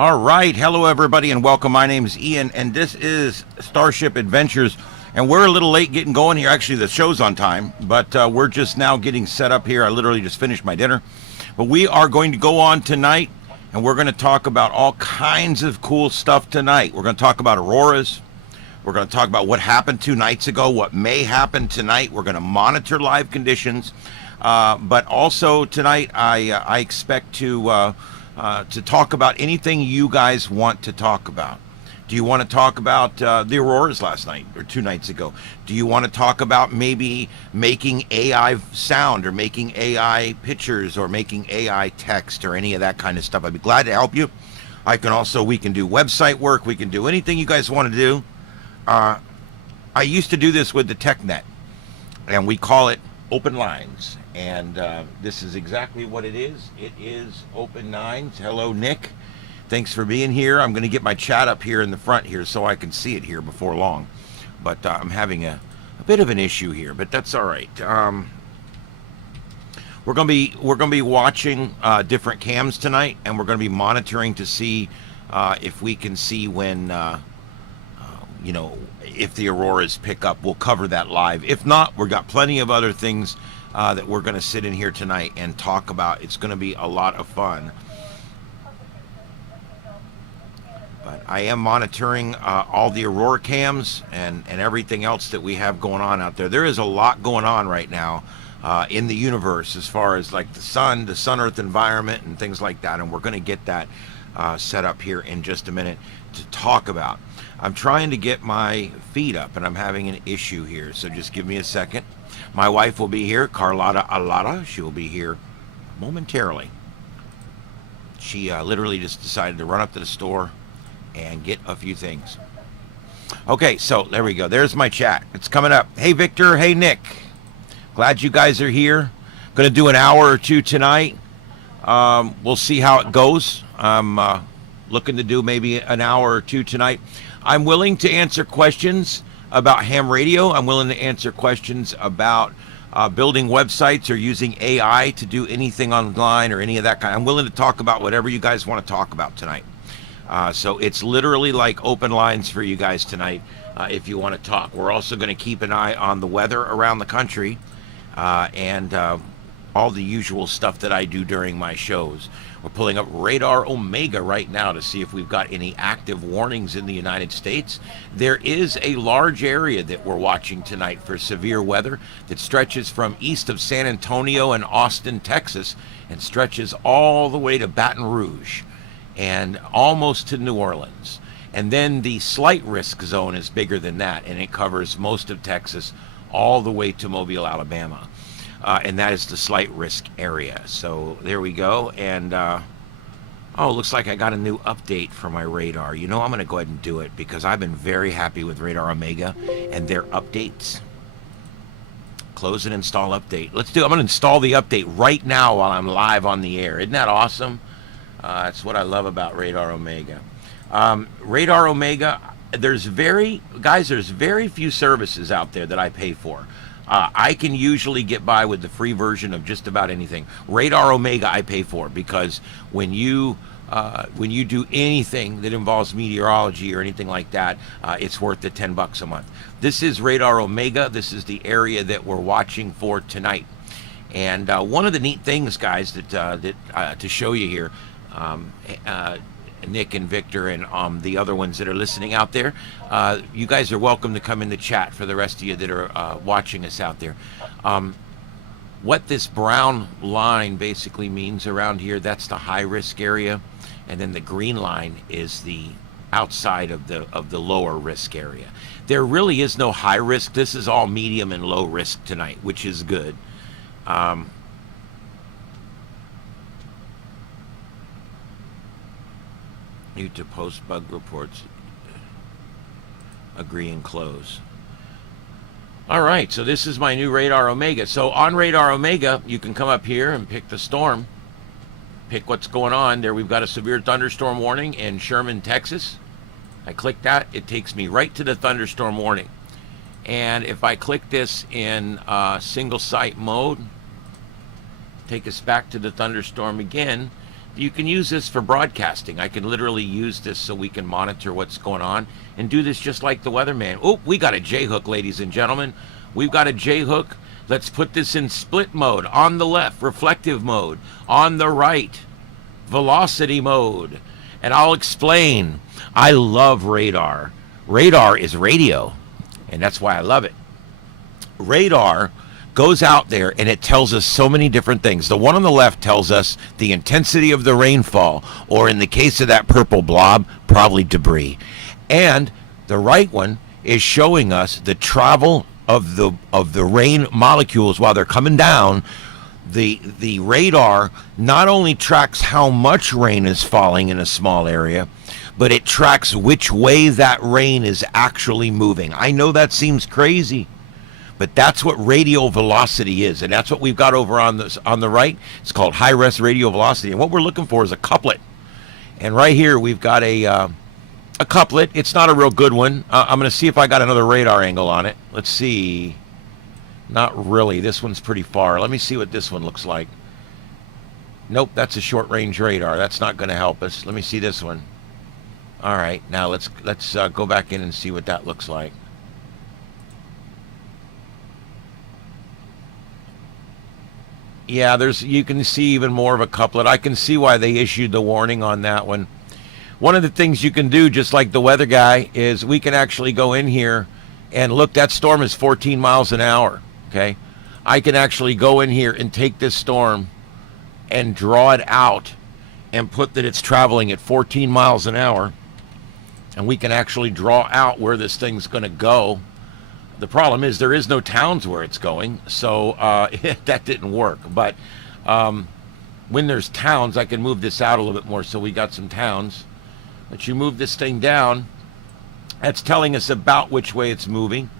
All right, hello everybody and welcome. My name is Ian and this is Starship Adventures, and we're a little late getting going here. Actually, the show's on time, but we're just now getting set up here. I literally just finished my dinner, but we are going to go on tonight and we're going to talk about all kinds of cool stuff tonight. We're going to talk about auroras. We're going to talk about what happened 2 nights ago, what may happen tonight. We're going to monitor live conditions, but also tonight I expect to talk about anything you guys want to talk about. Do you want to talk about the auroras last night or 2 nights ago? Do you want to talk about maybe making AI sound or making AI pictures or making AI text or any of that kind of stuff? I'd be glad to help you. We can do website work. We can do anything you guys want to do. I used to do this with the TechNet, and we call it Open Lines. And this is exactly what it is. It is Open Lines. Hello, Nick. Thanks for being here. I'm going to get my chat up here in the front here so I can see it here before long. But I'm having a bit of an issue here, but that's all right. We're going to be watching different cams tonight, and we're going to be monitoring to see if we can see when if the auroras pick up. We'll cover that live. If not, we've got plenty of other things that we're going to sit in here tonight and talk about. It's going to be a lot of fun. But I am monitoring all the aurora cams and everything else that we have going on out there. There is a lot going on right now in the universe as far as like the sun-earth environment and things like that. And we're going to get that set up here in just a minute to talk about. I'm trying to get my feed up and I'm having an issue here, so just give me a second. My wife will be here, Carlotta Alada. She will be here momentarily. She literally just decided to run up to the store and get a few things. Okay, so there we go. There's my chat. It's coming up. Hey, Victor. Hey, Nick. Glad you guys are here. Going to do an hour or two tonight. We'll see how it goes. I'm looking to do maybe an hour or two tonight. I'm willing to answer questions about ham radio. I'm willing to answer questions about building websites or using AI to do anything online or any of that kind. I'm willing to talk about whatever you guys want to talk about tonight. So it's literally like open lines for you guys tonight if you want to talk. We're also going to keep an eye on the weather around the country and all the usual stuff that I do during my shows. We're pulling up Radar Omega right now to see if we've got any active warnings in the United States. There is a large area that we're watching tonight for severe weather that stretches from east of San Antonio and Austin, Texas, and stretches all the way to Baton Rouge and almost to New Orleans. And then the slight risk zone is bigger than that, and it covers most of Texas all the way to Mobile, Alabama. And that is the slight risk area. So there we go. And looks like I got a new update for my radar. I'm going to go ahead and do it because I've been very happy with Radar Omega and their updates. Close and install update. I'm going to install the update right now while I'm live on the air. Isn't that awesome? That's what I love about Radar Omega. Radar Omega, there's very few services out there that I pay for. I can usually get by with the free version of just about anything. Radar Omega I pay for because when you do anything that involves meteorology or anything like that, it's worth the $10 a month. This is Radar Omega. This is the area that we're watching for tonight. And one of the neat things, guys, that to show you here, Nick and Victor and the other ones that are listening out there, you guys are welcome to come in the chat for the rest of you that are watching us out there. What this brown line basically means around here, that's the high risk area, and then the green line is the outside of the lower risk area. There really is no high risk. This is all medium and low risk tonight, which is good. Need to post bug reports. Agree and close. All right, so this is my new Radar Omega. So on Radar Omega, you can come up here and pick the storm. Pick what's going on. There we've got a severe thunderstorm warning in Sherman, Texas. I click that, it takes me right to the thunderstorm warning. And if I click this in single site mode, take us back to the thunderstorm again, you can use this for broadcasting. I can literally use this so we can monitor what's going on and do this just like the weatherman. Oh, we got a J-hook, ladies and gentlemen. We've got a J-hook. Let's put this in split mode. On the left, reflective mode. On the right, velocity mode. And I'll explain. I love radar. Radar is radio, and that's why I love it. Radar goes out there and it tells us so many different things. The one on the left tells us the intensity of the rainfall, or in the case of that purple blob, probably debris. And the right one is showing us the travel of the rain molecules while they're coming down. The radar not only tracks how much rain is falling in a small area, but it tracks which way that rain is actually moving. I know that seems crazy, but that's what radial velocity is, and that's what we've got over on the right. It's called high-res radial velocity, and what we're looking for is a couplet. And right here we've got a couplet. It's not a real good one. I'm going to see if I got another radar angle on it. Let's see. Not really. This one's pretty far. Let me see what this one looks like. Nope, that's a short-range radar. That's not going to help us. Let me see this one. All right, now let's go back in and see what that looks like. Yeah, you can see even more of a couplet. I can see why they issued the warning on that one. One of the things you can do, just like the weather guy, is we can actually go in here and look. That storm is 14 miles an hour, okay? I can actually go in here and take this storm and draw it out and put that it's traveling at 14 miles an hour, and we can actually draw out where this thing's going to go. The problem is there is no towns where it's going, so that didn't work. But when there's towns, I can move this out a little bit more, so we got some towns. But you move this thing down, that's telling us about which way it's moving,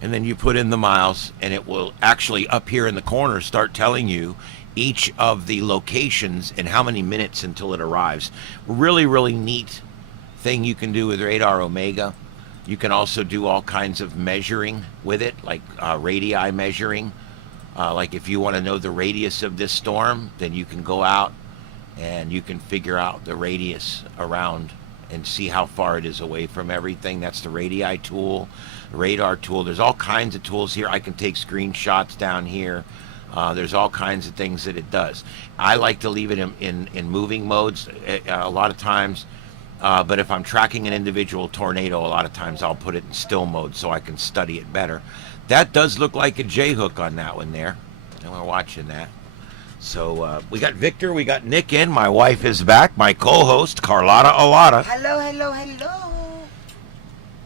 and then you put in the miles, and it will actually up here in the corner start telling you each of the locations and how many minutes until it arrives. Really, really neat thing you can do with Radar Omega. You can also do all kinds of measuring with it, like radii measuring. Like if you want to know the radius of this storm, then you can go out and you can figure out the radius around and see how far it is away from everything. That's the radii tool, the radar tool. There's all kinds of tools here. I can take screenshots down here. There's all kinds of things that it does. I like to leave it in moving modes a lot of times. But if I'm tracking an individual tornado, a lot of times I'll put it in still mode so I can study it better. That does look like a J-hook on that one there. And we're watching that. So we got Victor, we got Nick in. My wife is back. My co-host, Carlotta Allotta. Hello, hello, hello.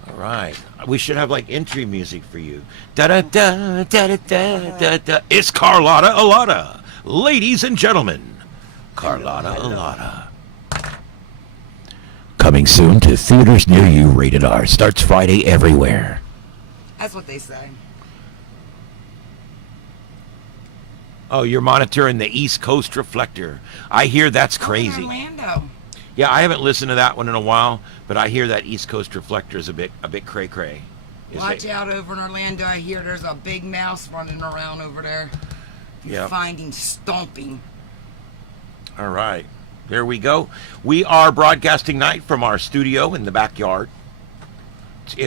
All right. We should have like entry music for you. Da-da-da, da-da-da, da-da. It's Carlotta Allotta. Ladies and gentlemen, Carlotta Allotta. Coming soon to theaters near you, rated R. Starts Friday everywhere. That's what they say. Oh, you're monitoring the East Coast Reflector. I hear that's crazy. Orlando. Yeah, I haven't listened to that one in a while, but I hear that East Coast Reflector is a bit cray-cray. Watch out over in Orlando. I hear there's a big mouse running around over there. You're finding stomping. All right. There we go. We are broadcasting night from our studio in the backyard.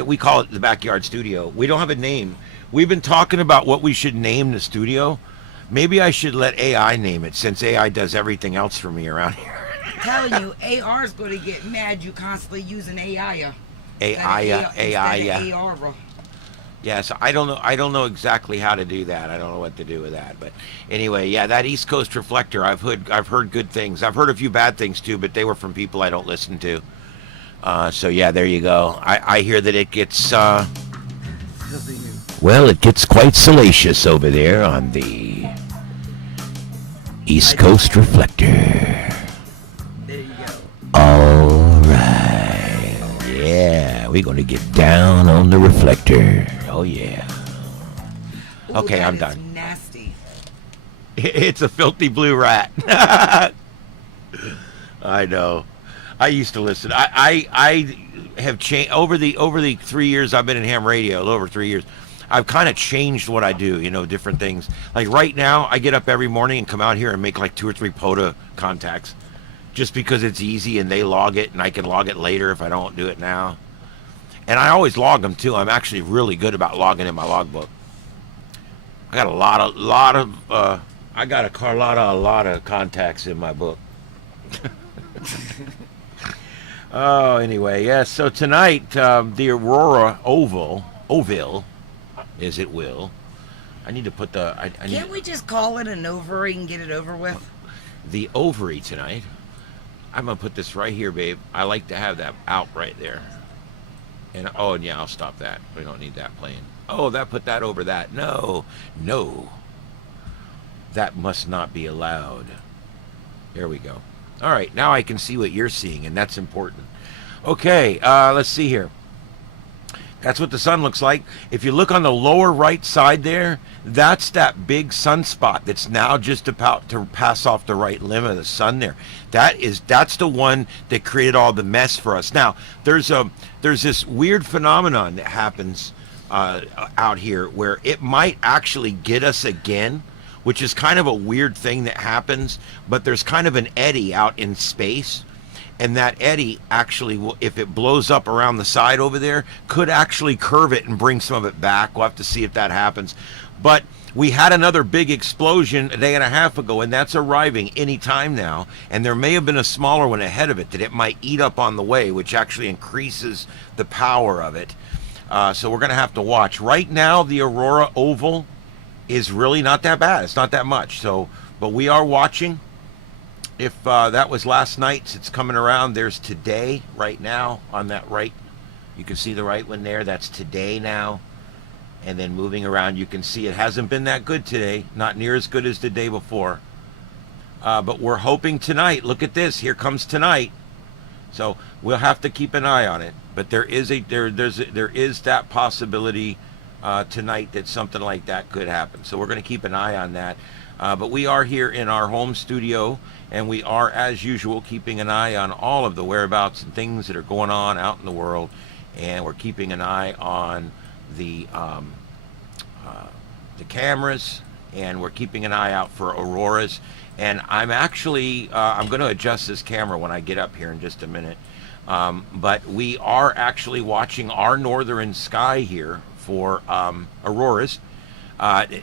We call it the backyard studio. We don't have a name. We've been talking about what we should name the studio. Maybe I should let AI name it, since AI does everything else for me around here. I'm telling you, AR is going to get mad you constantly using AI. AI. Yes, I don't know exactly how to do that. I don't know what to do with that. But anyway, yeah, that East Coast Reflector, I've heard good things. I've heard a few bad things too, but they were from people I don't listen to. So yeah, there you go. I hear that it gets it gets quite salacious over there on the East Coast Reflector. There you go. All right. Yeah, we're going to get down on the reflector. Oh, yeah. Ooh, okay, I'm done. Nasty. It's a filthy blue rat. I know. I used to listen. I have changed over the 3 years I've been in ham radio, a little over 3 years. I've kind of changed what I do, different things. Like right now, I get up every morning and come out here and make like 2 or 3 POTA contacts. just because it's easy and they log it and I can log it later if I don't do it now. And I always log them too. I'm actually really good about logging in my logbook. I got a lot of contacts in my book. Oh, anyway, yes. So tonight, the Aurora Oville, as it will. I need to put the. Can't we just call it an ovary and get it over with? The ovary tonight. I'm gonna put this right here, babe. I like to have that out right there. And oh, and yeah, I'll stop that. We don't need that playing. Oh, that put that over that. No, that must not be allowed. There we go. All right, now I can see what you're seeing, and that's important. Okay, let's see here. That's what the sun looks like. If you look on the lower right side there, that's that big sunspot that's now just about to pass off the right limb of the sun there. That's the one that created all the mess for us. Now, there's this weird phenomenon that happens out here where it might actually get us again, which is kind of a weird thing that happens, but there's kind of an eddy out in space. And that eddy actually will, if it blows up around the side over there, could actually curve it and bring some of it back. We'll have to see if that happens. But we had another big explosion a day and a half ago, and that's arriving any time now. And there may have been a smaller one ahead of it that it might eat up on the way, which actually increases the power of it. So we're going to have to watch. Right now, the Aurora Oval is really not that bad. It's not that much. So, but we are watching. If that was last night's, it's coming around. There's today right now on that right. You can see the right one there. That's today now. And then moving around, you can see it hasn't been that good today. Not near as good as the day before. But we're hoping tonight. Look at this. Here comes tonight. So we'll have to keep an eye on it. But there is that possibility tonight that something like that could happen. So we're going to keep an eye on that. But we are here in our home studio, and we are, as usual, keeping an eye on all of the whereabouts and things that are going on out in the world. And we're keeping an eye on the cameras, and we're keeping an eye out for auroras. And I'm actually, I'm going to adjust this camera when I get up here in just a minute. But we are actually watching our northern sky here for auroras.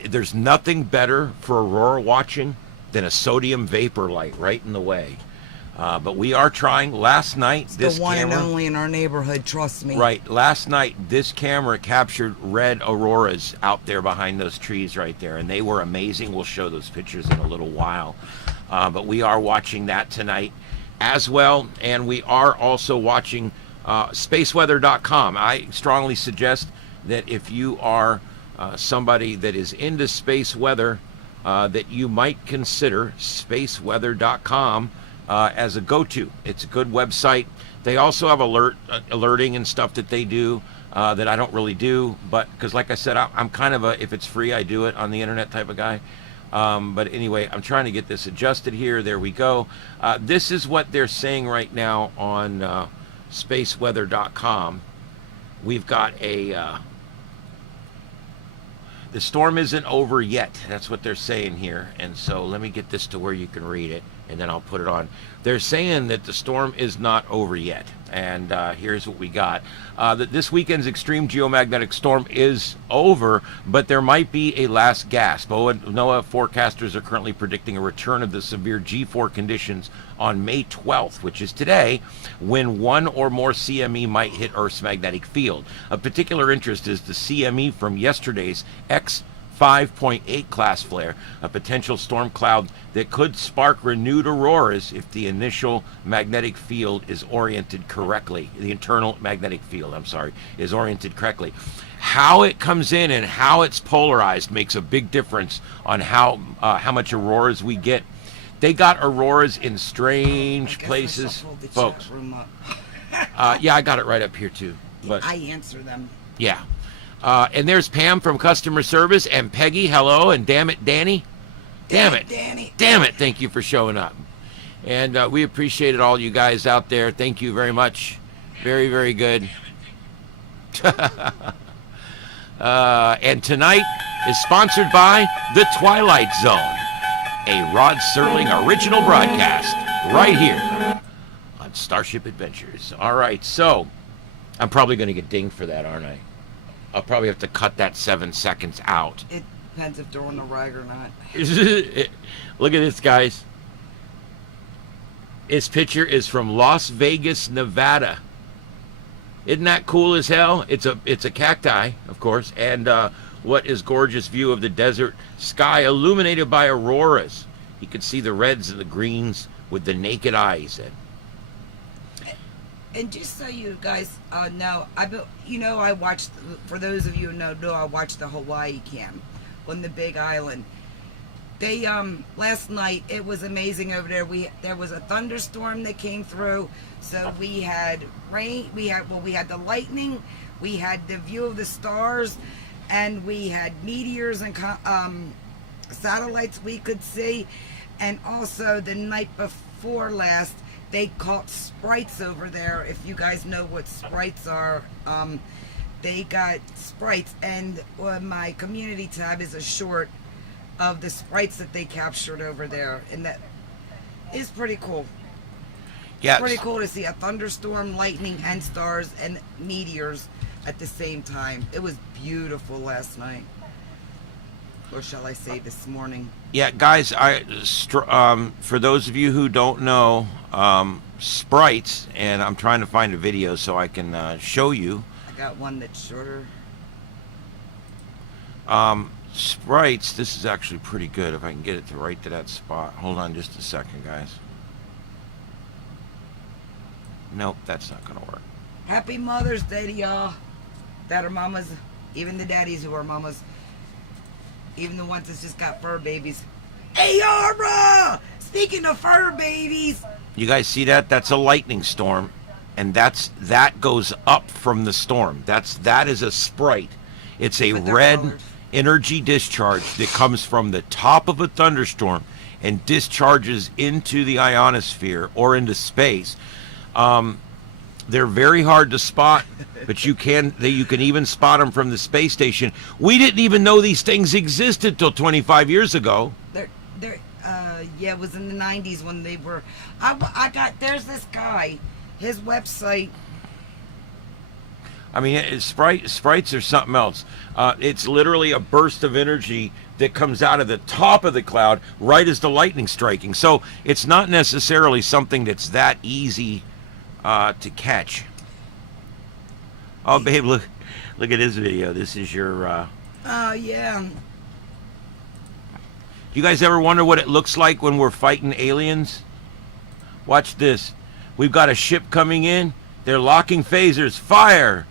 There's nothing better for aurora watching than a sodium vapor light right in the way. But we are trying. Last night, it's this the one camera, and only in our neighborhood, trust me. Right. Last night, this camera captured red auroras out there behind those trees right there, and they were amazing. We'll show those pictures in a little while. But we are watching that tonight as well, and we are also watching spaceweather.com. I strongly suggest that if you are somebody that is into space weather, that you might consider spaceweather.com as a go-to. It's a good website. They also have alerting and stuff that they do that I don't really do, but because like I said, I'm kind of a, if it's free, I do it on the internet type of guy. But anyway, I'm trying to get this adjusted here. There we go. This is what they're saying right now on spaceweather.com. We've got a the storm isn't over yet. That's what they're saying here. And so let me get this to where you can read it, and then I'll put it on. They're saying that the storm is not over yet. And here's what we got. That this weekend's extreme geomagnetic storm is over, but there might be a last gasp. NOAA forecasters are currently predicting a return of the severe G4 conditions on May 12th, which is today, when one or more CME might hit Earth's magnetic field. Of particular interest is the CME from yesterday's X5.8 class flare, a potential storm cloud that could spark renewed auroras if the initial magnetic field is oriented correctly. The internal magnetic field, is oriented correctly. How it comes in and how it's polarized makes a big difference on how much auroras we get. They got auroras in strange places, folks. Yeah, I got it right up here too. But I answer them. Yeah. And there's Pam from customer service, and Peggy, hello, and damn it, Danny. Damn it, Danny. Damn it, thank you for showing up. And we appreciate it, all you guys out there. Thank you very much. Very, very good. And tonight is sponsored by The Twilight Zone, a Rod Serling original broadcast. right here on Starship Adventures. All right, so I'm probably going to get dinged for that, aren't I? I'll probably have to cut that 7 seconds out. It depends if they're on the rag or not. Look at this, guys. This picture is from Las Vegas, Nevada. Isn't that cool as hell? It's a cacti, of course, and what is gorgeous view of the desert sky illuminated by auroras. You can see the reds and the greens with the naked eye, he said. And just so you guys know, I watched, for those of you who know, I watched the Hawaii cam on the Big Island. They last night, it was amazing over there. There was a thunderstorm that came through, so we had rain. We had the lightning, we had the view of the stars, and we had meteors and satellites we could see. And also the night before last, they caught sprites over there. If you guys know what sprites are, they got sprites, and my community tab is a short of the sprites that they captured over there, and that is pretty cool. Yeah, pretty cool to see a thunderstorm, lightning, and stars and meteors at the same time. It was beautiful last night, or shall I say this morning. Yeah, guys, for those of you who don't know, sprites, and I'm trying to find a video so I can show you. I got one that's shorter. Sprites, this is actually pretty good if I can get it right to that spot. Hold on just a second, guys. Nope, that's not gonna work. Happy Mother's Day to y'all that are mamas, even the daddies who are mamas, even the ones that's just got fur babies. Hey, Arbra! Speaking of fur babies, you guys see that? That's a lightning storm, and that goes up from the storm. That is a sprite. It's a red colored energy discharge that comes from the top of a thunderstorm and discharges into the ionosphere or into space. They're very hard to spot, but you can even spot them from the space station. We didn't even know these things existed till 25 years ago. Yeah, it was in the 90s when they were. There's this guy, his website. I mean, sprites are something else. It's literally a burst of energy that comes out of the top of the cloud right as the lightning's striking. So it's not necessarily something that's that easy to catch. Oh, babe, look at this video. This is your... Yeah. You guys ever wonder what it looks like when we're fighting aliens? Watch this. We've got a ship coming in. They're locking phasers. Fire!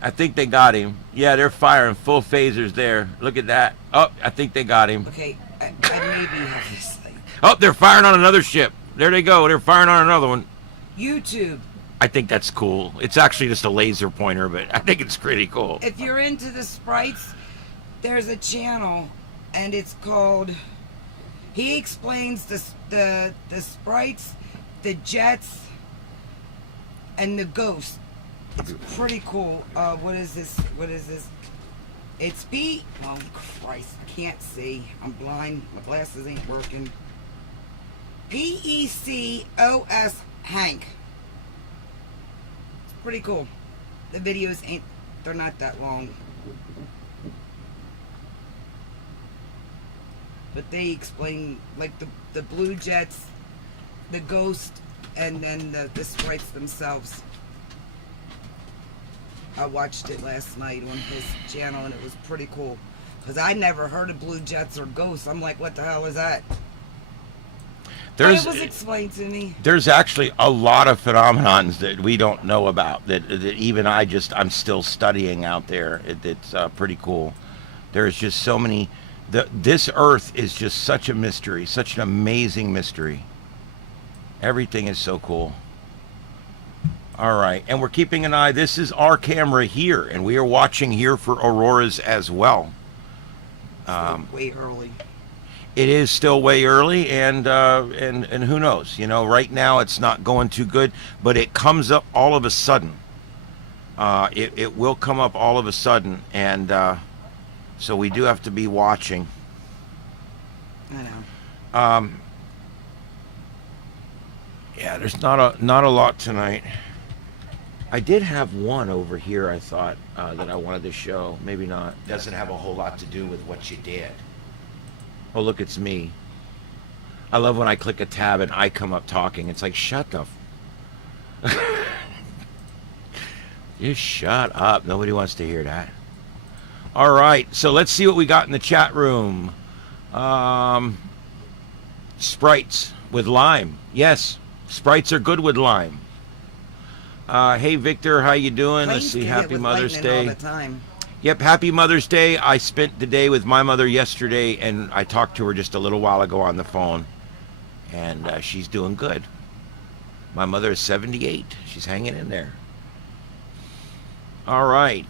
I think they got him. Yeah, they're firing full phasers there. Look at that. Oh, I think they got him. Okay, I maybe have this thing. Oh, they're firing on another ship. There they go. They're firing on another one. YouTube. I think that's cool. It's actually just a laser pointer, but I think it's pretty cool. If you're into the sprites, there's a channel, and it's called... He explains the sprites, the jets, and the ghosts. It's pretty cool. What is this? It's oh Christ, I can't see. I'm blind. My glasses ain't working. PECOS Hank. It's pretty cool. The videos they're not that long. But they explain like the blue jets, the ghost, and then the sprites themselves. I watched it last night on his channel, and it was pretty cool. Because I never heard of blue jets or ghosts. I'm like, what the hell is that? It was explained to me. There's actually a lot of phenomenons that we don't know about, that even I'm still studying out there. It's pretty cool. There's just so many. This Earth is just such a mystery, such an amazing mystery. Everything is so cool. All right, and we're keeping an eye. This is our camera here, and we are watching here for auroras as well. Way early. It is still way early, and who knows? You know, right now it's not going too good, but it comes up all of a sudden. It will come up all of a sudden, and so we do have to be watching. I know. Yeah, there's not a lot tonight. I did have one over here. I thought that I wanted to show. Maybe not. Doesn't have a whole lot to do with what you did. Oh, look, it's me. I love when I click a tab and I come up talking. It's like, shut the. Just shut up. Nobody wants to hear that. All right, so let's see what we got in the chat room. Sprites with lime. Yes, sprites are good with lime. Hey Victor, how you doing? Let's see. Happy Mother's Day. All the time. Yep, happy Mother's Day. I spent the day with my mother yesterday, and I talked to her just a little while ago on the phone, and she's doing good. My mother is 78. She's hanging in there. All right.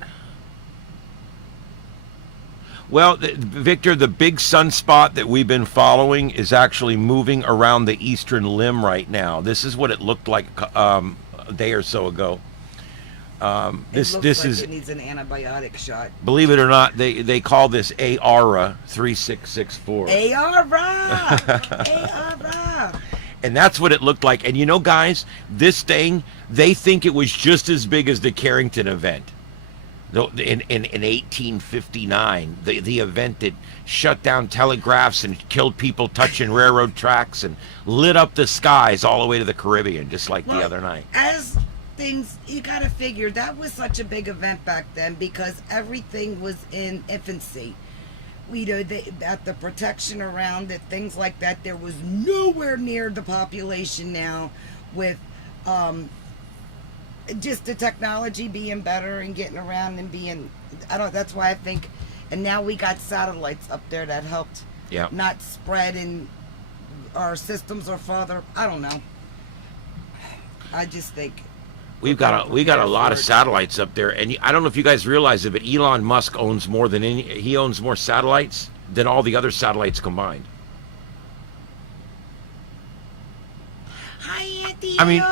Well, Victor, the big sunspot that we've been following is actually moving around the eastern limb right now. This is what it looked like a day or so ago. This like is. It needs an antibiotic shot. Believe it or not, they call this AARA 3664. AARA, AARA. And that's what it looked like. And you know, guys, this thing, they think it was just as big as the Carrington event. In 1859, the event that shut down telegraphs and killed people touching railroad tracks and lit up the skies all the way to the Caribbean, just like the other night. As things, you got to figure that was such a big event back then because everything was in infancy. We know that the protection around it, things like that, there was nowhere near the population now with just the technology being better and getting around and being, that's why I think, and now we got satellites up there that helped not spread and our systems are farther. I don't know. I just think we got a lot of satellites up there, and I don't know if you guys realize it, but Elon Musk owns more than he owns more satellites than all the other satellites combined. I mean,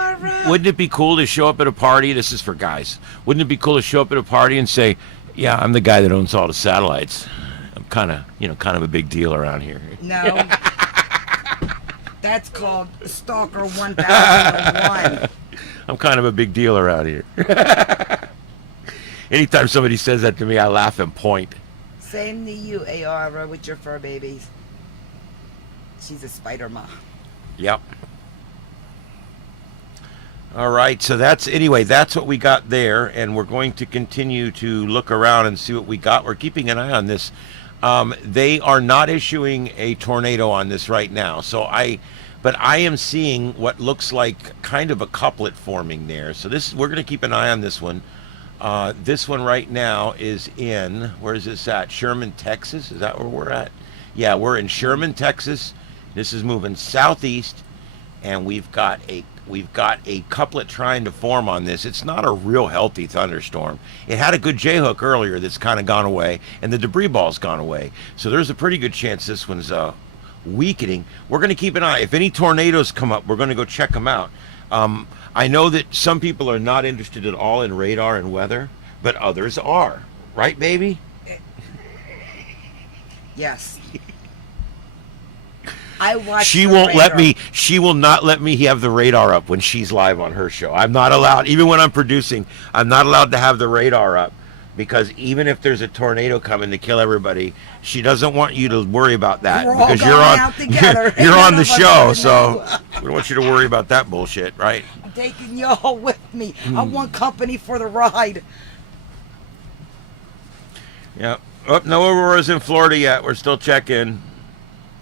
wouldn't it be cool to show up at a party? This is for guys. Wouldn't it be cool to show up at a party and say, "Yeah, I'm the guy that owns all the satellites. I'm kind of a big deal around here." No. That's called Stalker 1001. I'm kind of a big deal around here. Anytime somebody says that to me, I laugh and point. Same to you, Ayara, with your fur babies. She's a spider ma. Yep. All right, so that's what we got there, and we're going to continue to look around and see what we got. We're keeping an eye on this. They are not issuing a tornado on this right now, but I am seeing what looks like kind of a couplet forming there. So we're going to keep an eye on this one. This one right now is in, where is this at? Sherman, Texas? Is that where we're at? Yeah, we're in Sherman, Texas. This is moving southeast, and we've got a couplet trying to form on this. It's not a real healthy thunderstorm. It had a good J-hook earlier that's kind of gone away, and the debris ball's gone away. So there's a pretty good chance this one's weakening. We're going to keep an eye. If any tornadoes come up, we're going to go check them out. I know that some people are not interested at all in radar and weather, but others are. Right, baby? Yes. I watch. She will not let me have the radar up when she's live on her show. I'm not allowed, even when I'm producing, I'm not allowed to have the radar up, because even if there's a tornado coming to kill everybody, she doesn't want you to worry about that, because you're on the show, so we don't want you to worry about that bullshit, right? I'm taking y'all with me. I want company for the ride. Yeah. Oh, no auroras in Florida yet. We're still checking.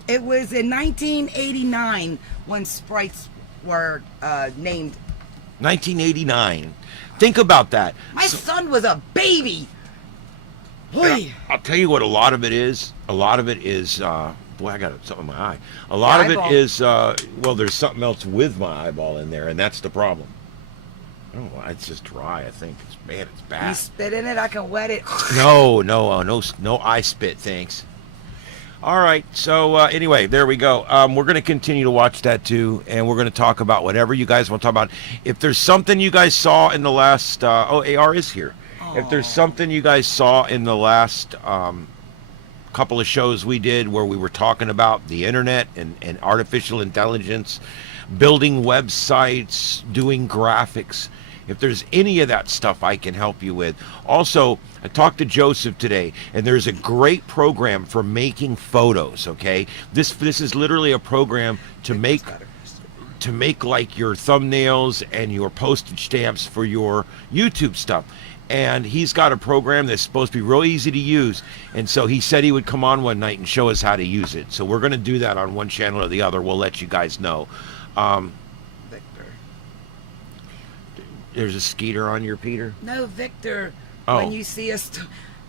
It was in 1989 when sprites were named. 1989. Think about that. My son was a baby. I'll tell you what a lot of it is. A lot of it is, boy, I got something in my eye. A lot of it is, well, there's something else with my eyeball in there, and that's the problem. I don't know why. It's just dry, I think. It's bad. You spit in it, I can wet it. No eye spit, thanks. All right, so anyway, there we go. We're going to continue to watch that too, and we're going to talk about whatever you guys want to talk about. If there's something you guys saw in the last, AR is here. Aww. If there's something you guys saw in the last couple of shows we did where we were talking about the internet and artificial intelligence, building websites, doing graphics. If there's any of that stuff I can help you with. Also, I talked to Joseph today, and there's a great program for making photos, okay? This is literally a program to make like your thumbnails and your postage stamps for your YouTube stuff. And he's got a program that's supposed to be real easy to use. And so he said he would come on one night and show us how to use it. So we're going to do that on one channel or the other. We'll let you guys know. Victor. There's a skeeter on your Peter? No, Victor. Oh. When you see us,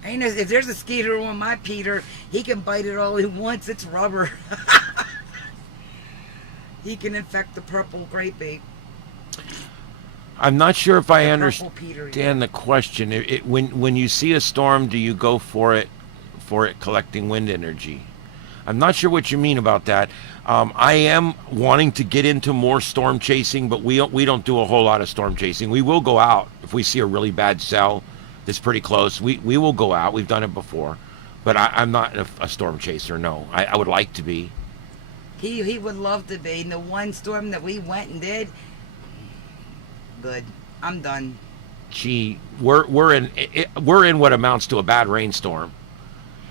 ain't if there's a skeeter on my Peter, he can bite it all he wants. It's rubber. He can infect the purple grape ape. I'm not sure if I The purple understand Peter, yeah. the question. When you see a storm, do you go for it collecting wind energy? I'm not sure what you mean about that. I am wanting to get into more storm chasing, but we don't do a whole lot of storm chasing. We will go out if we see a really bad cell that's pretty close. We will go out. We've done it before, but I'm not a storm chaser. No, I would like to be. He would love to be. And the one storm that we went and did, good. I'm done. Gee, we're in what amounts to a bad rainstorm,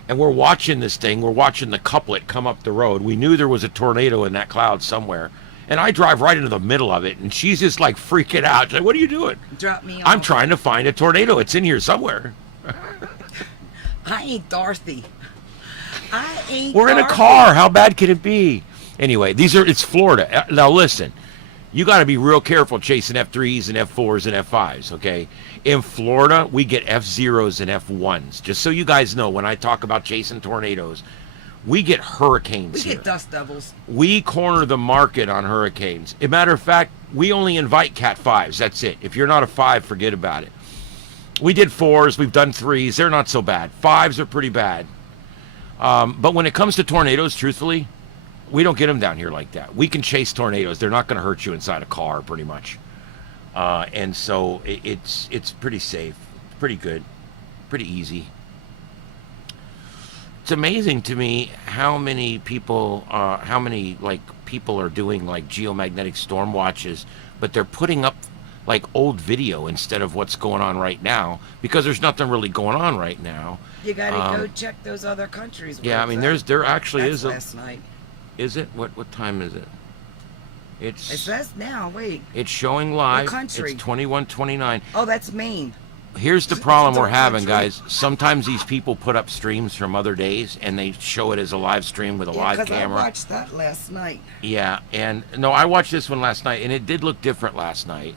and we're watching this thing. We're watching the couplet come up the road. We knew there was a tornado in that cloud somewhere, and I drive right into the middle of it, and she's just like freaking out. She's like, "What are you doing?" Drop me off. I'm trying to find a tornado. It's in here somewhere. I ain't Dorothy. I ain't We're in a Dorothy. car. How bad can it be? Anyway, it's Florida. Now listen, you got to be real careful chasing F3s and F4s and F5s, okay? In Florida, we get F0s and F1s. Just so you guys know, when I talk about chasing tornadoes, we get hurricanes We here. get dust devils. We corner the market on hurricanes. As a matter of fact, we only invite Cat 5s. That's it. If you're not a 5, forget about it. We did 4s. We've done 3s. They're not so bad. 5s are pretty bad. But when it comes to tornadoes, truthfully, we don't get them down here like that. We can chase tornadoes. They're not going to hurt you inside a car, pretty much. And so it's pretty safe. It's pretty good. Pretty easy. It's amazing to me how many people are doing like geomagnetic storm watches, but they're putting up like old video instead of what's going on right now, because there's nothing really going on right now. You gotta go check those other countries. Yeah, I mean, there actually That's is a. last night. Is it? What time is it? It says now. Wait. It's showing live. What country? It's 21:29. Oh, that's Maine. Here's the problem It's a we're having, country. guys. Sometimes these people put up streams from other days and they show it as a live stream with a Yeah, live 'cause camera. I watched that last night. Yeah, and no, I watched this one last night, and it did look different last night.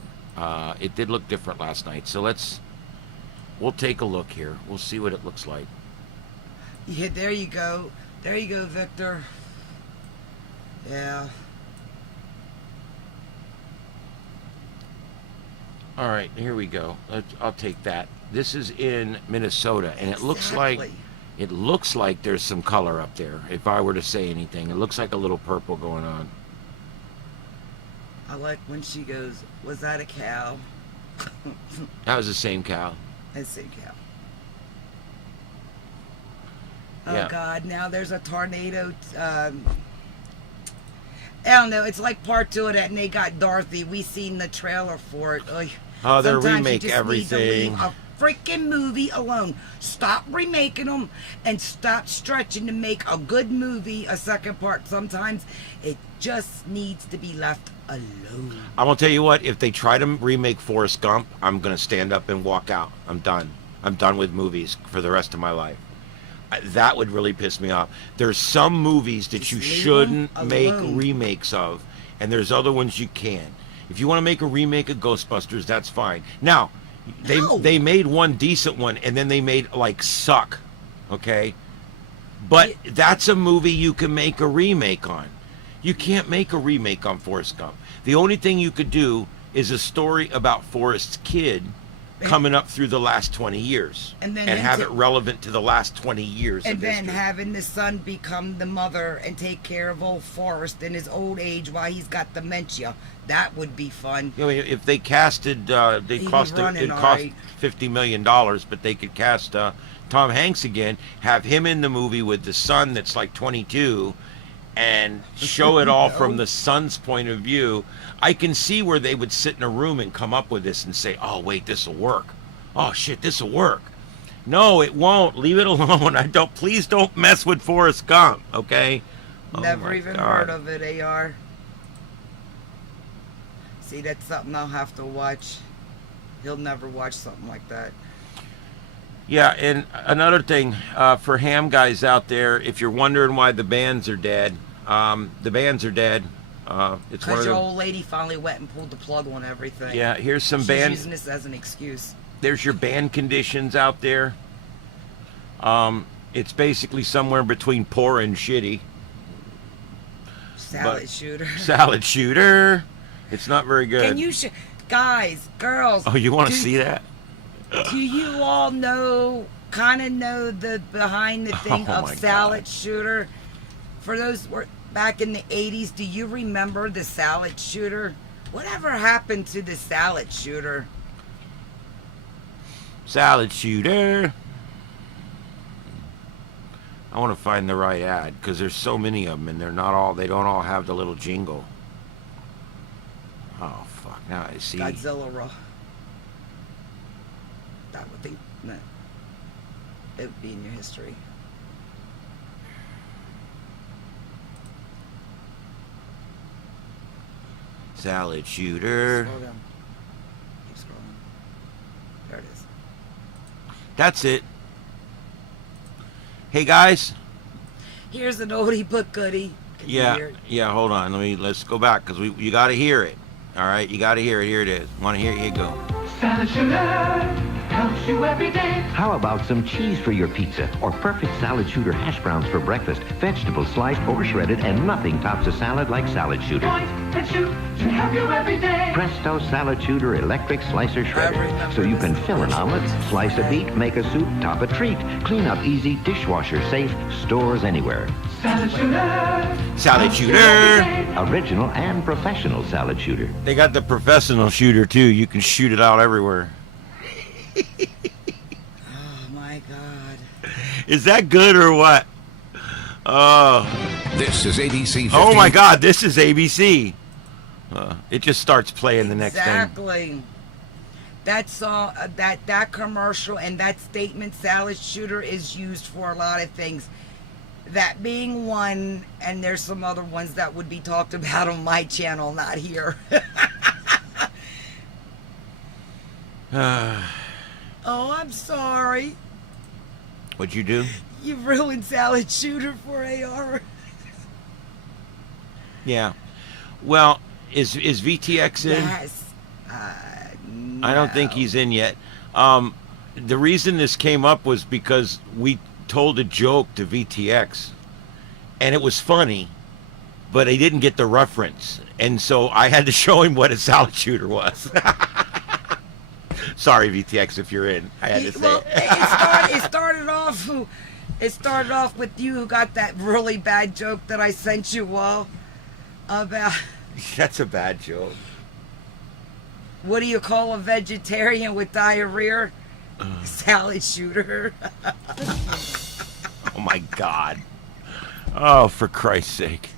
So we'll take a look here. We'll see what it looks like. Yeah, there you go. There you go, Victor. Yeah. All right, here we go. I'll take that. This is in Minnesota, and it looks like there's some color up there. If I were to say anything, it looks like a little purple going on. I like when she goes, "Was that a cow?" That was the same cow. That's a cow. Oh Yeah. God! Now there's a tornado. I don't know. It's like part 2 of that, and they got Dorothy. We seen the trailer for it. Ugh. Oh, they're Sometimes remake you just everything. Need to leave a freaking movie alone. Stop remaking them and stop stretching to make a good movie a second part. Sometimes it just needs to be left alone. I'm gonna tell you what. If they try to remake Forrest Gump, I'm gonna stand up and walk out. I'm done. I'm done with movies for the rest of my life. That would really piss me off. There's some movies that Just you leave shouldn't them make alone. remakes of, and there's other ones you can. If you want to make a remake of Ghostbusters, that's fine. Now, No. they made one decent one, and then they made like Suck, okay? But that's a movie you can make a remake on. You can't make a remake on Forrest Gump. The only thing you could do is a story about Forrest's kid coming up through the last 20 years And then have into- it relevant to the last 20 years And of then history. having the son become the mother and take care of old Forrest in his old age while he's got dementia. That would be fun. You know, if they casted, He cost was running it cost alright. $50 million, but they could cast Tom Hanks again, have him in the movie with the son that's like 22, and show it all from the son's point of view, I can see where they would sit in a room and come up with this and say, oh, wait, this will work. Oh, shit, this will work. No, it won't. Leave it alone. Please don't mess with Forrest Gump, okay? Oh Never my even God. heard of it, AR. See, that's something I'll have to watch. He'll never watch something like that. Yeah, and another thing, for ham guys out there, if you're wondering why the bands are dead, the bands are dead. It's one Because of your the... old lady finally went and pulled the plug on everything. Yeah, here's some She's band... using this as an excuse. There's your band conditions out there. It's basically somewhere between poor and shitty. Salad shooter. Salad shooter. It's not very good. Can you guys, girls? Oh, you want to see that? Do you all kind of know the behind the thing Oh of my Salad God. Shooter? For those who were back in the 80s, do you remember the Salad Shooter? Whatever happened to the Salad Shooter? Salad shooter. I want to find the right ad because there's so many of them and they don't all have the little jingle. Oh fuck! Now I see. Godzilla Raw. That would think that it would be in your history. Salad shooter. Scroll down. Keep scrolling. There it is. That's it. Hey guys. Here's an oldie but goodie. Can you hear it? Yeah. Hold on. Let's go back because you got to hear it. All right, you got to hear it. Here it is. Want to hear it? Here you go. Salad shooter helps you every day. How about some cheese for your pizza or perfect salad shooter hash browns for breakfast? Vegetables sliced or shredded, and nothing tops a salad like Salad Shooter. Point and shoot should help you every day. Presto Salad Shooter electric slicer shredder. remember So you this can fill an commercial. omelet, slice a beet, make a soup, top a treat. Clean up easy, dishwasher safe, stores anywhere. Salad shooter. Salad helps you shooter. every day. Original and professional Salad Shooter. They got the professional shooter too. You can shoot it out everywhere. Oh my God. Is that good or what? Oh. This is ABC 15. Oh my God, this is ABC. It just starts playing the next thing. Exactly. That song, that commercial, and that statement, Salad Shooter, is used for a lot of things. That being one, and there's some other ones that would be talked about on my channel, not here. Oh, I'm sorry. What'd you do? You ruined Salad Shooter for AR. Yeah. Well, is VTX in? Yes. I don't think he's in yet. The reason this came up was because we told a joke to VTX, and it was funny, but he didn't get the reference, and so I had to show him what a salad shooter was. Sorry, VTX, if you're in. I had to say Well, it. it started off with you who got that really bad joke that I sent you all about That's a bad joke. what do you call a vegetarian with diarrhea? Salad shooter. Oh my God. Oh, for Christ's sake.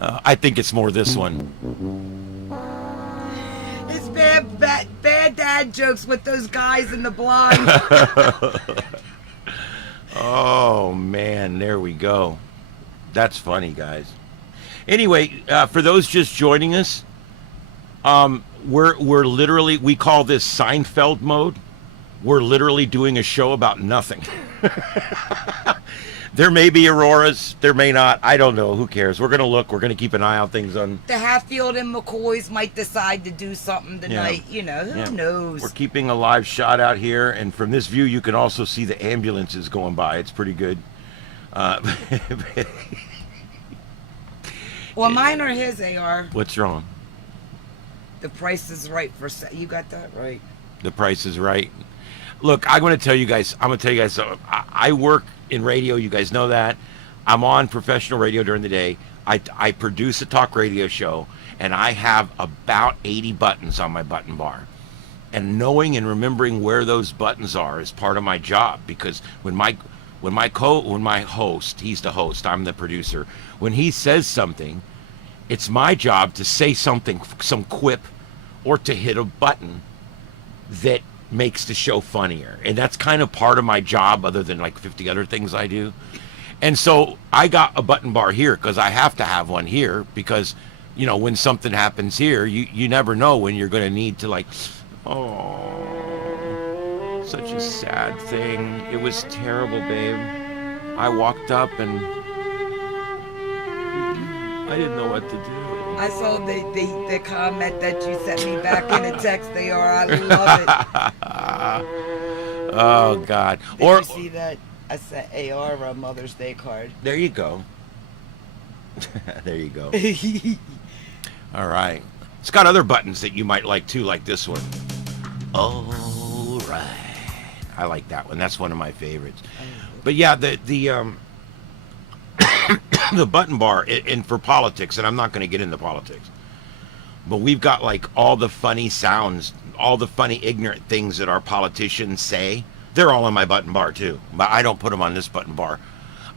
I think it's more this one. It's bad dad jokes with those guys in the blonde. Oh man, there we go. That's funny, guys. Anyway, for those just joining us, we're literally, we call this Seinfeld mode. We're literally doing a show about nothing. There may be auroras, there may not. I don't know. Who cares? We're gonna look. We're gonna keep an eye on things on. The Hatfield and McCoys might decide to do something tonight. You know, who Yeah. knows? We're keeping a live shot out here, and from this view, you can also see the ambulances going by. It's pretty good. Well, mine or his, AR. What's wrong? The price is right for you got that right. The price is right. Look, I'm going to tell you guys. So I work in radio. You guys know that. I'm on professional radio during the day. I produce a talk radio show, and I have about 80 buttons on my button bar. And knowing and remembering where those buttons are is part of my job, because when when my host, he's the host, I'm the producer, when he says something, it's my job to say something, some quip, or to hit a button that makes the show funnier. And that's kind of part of my job, other than like 50 other things I do. And so I got a button bar here because I have to have one here, because, you know, when something happens here, you never know when you're going to need to, like, oh, such a sad thing. It was terrible, babe. I walked up and I didn't know what to do. I saw the comment that you sent me back in a text. I love it. Oh, God. Did you see that? I sent AR a Mother's Day card. There you go. There you go. All right. It's got other buttons that you might like too, like this one. All right. I like that one. That's one of my favorites. But yeah, the the button bar, and for politics, and I'm not going to get into politics, but we've got like all the funny sounds, all the funny ignorant things that our politicians say. They're all on my button bar too, but I don't put them on this button bar.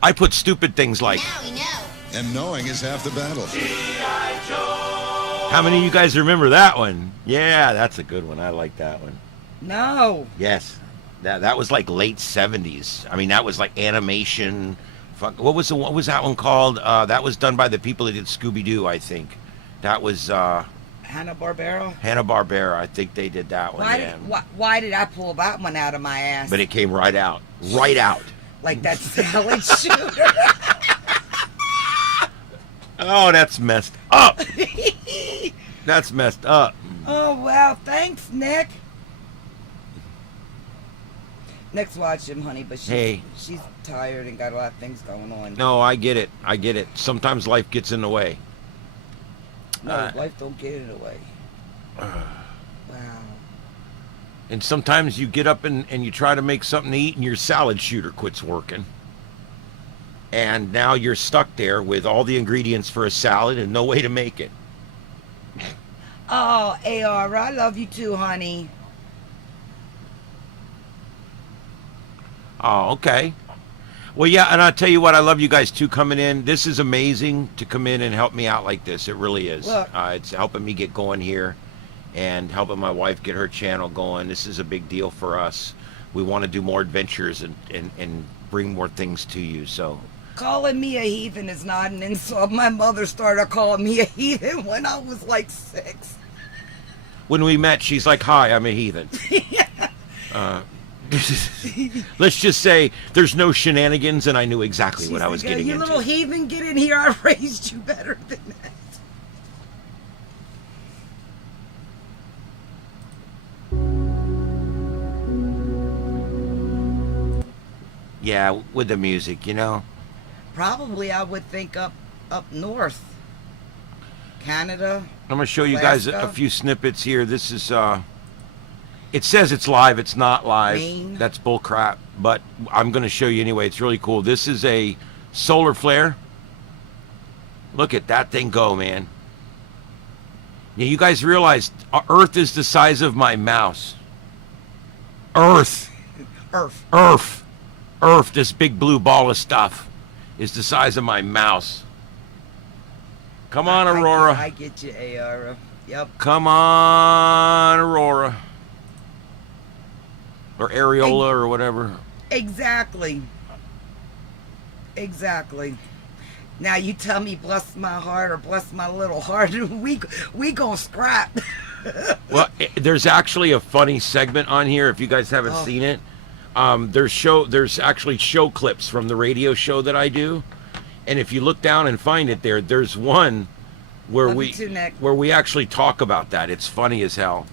I put stupid things like, Now we know. And knowing is half the battle. how many of you guys remember that one? Yeah, that's a good one. I like that one. No. Yes, that was like late 70s. I mean, that was like animation. What was that one called? That was done by the people that did Scooby-Doo, I think. That was Hanna-Barbera? Hanna-Barbera. I think they did that one. Why did I pull that one out of my ass? But it came right out. Right out. Like that salad shooter. Oh, that's messed up. That's messed up. Oh, wow. Thanks, Nick. Nick's watching, honey, but she's tired and got a lot of things going on. No, I get it. I get it. Sometimes life gets in the way. No, life don't get in the way. Wow. And sometimes you get up and you try to make something to eat and your salad shooter quits working. And now you're stuck there with all the ingredients for a salad and no way to make it. Oh, AR, I love you too, honey. Oh, okay. Well, yeah, and I'll tell you what, I love you guys too coming in. This is amazing to come in and help me out like this. It really is. Look. It's helping me get going here and helping my wife get her channel going. This is a big deal for us. We want to do more adventures and bring more things to you. So Calling me a heathen is not an insult. My mother started calling me a heathen when I was like 6. when we met, she's like, "Hi, I'm a heathen." Let's just say there's no shenanigans, and I knew exactly what I was getting you into. You little heathen, get in here. I raised you better than that. Yeah, with the music, you know. Probably I would think up north. Canada. I'm going to show you guys Alaska. a few snippets here. This is, it says it's live. It's not live. Maine. That's bull crap. But I'm going to show you anyway. It's really cool. This is a solar flare. Look at that thing go, man. Yeah, you guys realize Earth is the size of my mouse. Earth. Earth, this big blue ball of stuff, is the size of my mouse. Come on, Aurora. I get you, Aurora. Yep. Come on, Aurora. Or Areola or whatever. Exactly. Now you tell me bless my heart or bless my little heart, and we gonna scrap. Well, there's actually a funny segment on here if you guys haven't seen it. There's actually show clips from the radio show that I do, and if you look down and find it there's one where Love you too, Nick. where we actually talk about that. It's funny as hell.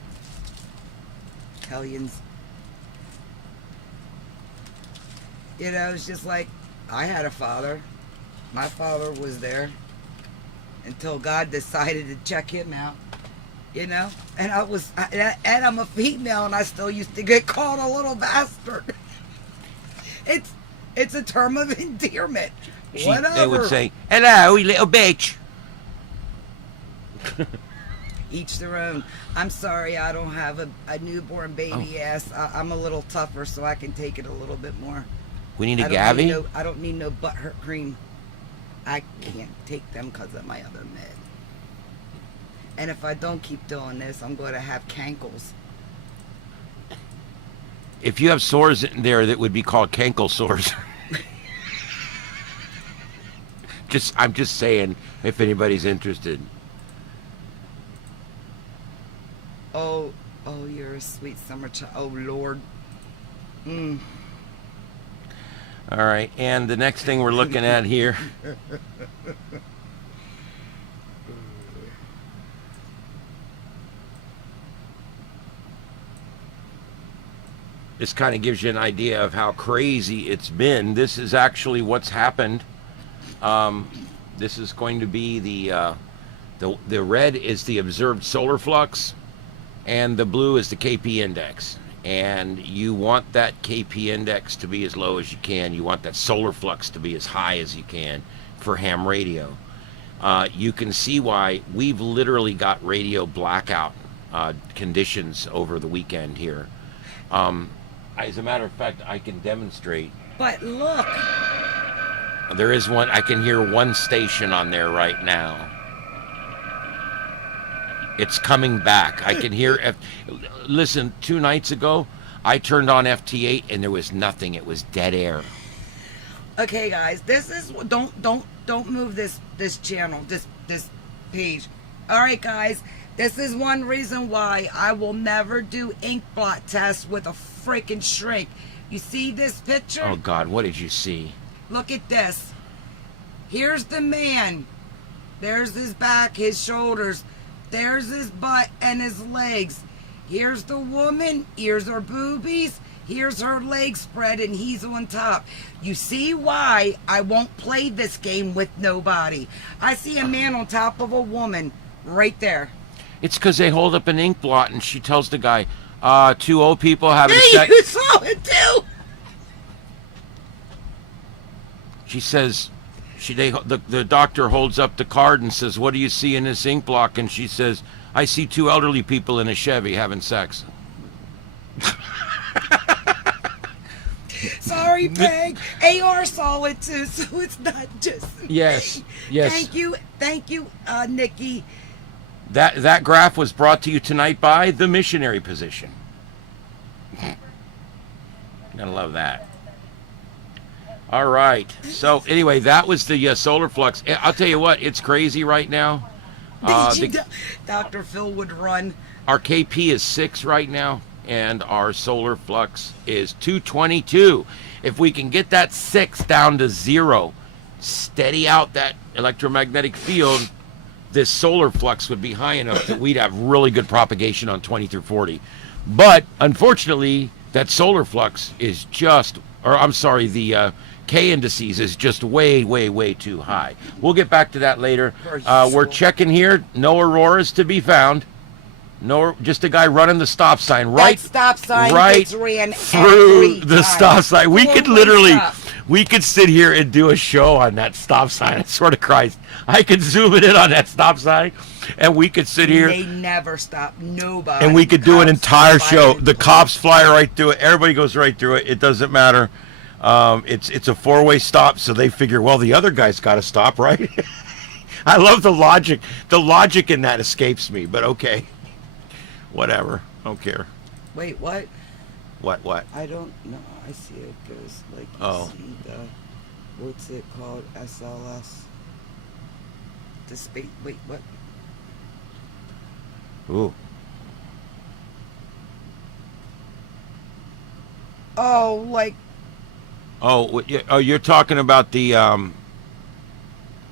Hellions. You know, it's just like I had a father. My father was there until God decided to check him out. You know, and I'm a female, and I still used to get called a little bastard. It's a term of endearment. Whatever. They would say, "Hello, you little bitch." Each their own. I'm sorry, I don't have a newborn baby ass. I'm a little tougher, so I can take it a little bit more. We need a I don't need Gavi? no, I don't need no butthurt cream. I can't take them because of my other med. And if I don't keep doing this, I'm going to have cankles. If you have sores in there that would be called cankle sores. I'm just saying, if anybody's interested. Oh, you're a sweet summer child. Oh, Lord. All right, and the next thing we're looking at here. This kind of gives you an idea of how crazy it's been. This is actually what's happened. This is going to be the red is the observed solar flux, and the blue is the KP index. And you want that KP index to be as low as you can. You want that solar flux to be as high as you can for ham radio. You can see why we've literally got radio blackout conditions over the weekend here. As a matter of fact, I can demonstrate. But look. There is one. I can hear one station on there right now. It's coming back. I can hear. Listen, 2 nights ago, I turned on FT8 and there was nothing. It was dead air. Okay, guys, this is don't move this channel, this page. All right, guys, this is one reason why I will never do ink blot tests with a freaking shrink. You see this picture? Oh God, what did you see? Look at this. Here's the man. There's his back, his shoulders. There's his butt and his legs. Here's the woman. Here's her boobies. Here's her legs spread and he's on top. You see why I won't play this game with nobody. I see a man on top of a woman right there. It's because they hold up an ink blot and she tells the guy, 2 old people having sex. You saw it too. She says, the doctor holds up the card and says, what do you see in this ink block? And she says, I see 2 elderly people in a Chevy having sex. Sorry, Peg. AR saw it too, so it's not just Yes, yes. Thank you, Nikki. That graph was brought to you tonight by the missionary position. Gotta love that. All right. So anyway, that was the solar flux. I'll tell you what, it's crazy right now. Dr. Phil would run. Our KP is 6 right now, and our solar flux is 222. If we can get that 6 down to 0, steady out that electromagnetic field, this solar flux would be high enough that we'd have really good propagation on 20 through 40. But unfortunately, that solar flux is just, or I'm sorry, the K indices is just way, way, way too high. We'll get back to that later. We're checking here. No auroras to be found. No, just a guy running the stop sign right, that stop sign right gets ran through the time. stop sign. We could literally, stop. we could sit here and do a show on that stop sign. I swear to Christ, I could zoom it in on that stop sign, and we could sit here. They never stop. Nobody. And we could do an Cops entire fly show. into The it. cops fly right through it. Everybody goes right through it. It doesn't matter. It's a 4-way stop, so they figure, well, the other guy's got to stop, right? I love the logic. The logic in that escapes me, but okay. Whatever. Don't care. Wait, what? What? I don't know. I see it goes like you Oh. see the, what's it called? SLS. The space. Wait, what? Ooh. Oh, like Oh, you're talking about the,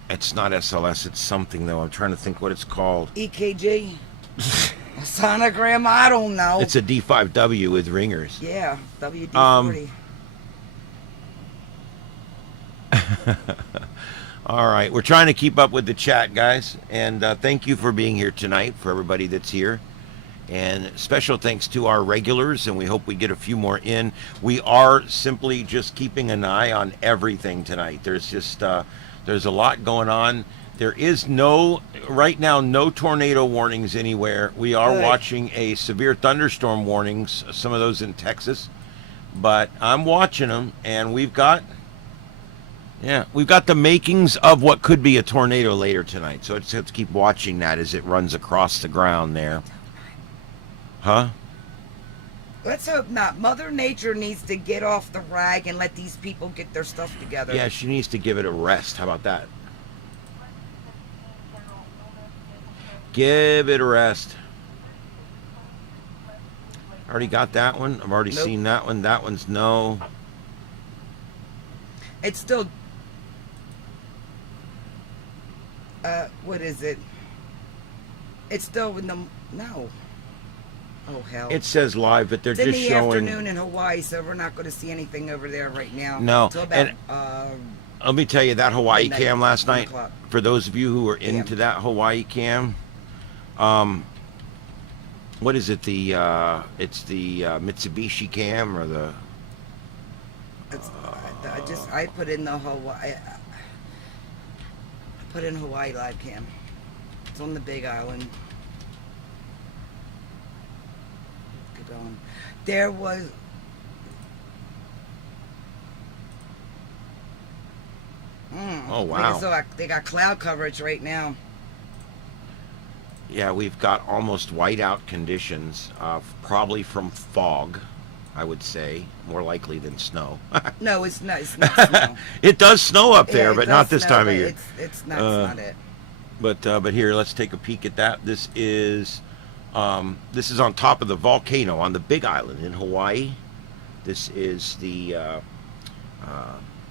it's not SLS, it's something, though. I'm trying to think what it's called. EKG. A sonogram. I don't know. It's a D5W with ringers. Yeah, WD-40. All right, we're trying to keep up with the chat, guys, and thank you for being here tonight, for everybody that's here. And special thanks to our regulars, and we hope we get a few more in. We are simply just keeping an eye on everything tonight. There's just there's a lot going on. There is right now, no tornado warnings anywhere. We are Good. watching a severe thunderstorm warnings, some of those in Texas. but I'm watching them, and we've got the makings of what could be a tornado later tonight. So let's keep watching that as it runs across the ground there. Huh? Let's hope not. Mother Nature needs to get off the rag and let these people get their stuff together. Yeah, she needs to give it a rest. How about that? Give it a rest. Already got that one. I've already Nope. seen that one. That one's no. It's still. What is it? It's still in the no. Oh hell! It says live, but they're It's in just the showing. afternoon in Hawaii, so we're not going to see anything over there right now. No, Till about, and- Let me tell you, that Hawaii midnight, cam last 1 night, o'clock. for those of you who are into that Hawaii cam, what is it? It's the Mitsubishi cam or the... I put in the Hawaii. I put in Hawaii live cam. It's on the Big Island. Keep going. There was. Oh, wow. So they got cloud coverage right now. Yeah, we've got almost whiteout conditions, probably from fog, I would say, more likely than snow. No, it's not. It's not snow. It does snow up there, Yeah, it but does not this snow, time of but year. It's not it. But here, let's take a peek at that. This is on top of the volcano on the Big Island in Hawaii. This is the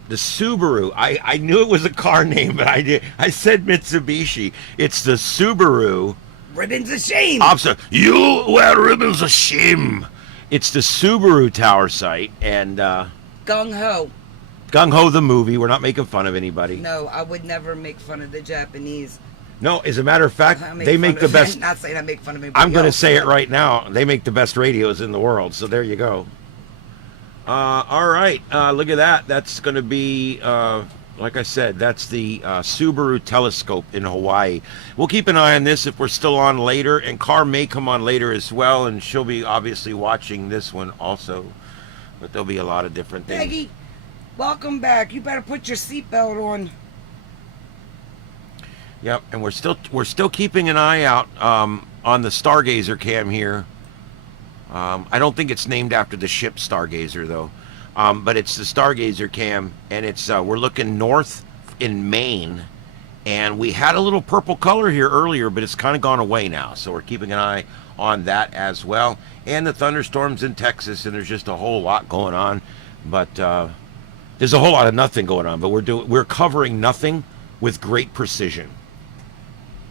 Subaru. I knew it was a car name, but I said Mitsubishi. It's the Subaru. Ribbons of shame. Officer, you wear ribbons of shame. It's the Subaru Tower site, and Gung Ho. Gung Ho the movie. We're not making fun of anybody. No, I would never make fun of the Japanese. No, as a matter of fact, I they make fun the of- best. Not saying I make fun of me. I'm going to say it right now. They make the best radios in the world. So there you go. All right. Look at that. That's going to be, like I said, that's the Subaru telescope in Hawaii. We'll keep an eye on this if we're still on later. And Car may come on later as well. And she'll be obviously watching this one also. But there'll be a lot of different things. Peggy, welcome back. You better put your seatbelt on. Yep, and we're still keeping an eye out on the Stargazer cam here. I don't think it's named after the ship Stargazer though, but it's the Stargazer cam, and it's we're looking north in Maine, and we had a little purple color here earlier, but it's kind of gone away now. So we're keeping an eye on that as well, and the thunderstorms in Texas, and there's just a whole lot going on. But there's a whole lot of nothing going on, but we're covering nothing with great precision.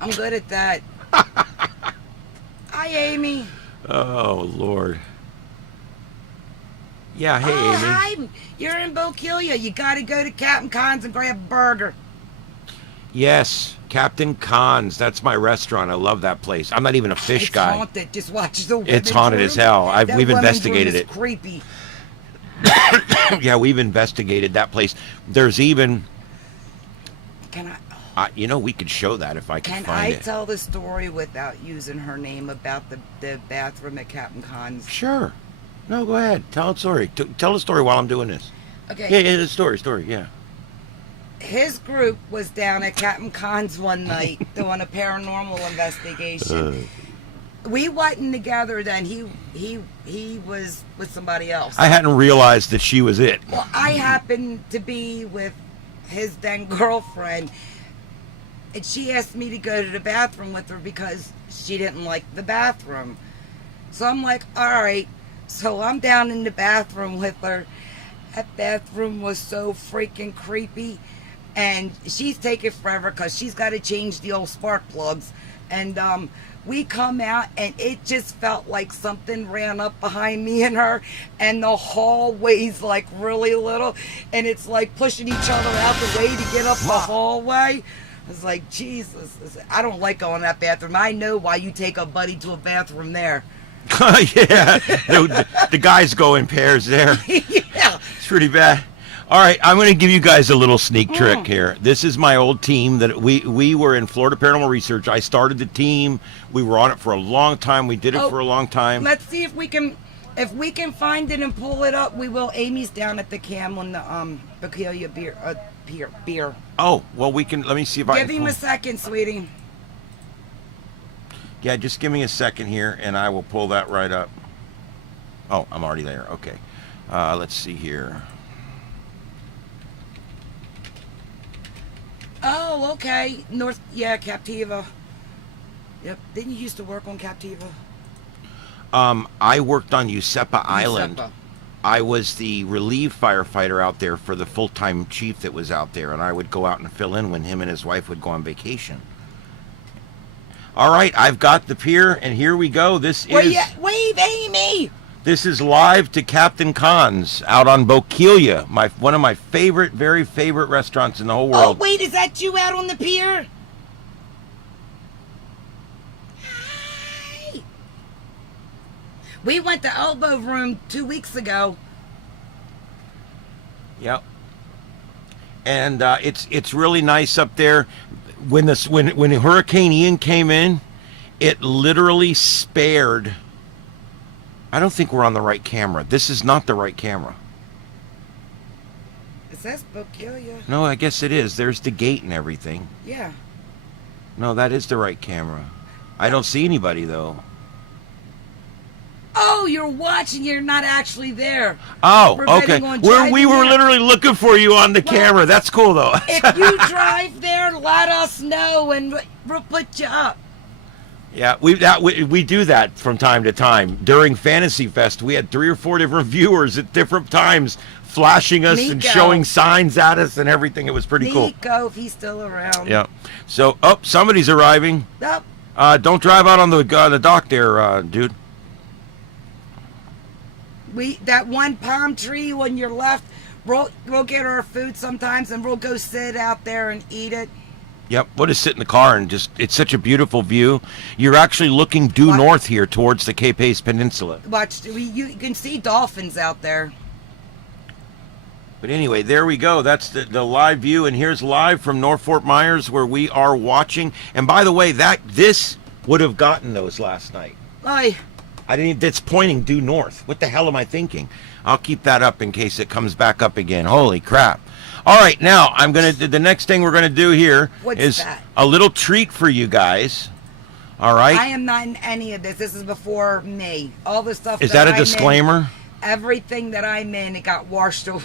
I'm good at that. Hi, Amy. Oh, Lord. Yeah, hey, Oh, Amy. hi. You're in Bokeelia. You got to go to Captain Khan's and grab a burger. Yes, Captain Khan's. That's my restaurant. I love that place. I'm not even a fish It's guy. haunted. Just watch the women's It's haunted room. as hell. That We've women's investigated room is it. creepy. Yeah, we've investigated that place. There's even, Can we could show that if I could I find it. tell the story without using her name about the bathroom at Captain Khan's? Sure. No, go ahead. Tell the story. Tell the story while I'm doing this. Okay. Yeah, the story, yeah. His group was down at Captain Khan's one night doing a paranormal investigation. We wasn't together then. He was with somebody else. I hadn't realized that she was it. Well, I happened to be with his then girlfriend, and she asked me to go to the bathroom with her because she didn't like the bathroom. So I'm like, all right. So I'm down in the bathroom with her. That bathroom was so freaking creepy, and she's taking forever because she's got to change the old spark plugs. And we come out, and it just felt like something ran up behind me and her, and the hallway's like really little, and it's like pushing each other out the way to get up the hallway. I was like, Jesus, I don't like going to that bathroom. I know why you take a buddy to a bathroom there. Yeah, the guys go in pairs there. Yeah. It's pretty bad. All right, I'm going to give you guys a little sneak trick here. This is my old team that we were in Florida Paranormal Research. I started the team. We were on it for a long time. We did it for a long time. Let's see if we can If we can find it and pull it up, we will. Amy's down at the cam on the Bequelia beer. Oh, well, we can. Let me see if I Give can. him pull- a second, sweetie. Yeah, just give me a second here, and I will pull that right up. Oh, I'm already there. Okay. Let's see here. Oh, okay. Captiva. Yep. Didn't you used to work on Captiva? I worked on Usepa Island. Usepa. I was the relief firefighter out there for the full-time chief that was out there, and I would go out and fill in when him and his wife would go on vacation. All right, I've got the pier, and here we go. Wave, Amy! This is live to Captain Khan's out on Bokeelia, one of my very favorite restaurants in the whole Oh, world. wait, is that you out on the pier? Hi. We went to Elbow Room 2 weeks ago. Yep. And it's really nice up there. When Hurricane Ian came in, it literally spared. I don't think we're on the right camera. This is not the right camera. It says Bokeelia. No, I guess it is. There's the gate and everything. Yeah. No, that is the right camera. I don't see anybody though. Oh, you're watching. You're not actually there. Oh, We're okay. betting on We driving were there. literally looking for you on the camera. That's cool though. If you drive there, let us know and we'll put you up. Yeah, we do that from time to time. During Fantasy Fest, we had 3 or 4 different viewers at different times flashing us and Nico. showing signs at us and everything. It was pretty cool. Nico, if he's still around. Yeah. So, somebody's arriving. Nope. Don't drive out on the dock there, dude. That one palm tree on your left, we'll get our food sometimes and we'll go sit out there and eat it. Yep. We'll just sit in the car and it's such a beautiful view. You're actually looking due north here towards the Cape Ace Peninsula. You can see dolphins out there. But anyway, there we go. That's the live view, and here's live from North Fort Myers where we are watching. And by the way, this would have gotten those last night. Oy. It's pointing due north. What the hell am I thinking? I'll keep that up in case it comes back up again. Holy crap. All right, now the next thing we're gonna do here What's is that? a little treat for you guys. All right. I am not in any of this. This is before me. All the stuff. Is that a I'm in, disclaimer? everything that I'm in, it got washed away.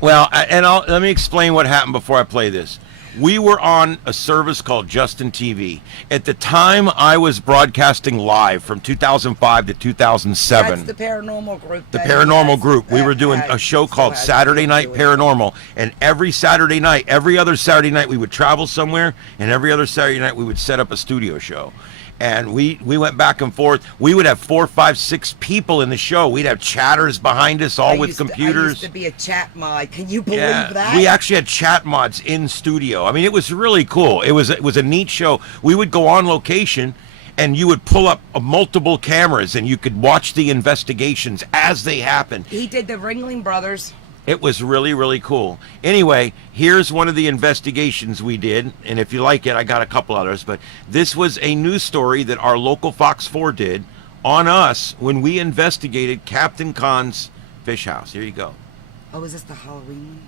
Well, let me explain what happened before I play this. We were on a service called Justin TV. At the time, I was broadcasting live from 2005 to 2007. That's the paranormal group. The that paranormal has- group. We that were doing has- a show still called has Saturday Night doing it. Paranormal, and every Saturday night, every other Saturday night, we would travel somewhere, and every other Saturday night, we would set up a studio show. And we went back and forth. We would have 4, 5, 6 people in the show. We'd have chatters behind us, all with I computers. used to be a chat mod. Can you believe Yeah, that? we actually had chat mods in studio. I mean, it was really cool. It was a neat show. We would go on location, and you would pull up multiple cameras, and you could watch the investigations as they happened. He did the Ringling Brothers. It was really, really cool. Anyway, here's one of the investigations we did, and if you like it, I got a couple others, but this was a news story that our local Fox 4 did on us when we investigated Captain Khan's fish house. Here you go. Oh, is this the Halloween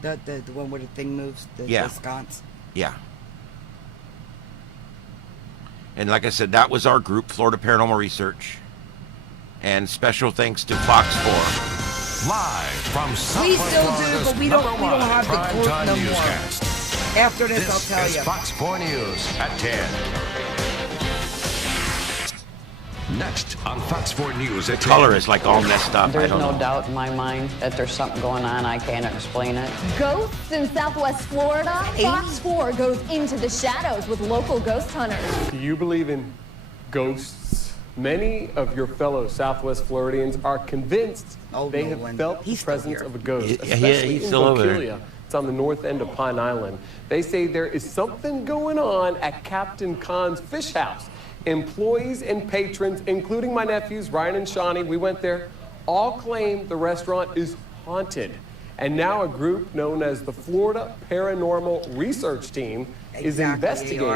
one? The one where the thing moves? Yeah. The sconce? Yeah. And like I said, that was our group, Florida Paranormal Research. And special thanks to Fox 4. Live from South We still do, Florida's but we don't #1 have the group primetime no more. newscast. After this, This I'll tell is you. Fox 4 News at 10. Next on Fox 4 News at 10. Color is like all messed up. I There's don't no know. doubt in my mind that there's something going on. I can't explain it. Ghosts in Southwest Florida? Fox 4 goes into the shadows with local ghost hunters. Do you believe in ghosts? Many of your fellow Southwest Floridians are convinced Oh, they no have one. felt the He's still presence here. of a ghost, Yeah, especially he's in still over there. Bokeelia. It's on the north end of Pine Island. They say there is something going on at Captain Khan's Fish House. Employees and patrons, including my nephews, Ryan and Shawnee, we went there, all claim the restaurant is haunted. And now a group known as the Florida Paranormal Research Team is Exactly, they are.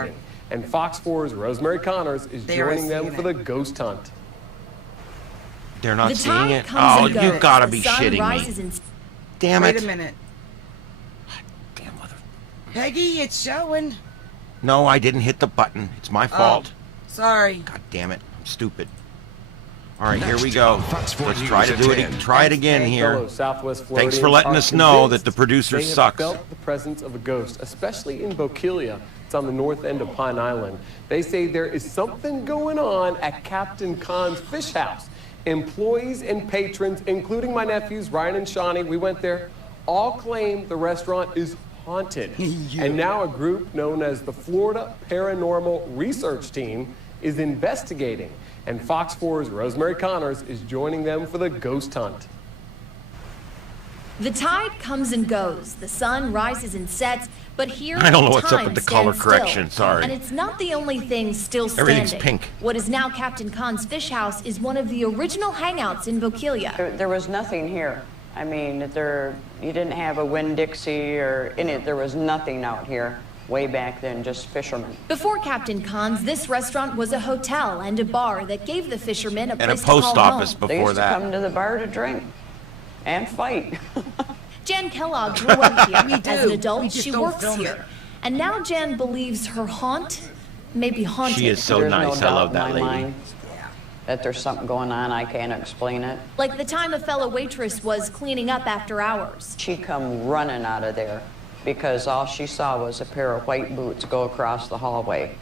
investigating. And Fox 4's Rosemary Connors is They are joining them seeing for the it. ghost hunt. They're not The seeing tide it? comes Oh, and you goes. gotta The be sun shitting me. rises in... Damn Wait it. a minute. Damn mother. Peggy, it's showing. No, I didn't hit the button. It's my fault. Sorry. God damn it. I'm stupid. All right, here we go. Fox 4 Let's News try to at do it. 10. Try it again And here. fellow Southwest Thanks for Floridians letting are us know that convinced the producer they have sucks. felt the presence of a ghost, especially in Bokeelia. It's on the north end of Pine Island. They say there is something going on at Captain Khan's Fish House. Employees and patrons, including my nephews Ryan and Shawnee, we went there, all claim the restaurant is haunted. And now a group known as the Florida Paranormal Research Team is investigating. And Fox 4's Rosemary Connors is joining them for the ghost hunt. The tide comes and goes. The sun rises and sets. But here, I don't know what's up time with the color stands correction, still. sorry. And it's not the only thing still standing. Everything's pink. What is now Captain Khan's Fish House is one of the original hangouts in Bokeelia. There was nothing here. I mean, you didn't have a Winn-Dixie or any, there was nothing out here way back then, just fishermen. Before Captain Khan's, this restaurant was a hotel and a bar that gave the fishermen a And a place post to call office home. They before used to come that. to the bar to drink and fight. Jan Kellogg grew up here. We do. As an adult, We just she don't works film here. it. And now Jan believes her haunt may be haunted. She is so There's nice. no I love doubt that in my lady. mind that there's something going on. I can't explain it. Like the time a fellow waitress was cleaning up after hours. She come running out of there because all she saw was a pair of white boots go across the hallway.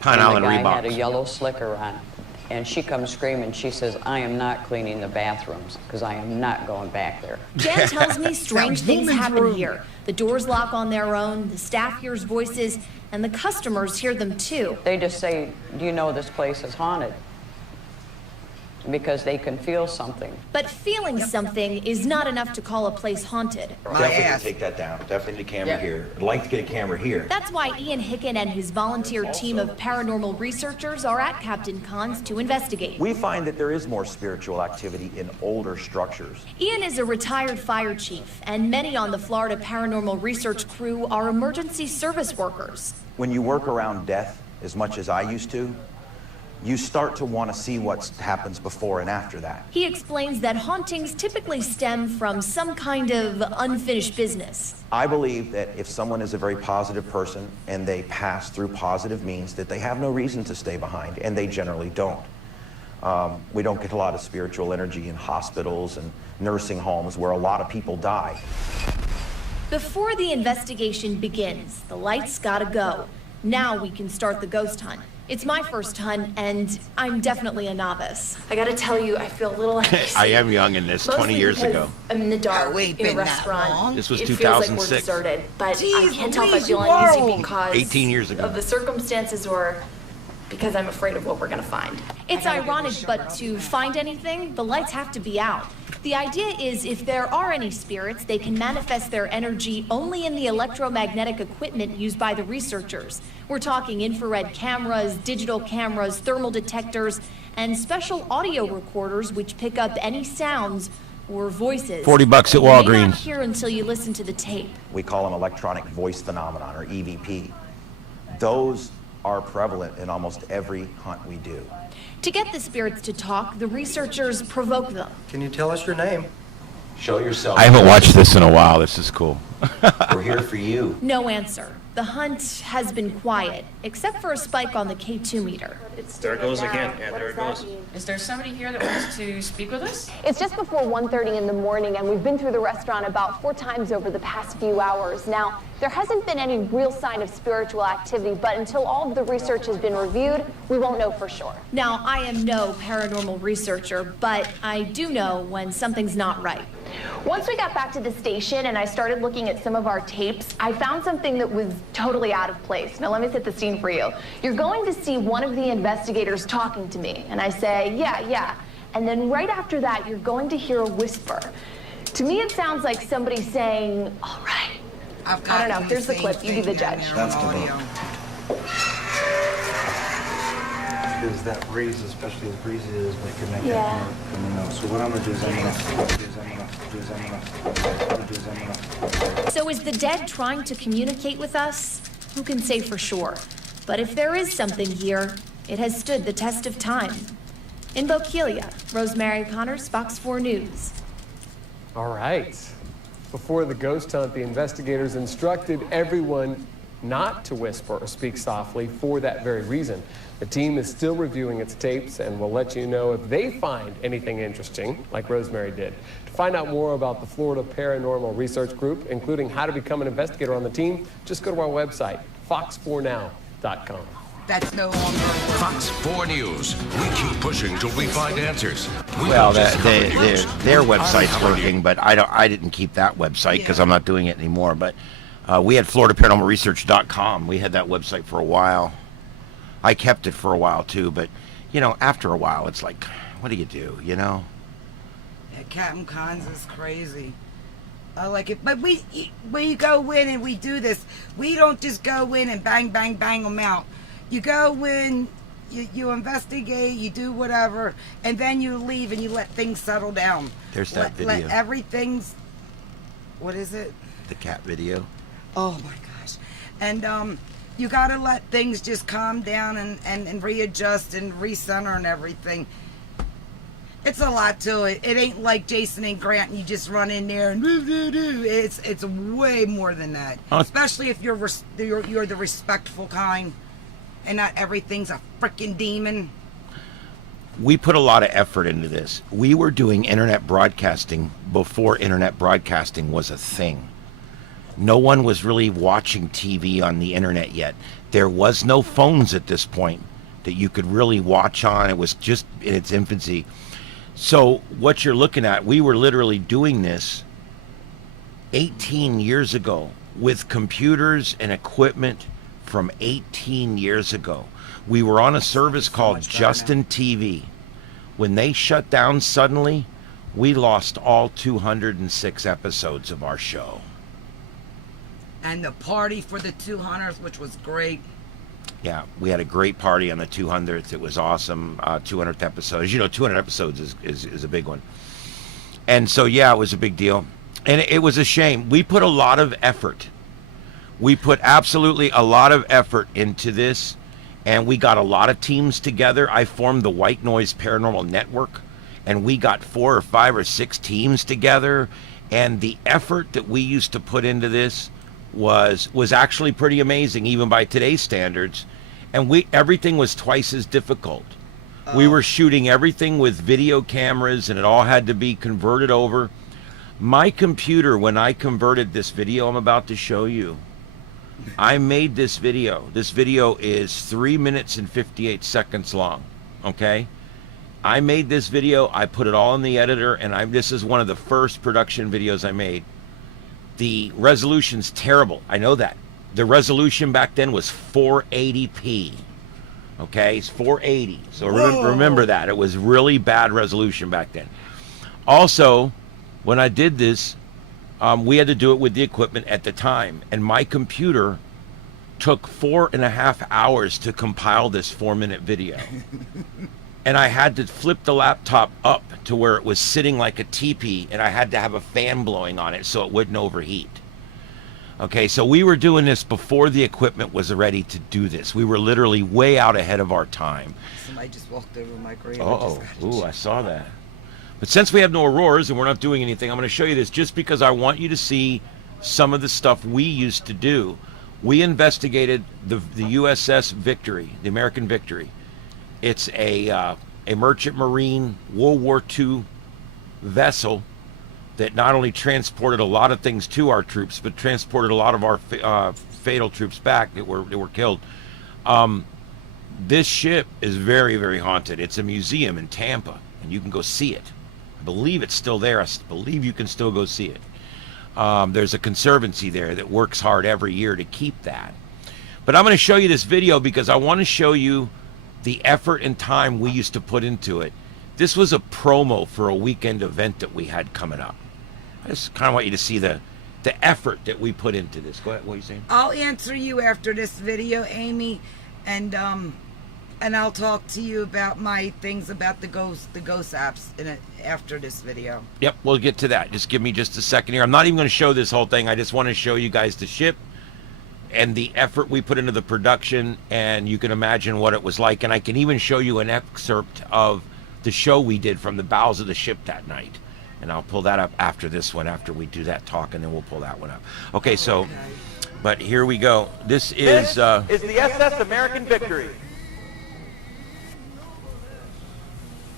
Pine And Island the guy had a Reeboks. yellow slicker on. And she comes screaming. She says, I am not cleaning the bathrooms because I am not going back there. Jan tells me strange things woman's happen room. here. The doors lock on their own, the staff hears voices, and the customers hear them too. They just say, do you know this place is haunted? Because they can feel something. But feeling something is not enough to call a place haunted. My Definitely ass. take that down. Definitely the camera Yeah. here. I'd like to get a camera here. That's why Ian Hicken and his volunteer team of paranormal researchers are at Captain Khan's to investigate. We find that there is more spiritual activity in older structures. Ian is a retired fire chief, and many on the Florida Paranormal Research crew are emergency service workers. When you work around death as much as I used to, you start to want to see what happens before and after that. He explains that hauntings typically stem from some kind of unfinished business. I believe that if someone is a very positive person and they pass through positive means, that they have no reason to stay behind, and they generally don't. We don't get a lot of spiritual energy in hospitals and nursing homes where a lot of people die. Before the investigation begins, the lights gotta go. Now we can start the ghost hunt. It's my first hunt, and I'm definitely a novice. I gotta tell you, I feel a little anxious. I am young in this, 20 Mostly years because ago. I'm in the dark Oh, we ain't in a been that restaurant. long. This was It feels like we're 2006. deserted, but I Jeez can't tell if I Louise, feel you are uneasy old. because 18 years ago. of the circumstances or because I'm afraid of what we're gonna find. It's ironic, but to find anything, the lights have to be out. The idea is if there are any spirits, they can manifest their energy only in the electromagnetic equipment used by the researchers. We're talking infrared cameras, digital cameras, thermal detectors, and special audio recorders which pick up any sounds or voices. $40 at You may not Walgreens. hear until you listen to the tape. We call them electronic voice phenomenon, or EVP. Those are prevalent in almost every hunt we do. To get the spirits to talk, the researchers provoke them. Can you tell us your name? Show yourself. I haven't watched this in a while. This is cool. We're here for you. No answer. The hunt has been quiet, except for a spike on the K2 meter. There it goes again. Yeah, there it goes. Is there somebody here that wants to speak with us? It's just before 1:30 in the morning, and we've been through the restaurant about 4 times over the past few hours. Now, there hasn't been any real sign of spiritual activity, but until all of the research has been reviewed, we won't know for sure. Now, I am no paranormal researcher, but I do know when something's not right. Once we got back to the station and I started looking at some of our tapes, I found something that was totally out of place. Now, let me set the scene for you. You're going to see one of the investigators talking to me, and I say, yeah. And then right after that, you're going to hear a whisper. To me, it sounds like somebody saying, all right. I've I don't know. gotten Here's the same clip. You be the thing down judge. there That's on the audio. Because that breeze, especially as breezy it is, may connect Yeah. that more. So what I'm gonna do is I'm gonna So is the dead trying to communicate with us? Who can say for sure? But if there is something here, it has stood the test of time. In Bokeelia, Rosemary Connors, Fox 4 News. All right. Before the ghost hunt, the investigators instructed everyone not to whisper or speak softly for that very reason. The team is still reviewing its tapes and will let you know if they find anything interesting, like Rosemary did. To find out more about the Florida Paranormal Research Group, including how to become an investigator on the team, just go to our website, fox4now.com. That's no longer Fox 4 News. We keep pushing till we find answers. We Well, don't just cover news. their We website's uncover working, news. but I didn't keep that website because I'm not doing it anymore. But we had FloridaParanormalResearch.com. We had that website for a while. I kept it for a while too, but after a while, it's like, what do? Yeah, Captain Cons is crazy. I like it, but we go in and we do this. We don't just go in and bang, bang, bang them out. You go in, you investigate, you do whatever, and then you leave and you let things settle down. There's that video. Let everything's, what is it? The cat video. Oh my gosh. And you gotta let things just calm down and readjust and recenter and everything. It's a lot to it. It ain't like Jason and Grant and you just run in there and do. It's way more than that. Especially if you're the respectful kind and not everything's a freaking demon. We put a lot of effort into this. We were doing internet broadcasting before internet broadcasting was a thing. No one was really watching TV on the internet yet. There was no phones at this point that you could really watch on. It was just in its infancy. So what you're looking at, we were literally doing this 18 years ago with computers and equipment from 18 years ago. We were on a service called Justin TV. When they shut down suddenly, we lost all 206 episodes of our show. And the party for the 200th, which was great. Yeah, we had a great party on the 200th. It was awesome. 200th episode. As you know, 200 episodes is a big one. And so, yeah, it was a big deal. And it was a shame. We put a lot of effort. We put absolutely a lot of effort into this. And we got a lot of teams together. I formed the White Noise Paranormal Network. And we got 4 or 5 or 6 teams together. And the effort that we used to put into this was actually pretty amazing, even by today's standards. And everything was twice as difficult. We were shooting everything with video cameras, and it all had to be converted over. My computer, when I converted this video I'm about to show you, I made this video. This video is 3 minutes and 58 seconds long. Okay, I made this video. I put it all in the editor, and this is one of the first production videos I made. The resolution's terrible. I know that. The resolution back then was 480p. Okay, it's 480. So remember that. It was really bad resolution back then. Also, when I did this, we had to do it with the equipment at the time. And my computer took 4.5 hours to compile this 4-minute video. And I had to flip the laptop up to where it was sitting like a teepee, and I had to have a fan blowing on it so it wouldn't overheat. Okay, so we were doing this before the equipment was ready to do this. We were literally way out ahead of our time. Somebody just walked over my grave. Ooh, I saw that. But since we have no auroras and we're not doing anything, I'm going to show you this just because I want you to see some of the stuff we used to do. We investigated the USS Victory, the American Victory. It's a merchant marine World War II vessel that not only transported a lot of things to our troops, but transported a lot of our fatal troops back that were killed. This ship is very, very haunted. It's a museum in Tampa, and you can go see it. I believe it's still there. I believe you can still go see it. There's a conservancy there that works hard every year to keep that. But I'm going to show you this video because I want to show you the effort and time we used to put into it. This was a promo for a weekend event that we had coming up. I just kind of want you to see the effort that we put into this. Go ahead, what are you saying? I'll answer you after this video, Amy, and I'll talk to you about my things about the ghost apps after this video. Yep, we'll get to that. Just give me just a second here. I'm not even going to show this whole thing. I just want to show you guys the ship and the effort we put into the production, and you can imagine what it was like. And I can even show you an excerpt of the show we did from the bowels of the ship that night. And I'll pull that up after this one, after we do that talk, and then we'll pull that one up. Okay, so, but here we go. This is the SS American Victory.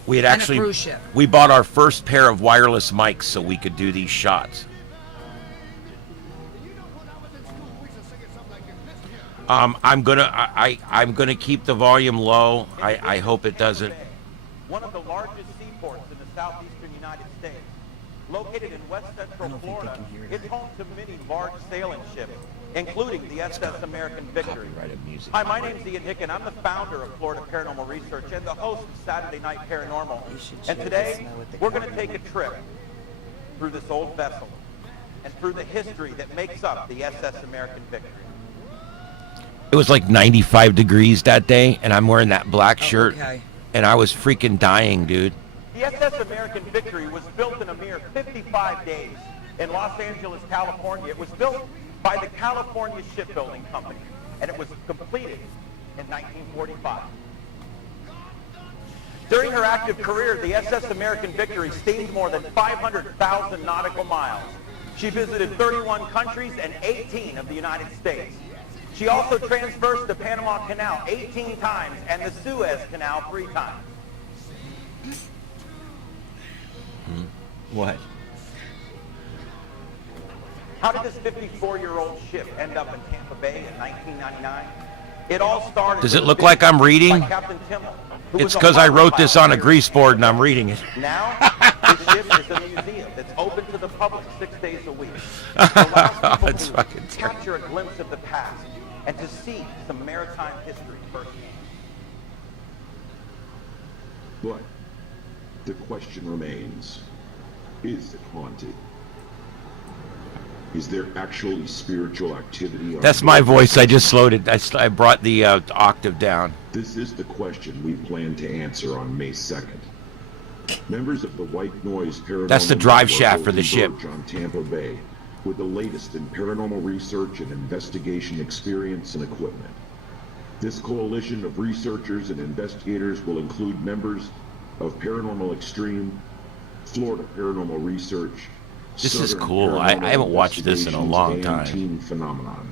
We had And a actually, cruise ship. we bought our first pair of wireless mics so we could do these shots. I'm gonna keep the volume low. I hope it doesn't. One of the largest seaports in the southeastern United States, located in west central Florida, it's home to many large sailing ships, including the SS American Victory. Hi, my name's Ian Hicken. I'm the founder of Florida Paranormal Research and the host of Saturday Night Paranormal. And today, we're going to take a trip through this old vessel and through the history that makes up the SS American Victory. It was like 95 degrees that day, and I'm wearing that black shirt, and I was freaking dying, dude. The SS American Victory was built in a mere 55 days in Los Angeles, California. It was built by the California Shipbuilding Company, and it was completed in 1945. During her active career, the SS American Victory steamed more than 500,000 nautical miles. She visited 31 countries and 18 of the United States. She also traversed the Panama Canal 18 times and the Suez Canal 3 times. What? How did this 54-year-old ship end up in Tampa Bay in 1999? It all started. Does it look like I'm reading? by Captain Timmel, who It's was a because I wrote pilot this on a here. grease board and I'm reading it. Now, the ship is a museum that's open to the public 6 days a week. It allows people It's to fucking terrible. capture a glimpse of the past and to see some maritime history firsthand. But the question remains, is it haunted? Is there actually spiritual activity? That's my voice. I just slowed it. I brought the octave down. This is the question we plan to answer on May 2nd. Members of the White Noise Paranormal That's the drive Network shaft will for the ship. converge on Tampa Bay with the latest in paranormal research and investigation experience and equipment. This coalition of researchers and investigators will include members of Paranormal Extreme, Florida Paranormal Research. This is Southern cool. I Paranormal haven't watched this in a long Investigations, and time. Team Phenomenon.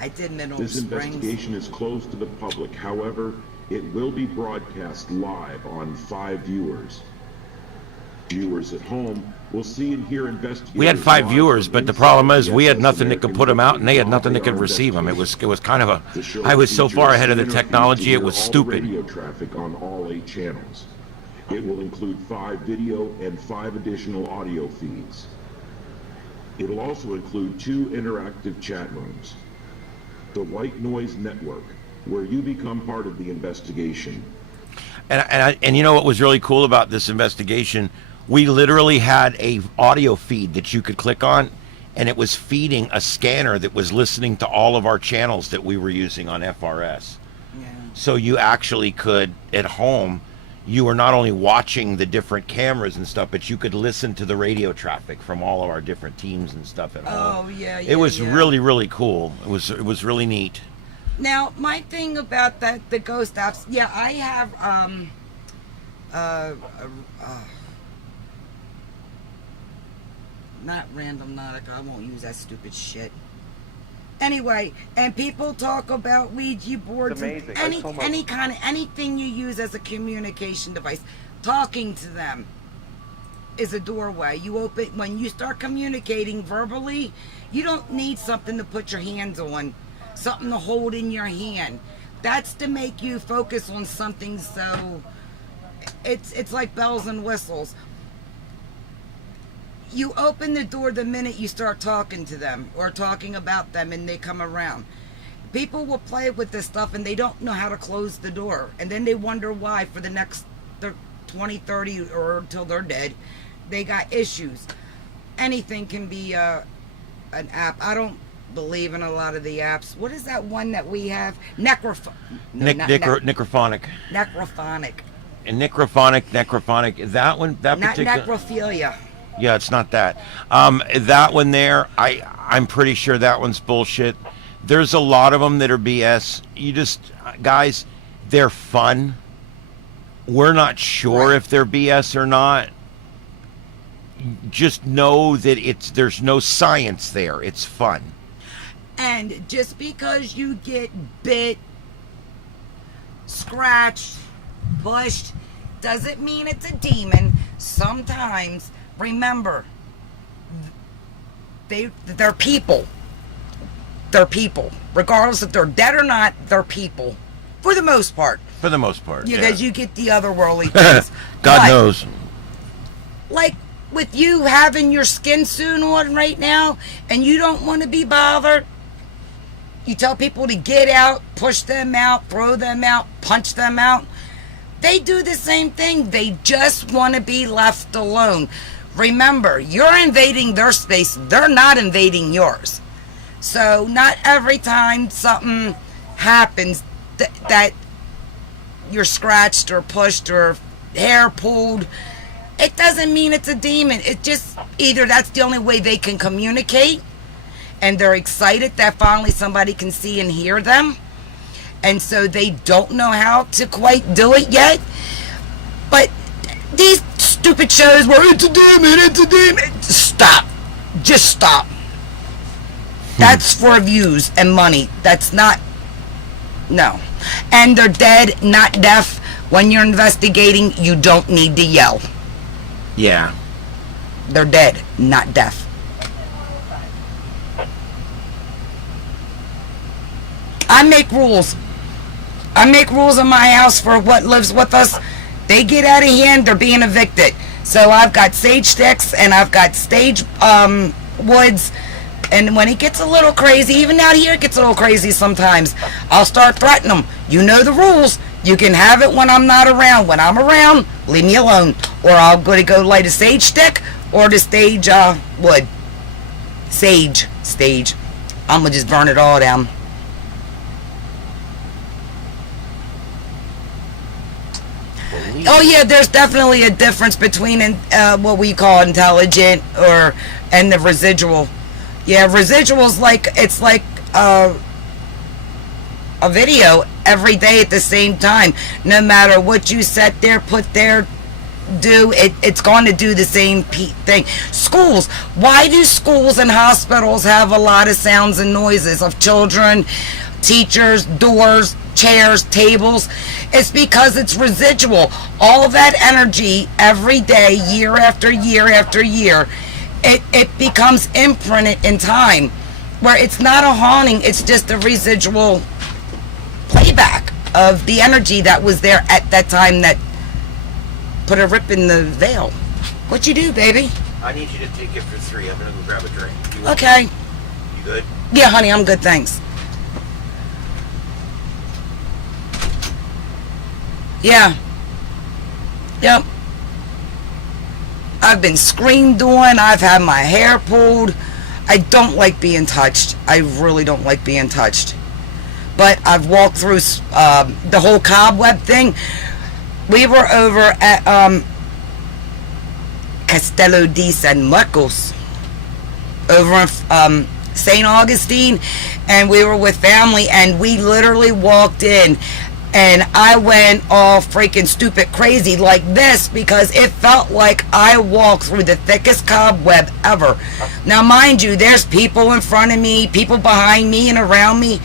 I did Mineral This Springs. investigation is closed to the public. However, it will be broadcast live on 5 viewers. Viewers at home will see and hear investigators. We had 5 live viewers, from but the inside problem is the we had SS nothing that could American put them out, and they had Victory nothing that while could they are receive them. It was kind of a. The show I was so features far ahead of the standard technology. feeds It was all the stupid. Radio traffic on all 8 channels. It will include 5 video and 5 additional audio feeds. It'll also include 2 interactive chat rooms. The White Noise Network, where you become part of the investigation. And you know what was really cool about this investigation? We literally had a audio feed that you could click on, and it was feeding a scanner that was listening to all of our channels that we were using on FRS. So you actually could, at home, you were not only watching the different cameras and stuff, but you could listen to the radio traffic from all of our different teams and stuff at home. Oh, yeah, It was yeah. really, really cool. It was really neat. Now, my thing about that, the ghost apps, yeah, I have, not Random Nautica, I won't use that stupid shit. Anyway, and people talk about Ouija boards and amazing. any, There's so much. any kind of, anything you use as a communication device. Talking to them is a doorway. You open, when you start communicating verbally, you don't need something to put your hands on, something to hold in your hand. That's to make you focus on something. So it's like bells and whistles. You open the door the minute you start talking to them or talking about them, and they come around. People will play with this stuff and they don't know how to close the door, and then they wonder why for the next 20, 30, or until they're dead, they got issues. Anything can be an app. I don't believe in a lot of the apps. What is that one that we have? Necrophonic. Necrophonic. Necrophonic. And necrophonic. That one, that Not particular. necrophilia. Yeah, it's not that. That one there, I'm pretty sure that one's bullshit. There's a lot of them that are BS. You just, guys, they're fun. we're not sure if they're BS or not. Just know that there's no science there. It's fun. And just because you get bit, scratched, pushed, doesn't mean it's a demon. Sometimes, remember, they're people. They're people. Regardless if they're dead or not, they're people. For the most part. For the most part, Because you get the otherworldly things. God knows. Like with you having your skin suit on right now, and you don't want to be bothered, you tell people to get out, push them out, throw them out, punch them out. They do the same thing. They just want to be left alone. Remember, you're invading their space. They're not invading yours. So not every time something happens that you're scratched or pushed or hair pulled, it doesn't mean it's a demon. It just, either that's the only way they can communicate, and they're excited that finally somebody can see and hear them, and so they don't know how to quite do it yet. But these stupid shows where it's a demon, stop. Just stop. That's for views and money. That's not, no. And they're dead, not deaf. When you're investigating, you don't need to yell. Yeah. They're dead, not deaf. I make rules. I make rules in my house for what lives with us. They get out of hand, they're being evicted. So I've got sage sticks and I've got sage woods. And when it gets a little crazy, even out here it gets a little crazy sometimes, I'll start threatening them. You know the rules. You can have it when I'm not around. When I'm around, leave me alone. Or I'll go light a sage stick or the sage wood. Sage. I'm going to just burn it all down. Oh yeah, there's definitely a difference between what we call intelligent and the residual. Yeah, residual's like, it's like a video every day at the same time. No matter what you set there, put there, do, it's going to do the same thing. Schools. Why do schools and hospitals have a lot of sounds and noises of children, teachers, doors, chairs, tables? It's because it's residual. All that energy every day, year after year after year, it becomes imprinted in time, where it's not a haunting, it's just a residual playback of the energy that was there at that time that put a rip in the veil. What you do, baby? I need you to take it for 3. I'm gonna go grab a drink. Okay. You good? Yeah, honey, I'm good, thanks. Yeah. Yep. I've been screamed on. I've had my hair pulled. I don't like being touched. I really don't like being touched. But I've walked through the whole cobweb thing. We were over at Castello di San Marcos over in St. Augustine, and we were with family, and we literally walked in, and I went all freaking stupid crazy like this because it felt like I walked through the thickest cobweb ever. Now, mind you, there's people in front of me, people behind me and around me.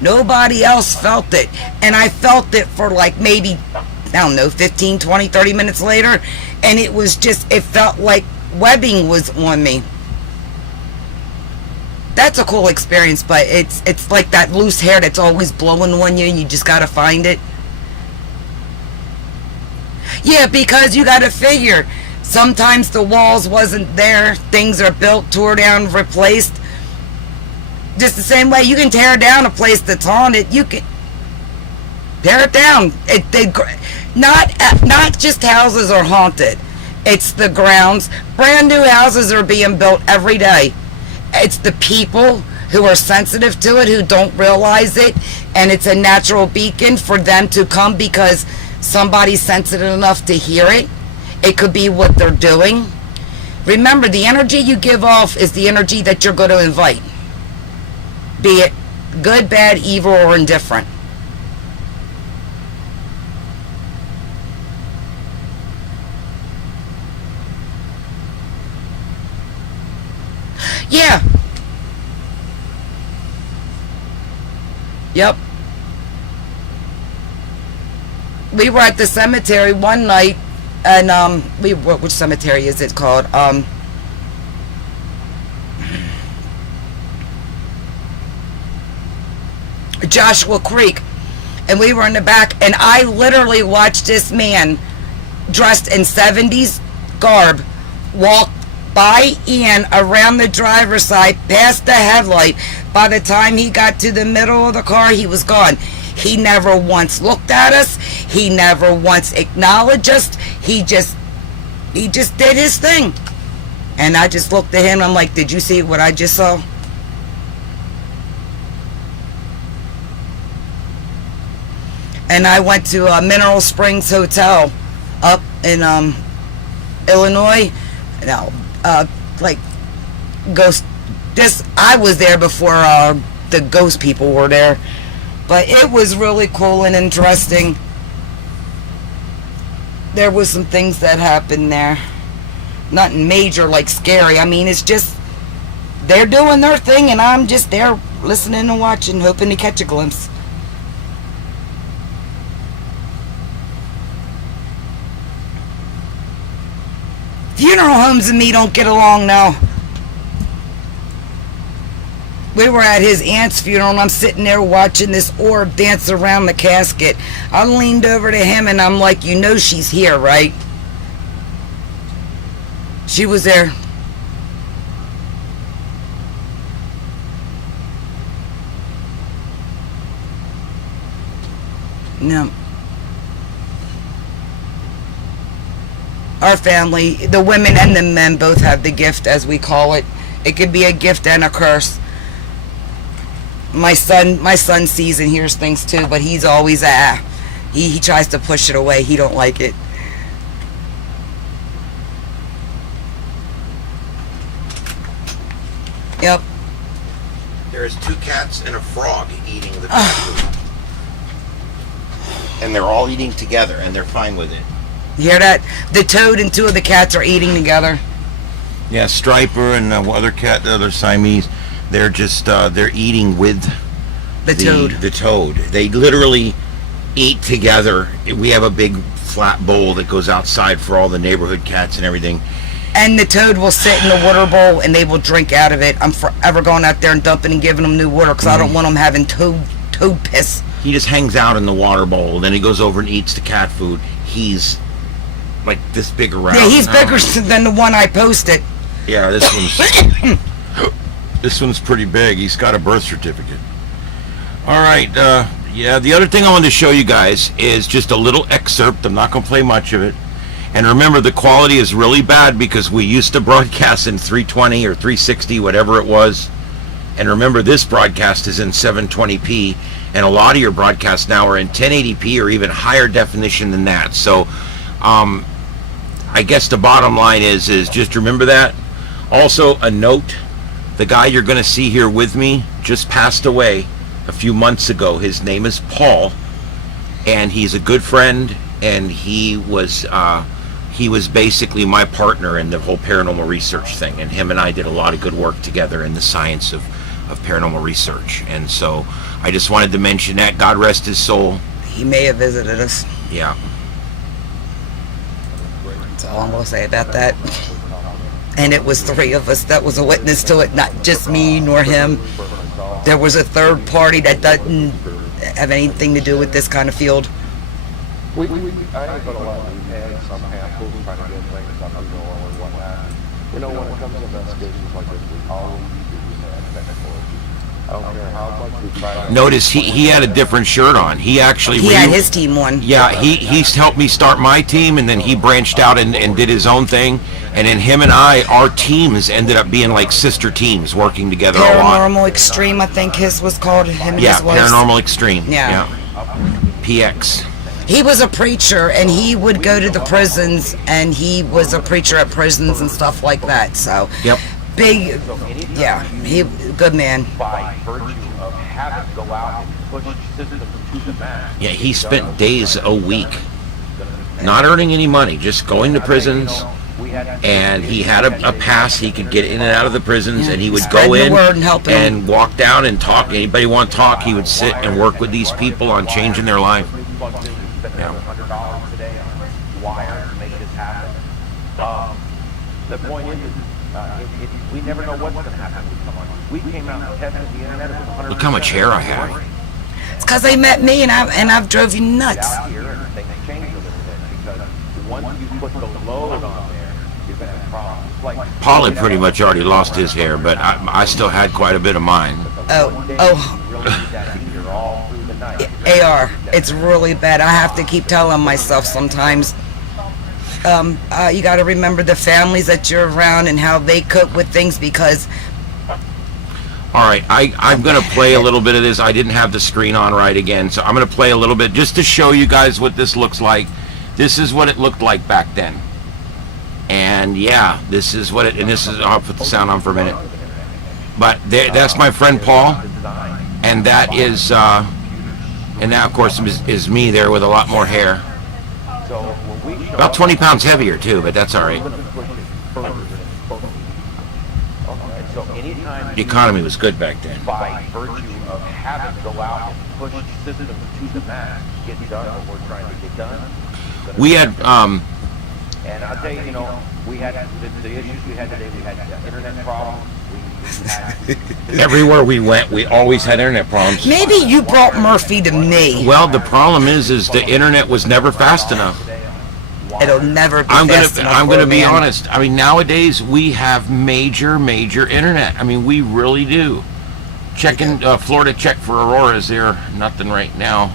Nobody else felt it. And I felt it for like maybe, I don't know, 15, 20, 30 minutes later. And it was just, it felt like webbing was on me. That's a cool experience, but it's like that loose hair that's always blowing on you, and you just gotta find it. Yeah, because you gotta figure, sometimes the walls wasn't there, things are built, tore down, replaced. Just the same way you can tear down a place that's haunted, you can tear it down. Not just houses are haunted, it's the grounds. Brand new houses are being built every day. It's the people who are sensitive to it, who don't realize it, and it's a natural beacon for them to come because somebody's sensitive enough to hear it. It could be what they're doing. Remember, the energy you give off is the energy that you're going to invite, be it good, bad, evil, or indifferent. Yeah. Yep. We were at the cemetery one night, and which cemetery is it called? Joshua Creek, and we were in the back, and I literally watched this man dressed in 70s garb walk by Ian around the driver's side past the headlight. By the time he got to the middle of the car, he was gone. He never once looked at us. He never once acknowledged us. He just did his thing. And I just looked at him. I'm like, did you see what I just saw? And I went to Mineral Springs Hotel up in Illinois. No, like ghost. I was there before the ghost people were there. But it was really cool and interesting. There was some things that happened there. Nothing major, like scary. I mean, it's just they're doing their thing, and I'm just there listening and watching, hoping to catch a glimpse. Funeral homes and me don't get along now. We were at his aunt's funeral, and I'm sitting there watching this orb dance around the casket. I leaned over to him, and I'm like, you know she's here, right? She was there. No. Our family, the women and the men both have the gift, as we call it. It could be a gift and a curse. My son sees and hears things too, but he's always he tries to push it away. He don't like it. Yep. There's 2 cats and a frog eating the cat food. And they're all eating together, and they're fine with it. You hear that? The toad and 2 of the cats are eating together. Yeah, Striper and other cat, the other Siamese, they're just they're eating with the toad. The toad. They literally eat together. We have a big flat bowl that goes outside for all the neighborhood cats and everything. And the toad will sit in the water bowl, and they will drink out of it. I'm forever going out there and dumping and giving them new water, because I don't want them having toad piss. He just hangs out in the water bowl, then he goes over and eats the cat food. He's like this big around. Yeah, he's bigger than the one I posted. Yeah, this one's pretty big. He's got a birth certificate. All right, yeah, the other thing I wanted to show you guys is just a little excerpt. I'm not going to play much of it. And remember, the quality is really bad because we used to broadcast in 320 or 360, whatever it was. And remember, this broadcast is in 720p, and a lot of your broadcasts now are in 1080p or even higher definition than that. So I guess the bottom line is just remember that. Also, a note, the guy you're going to see here with me just passed away a few months ago. His name is Paul, and he's a good friend, and he was basically my partner in the whole paranormal research thing, and him and I did a lot of good work together in the science of paranormal research. And so I just wanted to mention that. God rest his soul. He may have visited us. Yeah. That's all I'm going to say about that. And it was 3 of us that was a witness to it, not just me nor him. There was a third party that doesn't have anything to do with this kind of field. I ain't gonna lie, we've had some handfuls trying to get things up and going and whatnot. You know, when it comes to investigations like this, we always have technical issues. I don't care how much we try. Notice he had a different shirt on. He actually had his team on. Yeah, he's helped me start my team, and then he branched out and did his own thing. And then him and our teams ended up being like sister teams, working together a lot. Paranormal Extreme, I think his was called. Paranormal Extreme. Yeah. PX. He was a preacher, and he would go to the prisons, and he was a preacher at prisons and stuff like that. So, yep. Big, yeah, he good man. By virtue of having to go out and push systems to the max. Yeah, he spent days a week not earning any money, just going to prisons, and he had a pass. He could get in and out of the prisons, and he would Spreading go the in word and helping and walk down and talk. Anybody want to talk, he would sit and work with these people on changing their life. Yeah. $100 today on wire to make this happen. The point is, we never know what's going to happen when we come on. We came out and tested the internet. It was 100%. Look how much hair I have. It's because they met me and I've drove you nuts. Out here and things change a little bit because once you put the load on there, you're going to have problems. Like Paul had pretty much already lost his hair, but I still had quite a bit of mine. AR, it's really bad. I have to keep telling myself sometimes. You got to remember the families that you're around and how they cope with things because. All right, I'm going to play a little bit of this. I didn't have the screen on right again, so I'm going to play a little bit just to show you guys what this looks like. This is what it looked like back then. And yeah, this is what it, and this is, I'll put the sound on for a minute. But there, that's my friend Paul, and that is, and that of course is me there with a lot more hair. About 20 pounds heavier too, but that's all right. The economy was good back then. By virtue of having to go out and push systems to the max, get done what we're trying to get done. We had, and I'll tell you, you know, we had the issues we had today. We had internet problems. We had everywhere we went, we always had internet problems. Maybe you brought Murphy to me. Well, the problem is the internet was never fast enough. It'll never be fast enough. I'm gonna be man. honest. I mean, nowadays we have major internet. I mean, we really do. Checking Florida check for auroras there. Nothing right now.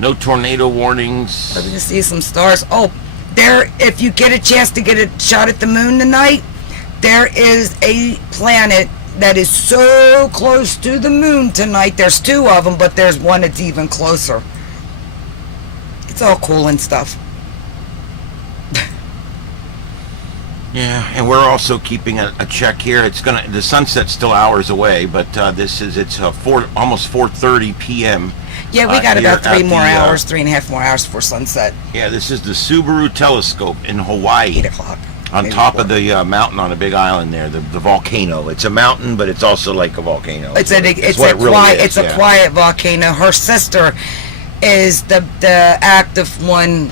No tornado warnings. Let me just see some stars. Oh, there. If you get a chance to get a shot at the moon tonight, there is a planet that is so close to the moon tonight. There's two of them, but there's one that's even closer. It's all cool and stuff. Yeah, and we're also keeping a check here. It's the sunset's still hours away, but it's almost 4:30 p.m. Yeah, we got about 3.5 more hours before sunset. Yeah, this is the Subaru Telescope in Hawaii. 8 o'clock. On top of the mountain on a big island there, the volcano. It's a mountain, but it's also like a volcano. It's a quiet volcano. Her sister is the active one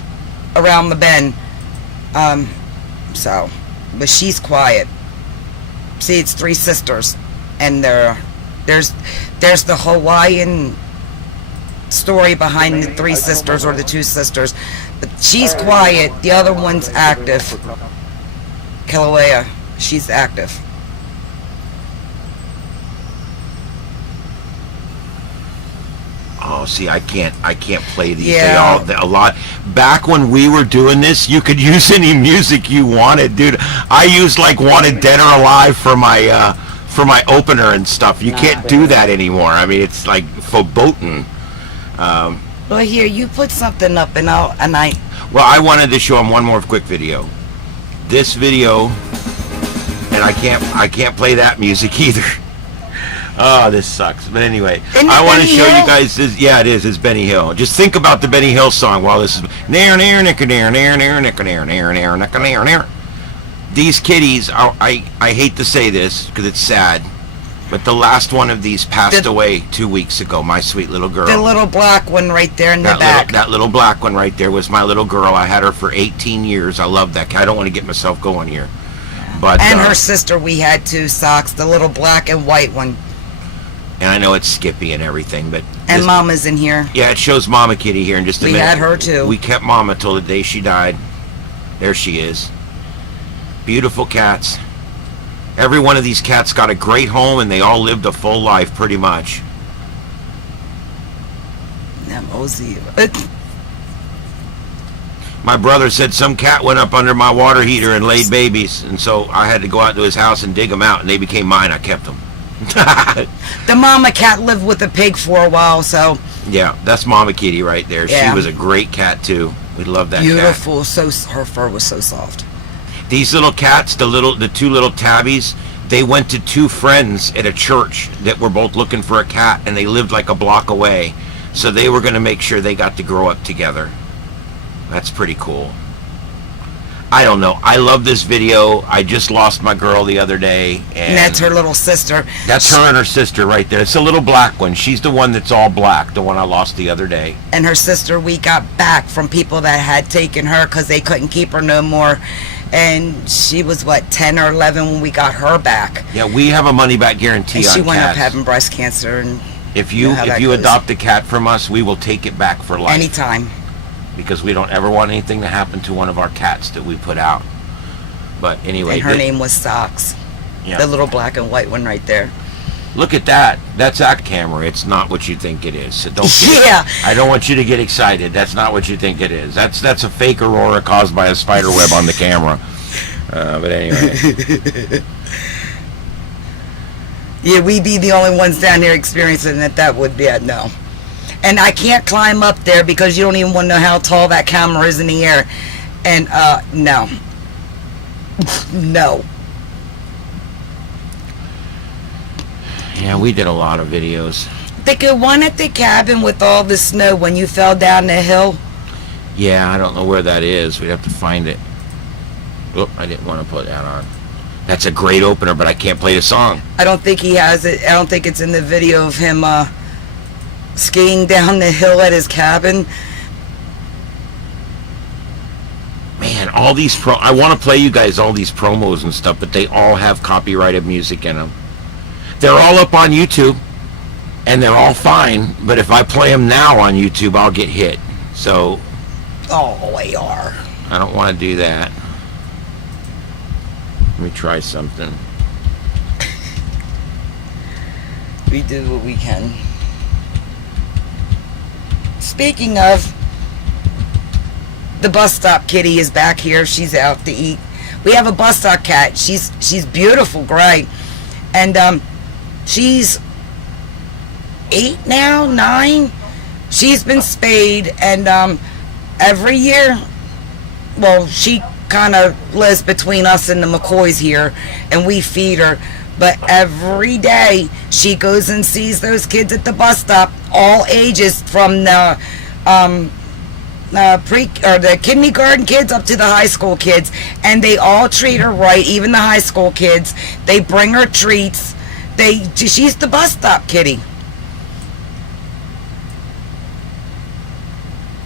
around the bend. But she's quiet. See, it's 3 sisters, and there's the Hawaiian story behind the 3 sisters or the 2 sisters, but she's quiet. The other one's active. Kilauea, she's active. Oh, see, I can't play these. Yeah. A lot. Back when we were doing this, you could use any music you wanted, dude. I used like Wanted Dead or Alive for my opener and stuff. You can't do that anymore. I mean, it's like verboten. Well, here, you put something up, and I. Well, I wanted to show them one more quick video. This video, and I can't play that music either. Oh, this sucks. But anyway, I want to show you guys this. Yeah, it is. It's Benny Hill. Just think about the Benny Hill song while this is. These kitties, I hate to say this because it's sad, but the last one of these passed away 2 weeks ago. My sweet little girl. The little black one right there in the back. That little black one right there was my little girl. I had her for 18 years. I love that cat. I don't want to get myself going here. But and her sister, we had 2 socks, the little black and white one. And I know it's Skippy and everything, but... And Mama's in here. Yeah, it shows Mama Kitty here in just a minute. We had her, too. We kept Mama till the day she died. There she is. Beautiful cats. Every one of these cats got a great home, and they all lived a full life, pretty much. My brother said some cat went up under my water heater and laid babies, and so I had to go out to his house and dig them out, and they became mine. I kept them. The mama cat lived with the pig for a while, so yeah, that's Mama Kitty right there. Yeah. She was a great cat too. We love that. Beautiful. So her fur was so soft. These little cats, the 2 little tabbies, they went to 2 friends at a church that were both looking for a cat, and they lived like a block away, so they were going to make sure they got to grow up together. That's pretty cool. I don't know. I love this video. I just lost my girl the other day, And that's her little sister. That's her and her sister right there. It's a little black one. She's the one that's all black, the one I lost the other day. And her sister, we got back from people that had taken her because they couldn't keep her no more. And she was, what, 10 or 11 when we got her back. Yeah, we have a money-back guarantee And on she wound up cats. having breast cancer. And If you goes. adopt a cat from us, we will take it back for life. Anytime. Because we don't ever want anything to happen to one of our cats that we put out. But anyway. And her name was Socks. Yeah. The little black and white one right there. Look at that. That's that camera. It's not what you think it is. So don't get, Yeah. I don't want you to get excited. That's not what you think it is. That's a fake aurora caused by a spider web on the camera. But anyway. Yeah, we'd be the only ones down here experiencing it. That would be it. No. And I can't climb up there because you don't even want to know how tall that camera is in the air. And, no. No. Yeah, we did a lot of videos. The good one at the cabin with all the snow when you fell down the hill. Yeah, I don't know where that is. We'd have to find it. Oop, I didn't want to put that on. That's a great opener, but I can't play the song. I don't think he has it. I don't think it's in the video of him skiing down the hill at his cabin. Man, all these I want to play you guys all these promos and stuff, but they all have copyrighted music in them. They're all up on YouTube, and they're all fine, but if I play them now on YouTube, I'll get hit. So... Oh, they are. I don't want to do that. Let me try something. We do what we can. Speaking of, the bus stop kitty is back here. She's out to eat. We have a bus stop cat. She's beautiful, gray, and she's 8 now, 9. She's been spayed, and every year, well, she kind of lives between us and the McCoys here, and we feed her. But every day she goes and sees those kids at the bus stop, all ages from the the kindergarten kids up to the high school kids, and they all treat her right. Even the high school kids, they bring her treats. She's the bus stop kitty.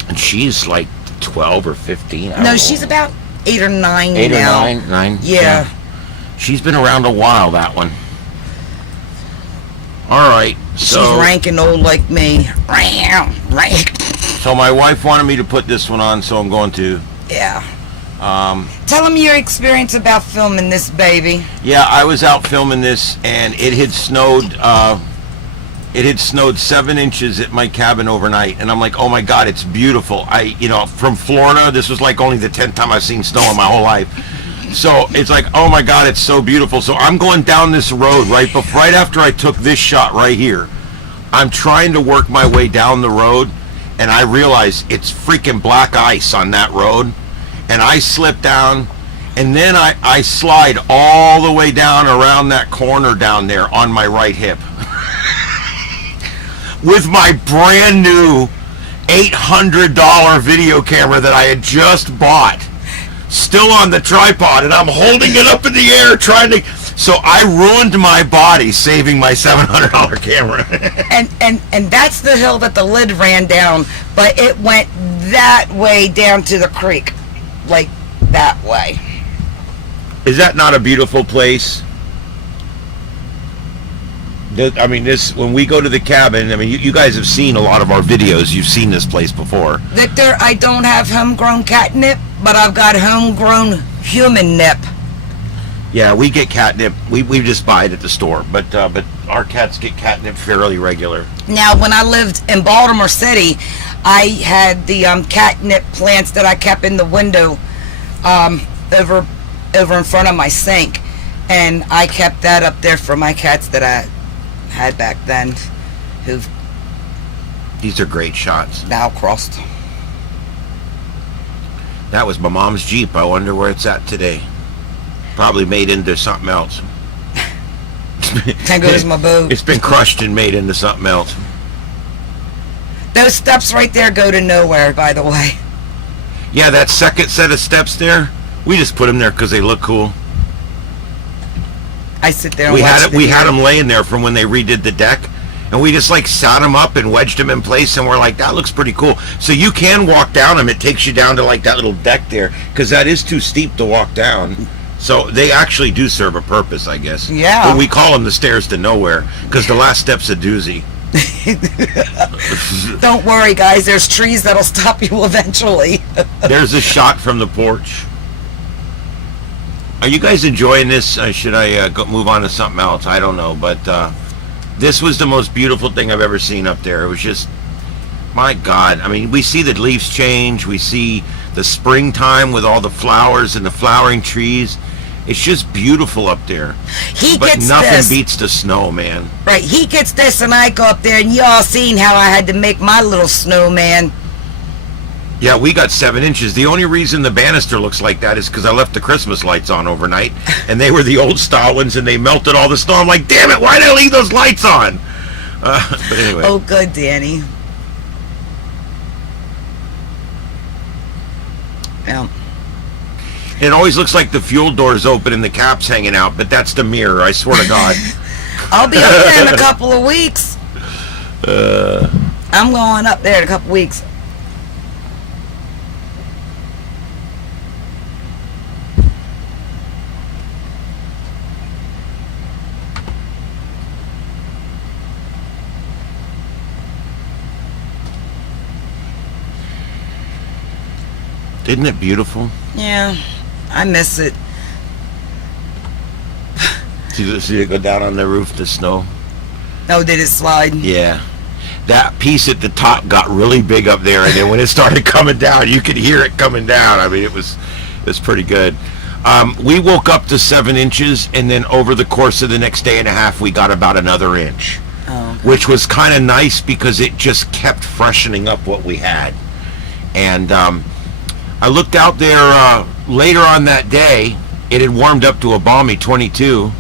And she's like 12 or 15. I don't No, know. she's about 8 or 9 8 now. or 9? Yeah. She's been around a while, that one. All right, so... She's ranking old like me. Rank. So my wife wanted me to put this one on, so I'm going to. Yeah. Tell them your experience about filming this, baby. Yeah, I was out filming this, and it had snowed. It had snowed 7 inches at my cabin overnight, and I'm like, oh my God, it's beautiful. From Florida, this was like only the 10th time I've seen snow in my whole life. So it's like, oh my God, it's so beautiful. So I'm going down this road right after I took this shot right here. I'm trying to work my way down the road, and I realize it's freaking black ice on that road, and I slip down, and then I slide all the way down around that corner down there on my right hip with my brand new $800 video camera that I had just bought, still on the tripod, and I'm holding it up in the air trying to... So I ruined my body saving my $700 camera. and that's the hill that the lid ran down, but it went that way down to the creek, like that way. Is that not a beautiful place? I mean, when we go to the cabin, I mean, you guys have seen a lot of our videos. You've seen this place before. Victor, I don't have homegrown catnip, but I've got homegrown human nip. Yeah, we get catnip. We just buy it at the store, but our cats get catnip fairly regular. Now, when I lived in Baltimore City, I had the catnip plants that I kept in the window over in front of my sink, and I kept that up there for my cats that I had back then, who've These are great shots. now crossed. That was my mom's Jeep. I wonder where it's at today. Probably made into something else. There goes my boat. It's been crushed and made into something else. Those steps right there go to nowhere, by the way. Yeah, that second set of steps there, We just put them there because they look cool. I sit there and We watch had it. We had them laying there from when they redid the deck, and we just like sat them up and wedged them in place, and we're like, that looks pretty cool. So you can walk down them. It takes you down to like that little deck there because that is too steep to walk down. So they actually do serve a purpose, I guess. Yeah. But we call them the stairs to nowhere because the last step's a doozy. Don't worry, guys. There's trees that'll stop you eventually. There's a shot from the porch. Are you guys enjoying this? Should I move on to something else? I don't know, but this was the most beautiful thing I've ever seen up there. It was just, my God. I mean, we see the leaves change. We see the springtime with all the flowers and the flowering trees. It's just beautiful up there. But nothing beats the snow, man. Right, he gets this and I go up there, and y'all seen how I had to make my little snowman. Yeah, we got 7 inches. The only reason the banister looks like that is because I left the Christmas lights on overnight, and they were the old style ones, and they melted all the snow. I'm like, damn it, why did I leave those lights on? But anyway. Oh, good, Danny. Yeah. It always looks like the fuel door's open and the cap's hanging out, but that's the mirror, I swear to God. I'll be up there in a couple of weeks. I'm going up there in a couple of weeks. Isn't it beautiful? Yeah, I miss it. See it go down on the roof, the snow? Oh, did it slide? Yeah. That piece at the top got really big up there, and then when it started coming down, you could hear it coming down. I mean, it was pretty good. We woke up to 7 inches, and then over the course of the next day and a half, we got about another inch. Oh, okay. Which was kind of nice because it just kept freshening up what we had. And I looked out there later on that day. It had warmed up to a balmy 22.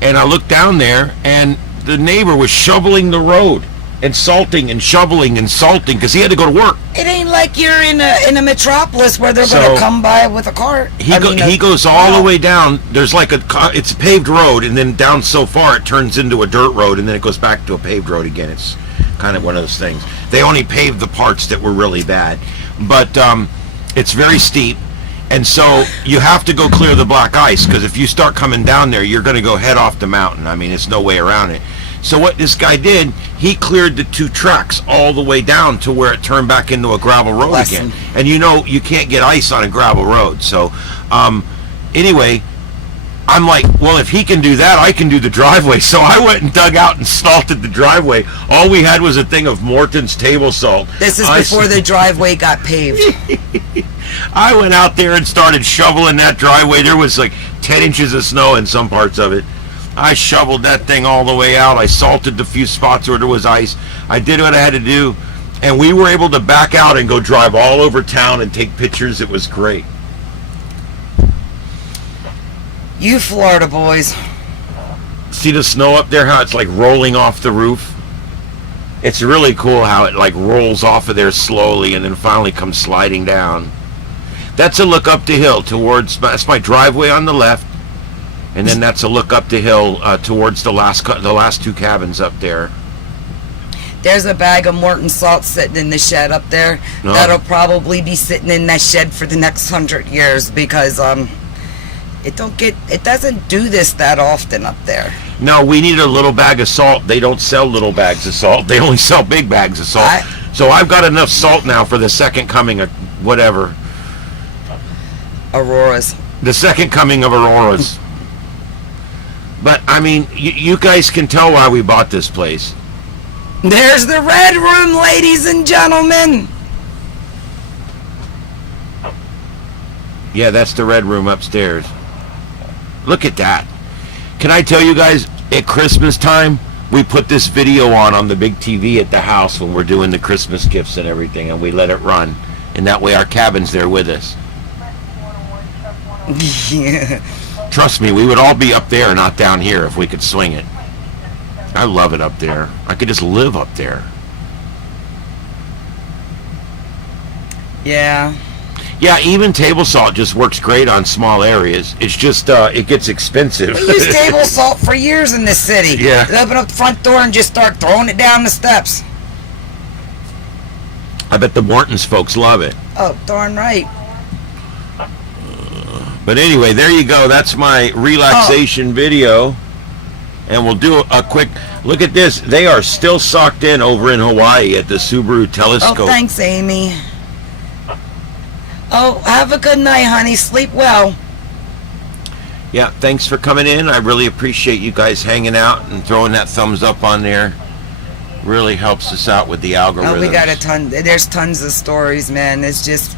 And I looked down there, and the neighbor was shoveling the road and salting and shoveling and salting because he had to go to work. It ain't like you're in a metropolis where they're going to come by with a cart. He goes all the way down. There's like it's a paved road, and then down so far it turns into a dirt road, and then it goes back to a paved road again. It's kind of one of those things. They only paved the parts that were really bad, but it's very steep. And so you have to go clear the black ice because if you start coming down there, you're going to go head off the mountain. I mean, there's no way around it. So what this guy did, he cleared the 2 tracks all the way down to where it turned back into a gravel road again. And you know, you can't get ice on a gravel road. So anyway, I'm like, well, if he can do that, I can do the driveway. So I went and dug out and salted the driveway. All we had was a thing of Morton's table salt. This is before the driveway got paved. I went out there and started shoveling that driveway. There was like 10 inches of snow in some parts of it. I shoveled that thing all the way out. I salted the few spots where there was ice. I did what I had to do. And we were able to back out and go drive all over town and take pictures. It was great. You Florida boys. See the snow up there, how it's like rolling off the roof? It's really cool how it like rolls off of there slowly and then finally comes sliding down. That's a look up the hill towards, that's my driveway on the left, and then that's a look up the hill towards the last 2 cabins up there. There's a bag of Morton salt sitting in the shed up there. No. That'll probably be sitting in that shed for the next 100 years because it doesn't do this that often up there. No, we need a little bag of salt. They don't sell little bags of salt. They only sell big bags of salt. So I've got enough salt now for the second coming of whatever. Auroras. The second coming of Auroras. But, I mean, you guys can tell why we bought this place. There's the red room, ladies and gentlemen. Yeah, that's the red room upstairs. Look at that. Can I tell you guys, at Christmas time, we put this video on the big TV at the house when we're doing the Christmas gifts and everything, and we let it run. And that way our cabin's there with us. Yeah. Trust me, we would all be up there, not down here, if we could swing it. I love it up there. I could just live up there. Yeah. Yeah, even table salt just works great on small areas. It's just it gets expensive. We use table salt for years in this city. Yeah. They open up the front door and just start throwing it down the steps. I bet the Morton's folks love it. Oh, darn right. But anyway, there you go. That's my relaxation video. And we'll do a quick look at this. They are still socked in over in Hawaii at the Subaru Telescope. Oh, thanks, Amy. Oh, have a good night, honey. Sleep well. Yeah, thanks for coming in. I really appreciate you guys hanging out and throwing that thumbs up on there. Really helps us out with the algorithm. Oh, we got a ton. There's tons of stories, man. It's just...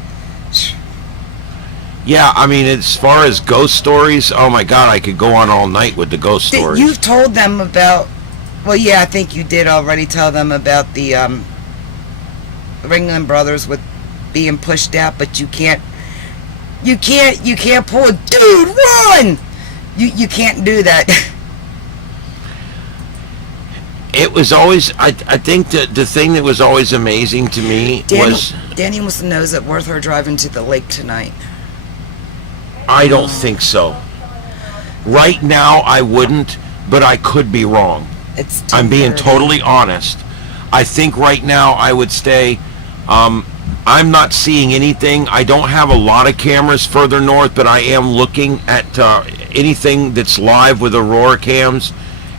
Yeah, I mean, as far as ghost stories, oh my God, I could go on all night with the ghost stories. You've told them about... Well, yeah, I think you did already tell them about the Ringling Brothers with being pushed out, but you can't pull a dude, run! You can't do that. It was always, I think the thing that was always amazing to me was... Danny wants to know, is it worth her driving to the lake tonight? I don't think so. Right now, I wouldn't, but I could be wrong. I'm being totally honest. I think right now I would stay. I'm not seeing anything. I don't have a lot of cameras further north, but I am looking at anything that's live with Aurora cams,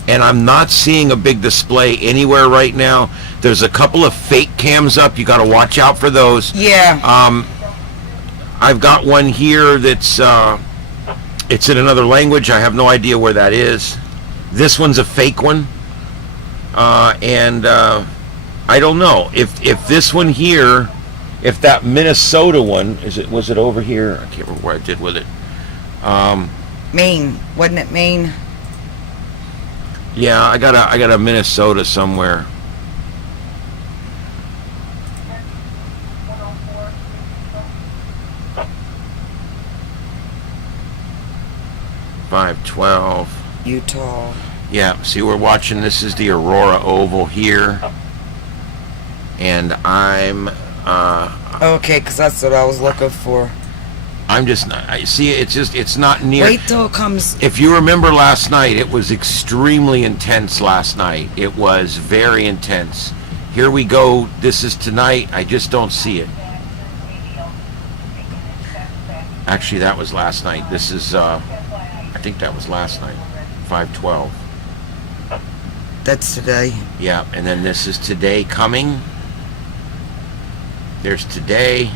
and I'm not seeing a big display anywhere right now. There's a couple of fake cams up. You got to watch out for those. Yeah. I've got one here that's it's in another language. I have no idea where that is. This one's a fake one, and I don't know if this one here, if that Minnesota one was it over here? I can't remember what I did with it. Maine, wasn't it Maine? Yeah, I got a Minnesota somewhere. .512 Utah. Yeah, see, we're watching. This is the Aurora Oval here, and I'm okay, because that's what I was looking for. I'm just not. I see. It's not near. Wait till it comes. If you remember last night, it was extremely intense. Last night, it was very intense. Here we go. This is tonight. I just don't see it. Actually, that was last night. This is. I think that was last night. 512. That's today. Yeah, and then this is today coming. There's today.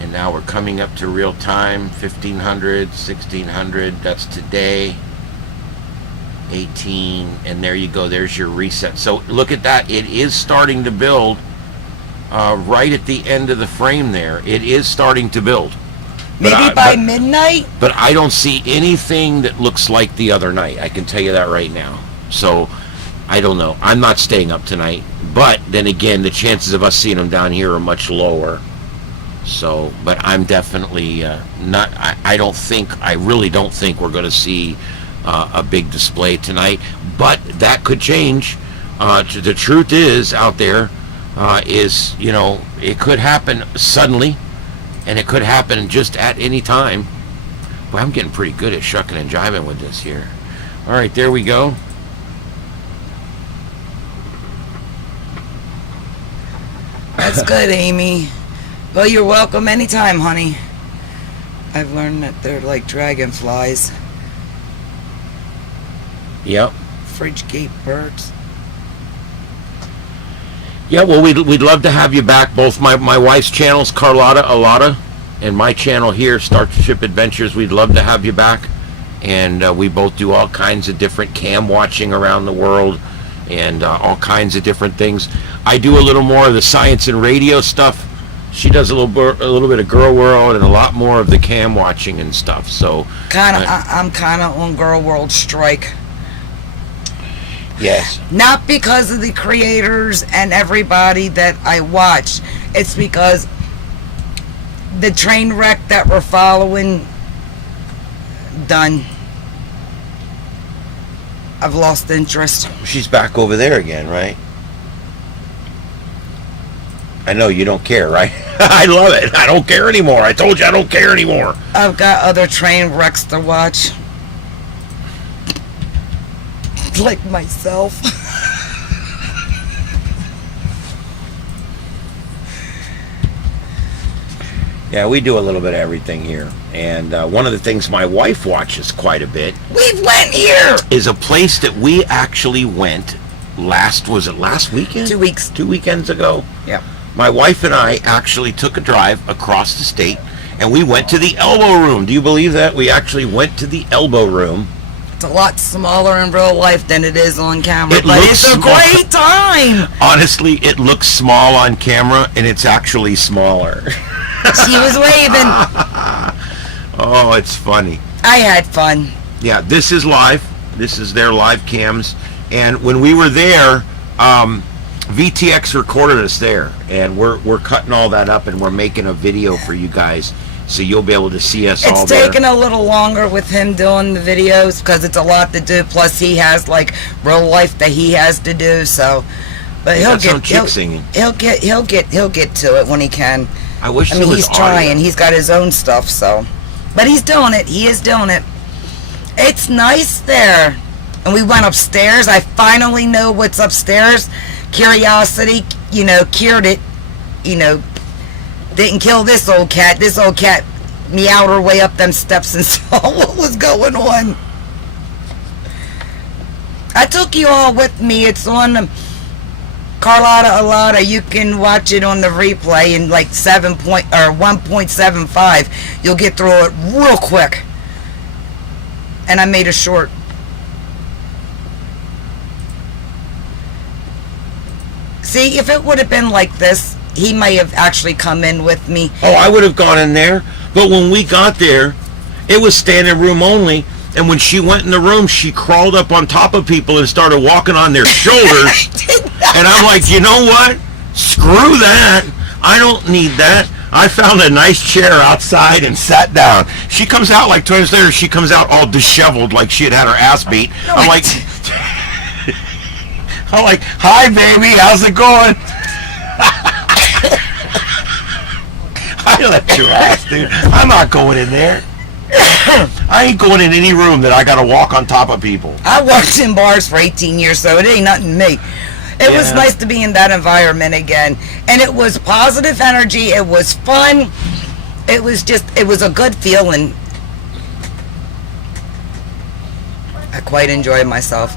And now we're coming up to real time. 1500, 1600. That's today. 18. And there you go. There's your reset. So look at that. It is starting to build right at the end of the frame there. It is starting to build. Maybe by midnight? But I don't see anything that looks like the other night. I can tell you that right now. So, I don't know. I'm not staying up tonight. But, then again, the chances of us seeing them down here are much lower. So, but I'm definitely not... I really don't think we're going to see a big display tonight. But that could change. The truth is, out there, is, it could happen suddenly. And it could happen just at any time. But I'm getting pretty good at shucking and jiving with this here. All right, there we go. That's good, Amy. Well, you're welcome anytime, honey. I've learned that they're like dragonflies. Yep. Fridge gate birds. Yeah, well, we'd love to have you back. Both my wife's channels, Carlotta Alata, and my channel here, Starship Adventures. We'd love to have you back. And we both do all kinds of different cam watching around the world and all kinds of different things. I do a little more of the science and radio stuff. She does a little bit of Girl World and a lot more of the cam watching and stuff. So I'm kind of on Girl World strike. Yes. Not because of the creators and everybody that I watch. It's because the train wreck that we're following, done. I've lost interest. She's back over there again, right? I know you don't care, right? I love it. I don't care anymore. I told you I don't care anymore. I've got other train wrecks to watch. Like myself. Yeah, we do a little bit of everything here. And one of the things my wife watches quite a bit. We went here! Is a place that we actually went was it last weekend? 2 weeks. 2 weekends ago. Yep. My wife and I actually took a drive across the state and we went to the Elbow Room. Do you believe that? We actually went to the Elbow Room. It's a lot smaller in real life than it is on camera, It but looks it's a small. great time! Honestly, it looks small on camera and it's actually smaller. She was waving. Oh, it's funny. I had fun. Yeah, this is live. This is their live cams. And when we were there, VTX recorded us there. And we're cutting all that up and we're making a video for you guys. So you'll be able to see us all It's there. taken a little longer with him doing the videos because it's a lot to do. Plus, he has like real life that he has to do. So, but They he'll got some get chick singing. he'll get to it when he can. I wish I there mean, was he's trying. audio. He's got his own stuff. So, but he's doing it. He is doing it. It's nice there. And we went upstairs. I finally know what's upstairs. Curiosity, cured it. Didn't kill this old cat. This old cat meowed her way up them steps and saw what was going on. I took you all with me. It's on Carlotta Alada. You can watch it on the replay in like 1.75. You'll get through it real quick. And I made a short. See, if it would have been like this, he may have actually come in with me. Oh, I would have gone in there. But when we got there, it was standing room only. And when she went in the room, she crawled up on top of people and started walking on their shoulders. And I'm like, you know what? Screw that. I don't need that. I found a nice chair outside and sat down. She comes out like 20 minutes later, she comes out all disheveled like she had had her ass beat. I'm like, hi baby, how's it going? I left your ass, dude. I'm not going in there. I ain't going in any room that I gotta walk on top of people. I worked in bars for 18 years, so it ain't nothing to me. It was nice to be in that environment again. And it was positive energy. It was fun. It was a good feeling. I quite enjoyed myself.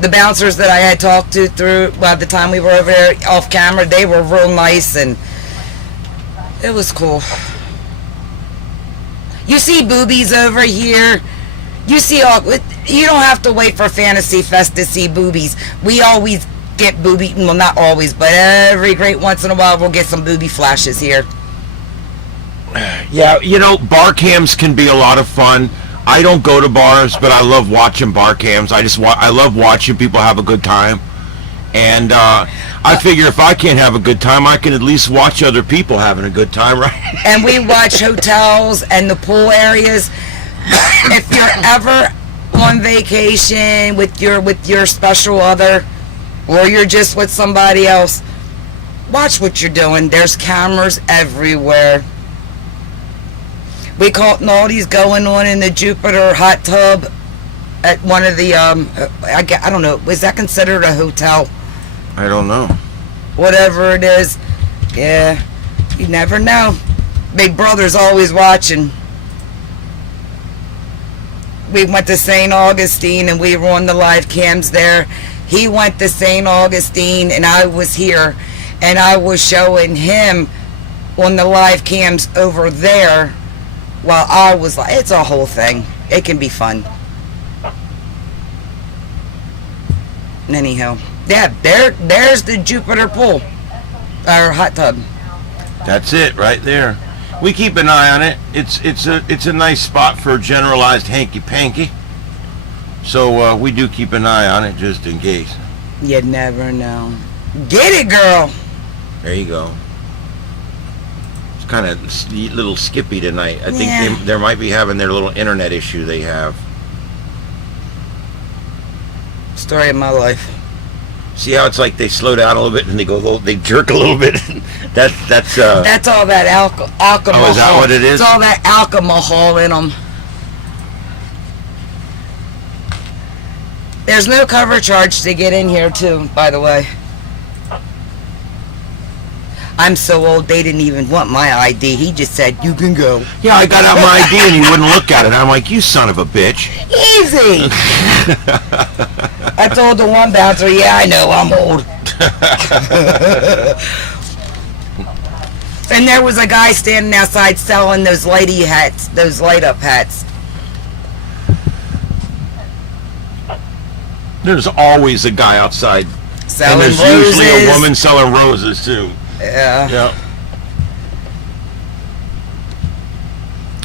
The bouncers that I had talked to by the time we were over there off camera, they were real nice and it was cool. You see boobies over here. You don't have to wait for Fantasy Fest to see boobies. We always get booby, well not always, but every great once in a while we'll get some booby flashes here. Yeah, bar cams can be a lot of fun. I don't go to bars, but I love watching bar cams. I love watching people have a good time. And I figure if I can't have a good time, I can at least watch other people having a good time, right? And we watch hotels and the pool areas. If you're ever on vacation with your special other, or you're just with somebody else, watch what you're doing. There's cameras everywhere. We caught naughties going on in the Jupiter hot tub at one of the I don't know, was that considered a hotel? I don't know. Whatever it is. Yeah, you never know. Big Brother's always watching. We went to St. Augustine and we were on the live cams there. He went to St. Augustine and I was here and I was showing him on the live cams over there while I was like, it's a whole thing. It can be fun. Anyhow, yeah, there's the Jupiter pool, our hot tub. That's it right there. We keep an eye on it. It's a nice spot for generalized hanky-panky. So we do keep an eye on it just in case. You never know. Get it, girl. There you go. It's kind of little skippy tonight. I think Yeah. they might be having their little internet issue they have. Story of my life. See how it's like they slow down a little bit and they they jerk a little bit. That's all that alcohol. Oh, is that what it is? It's all that alcohol in them. There's no cover charge to get in here too, by the way. I'm so old they didn't even want my ID. He just said, you can go. Yeah, I got out my ID and he wouldn't look at it. I'm like, you son of a bitch. Easy. I told the one bouncer, yeah, I know, I'm old. And there was a guy standing outside selling those lady hats, those light up hats. There's always a guy outside. Selling and there's roses. usually a woman selling roses too. Yeah. Yep.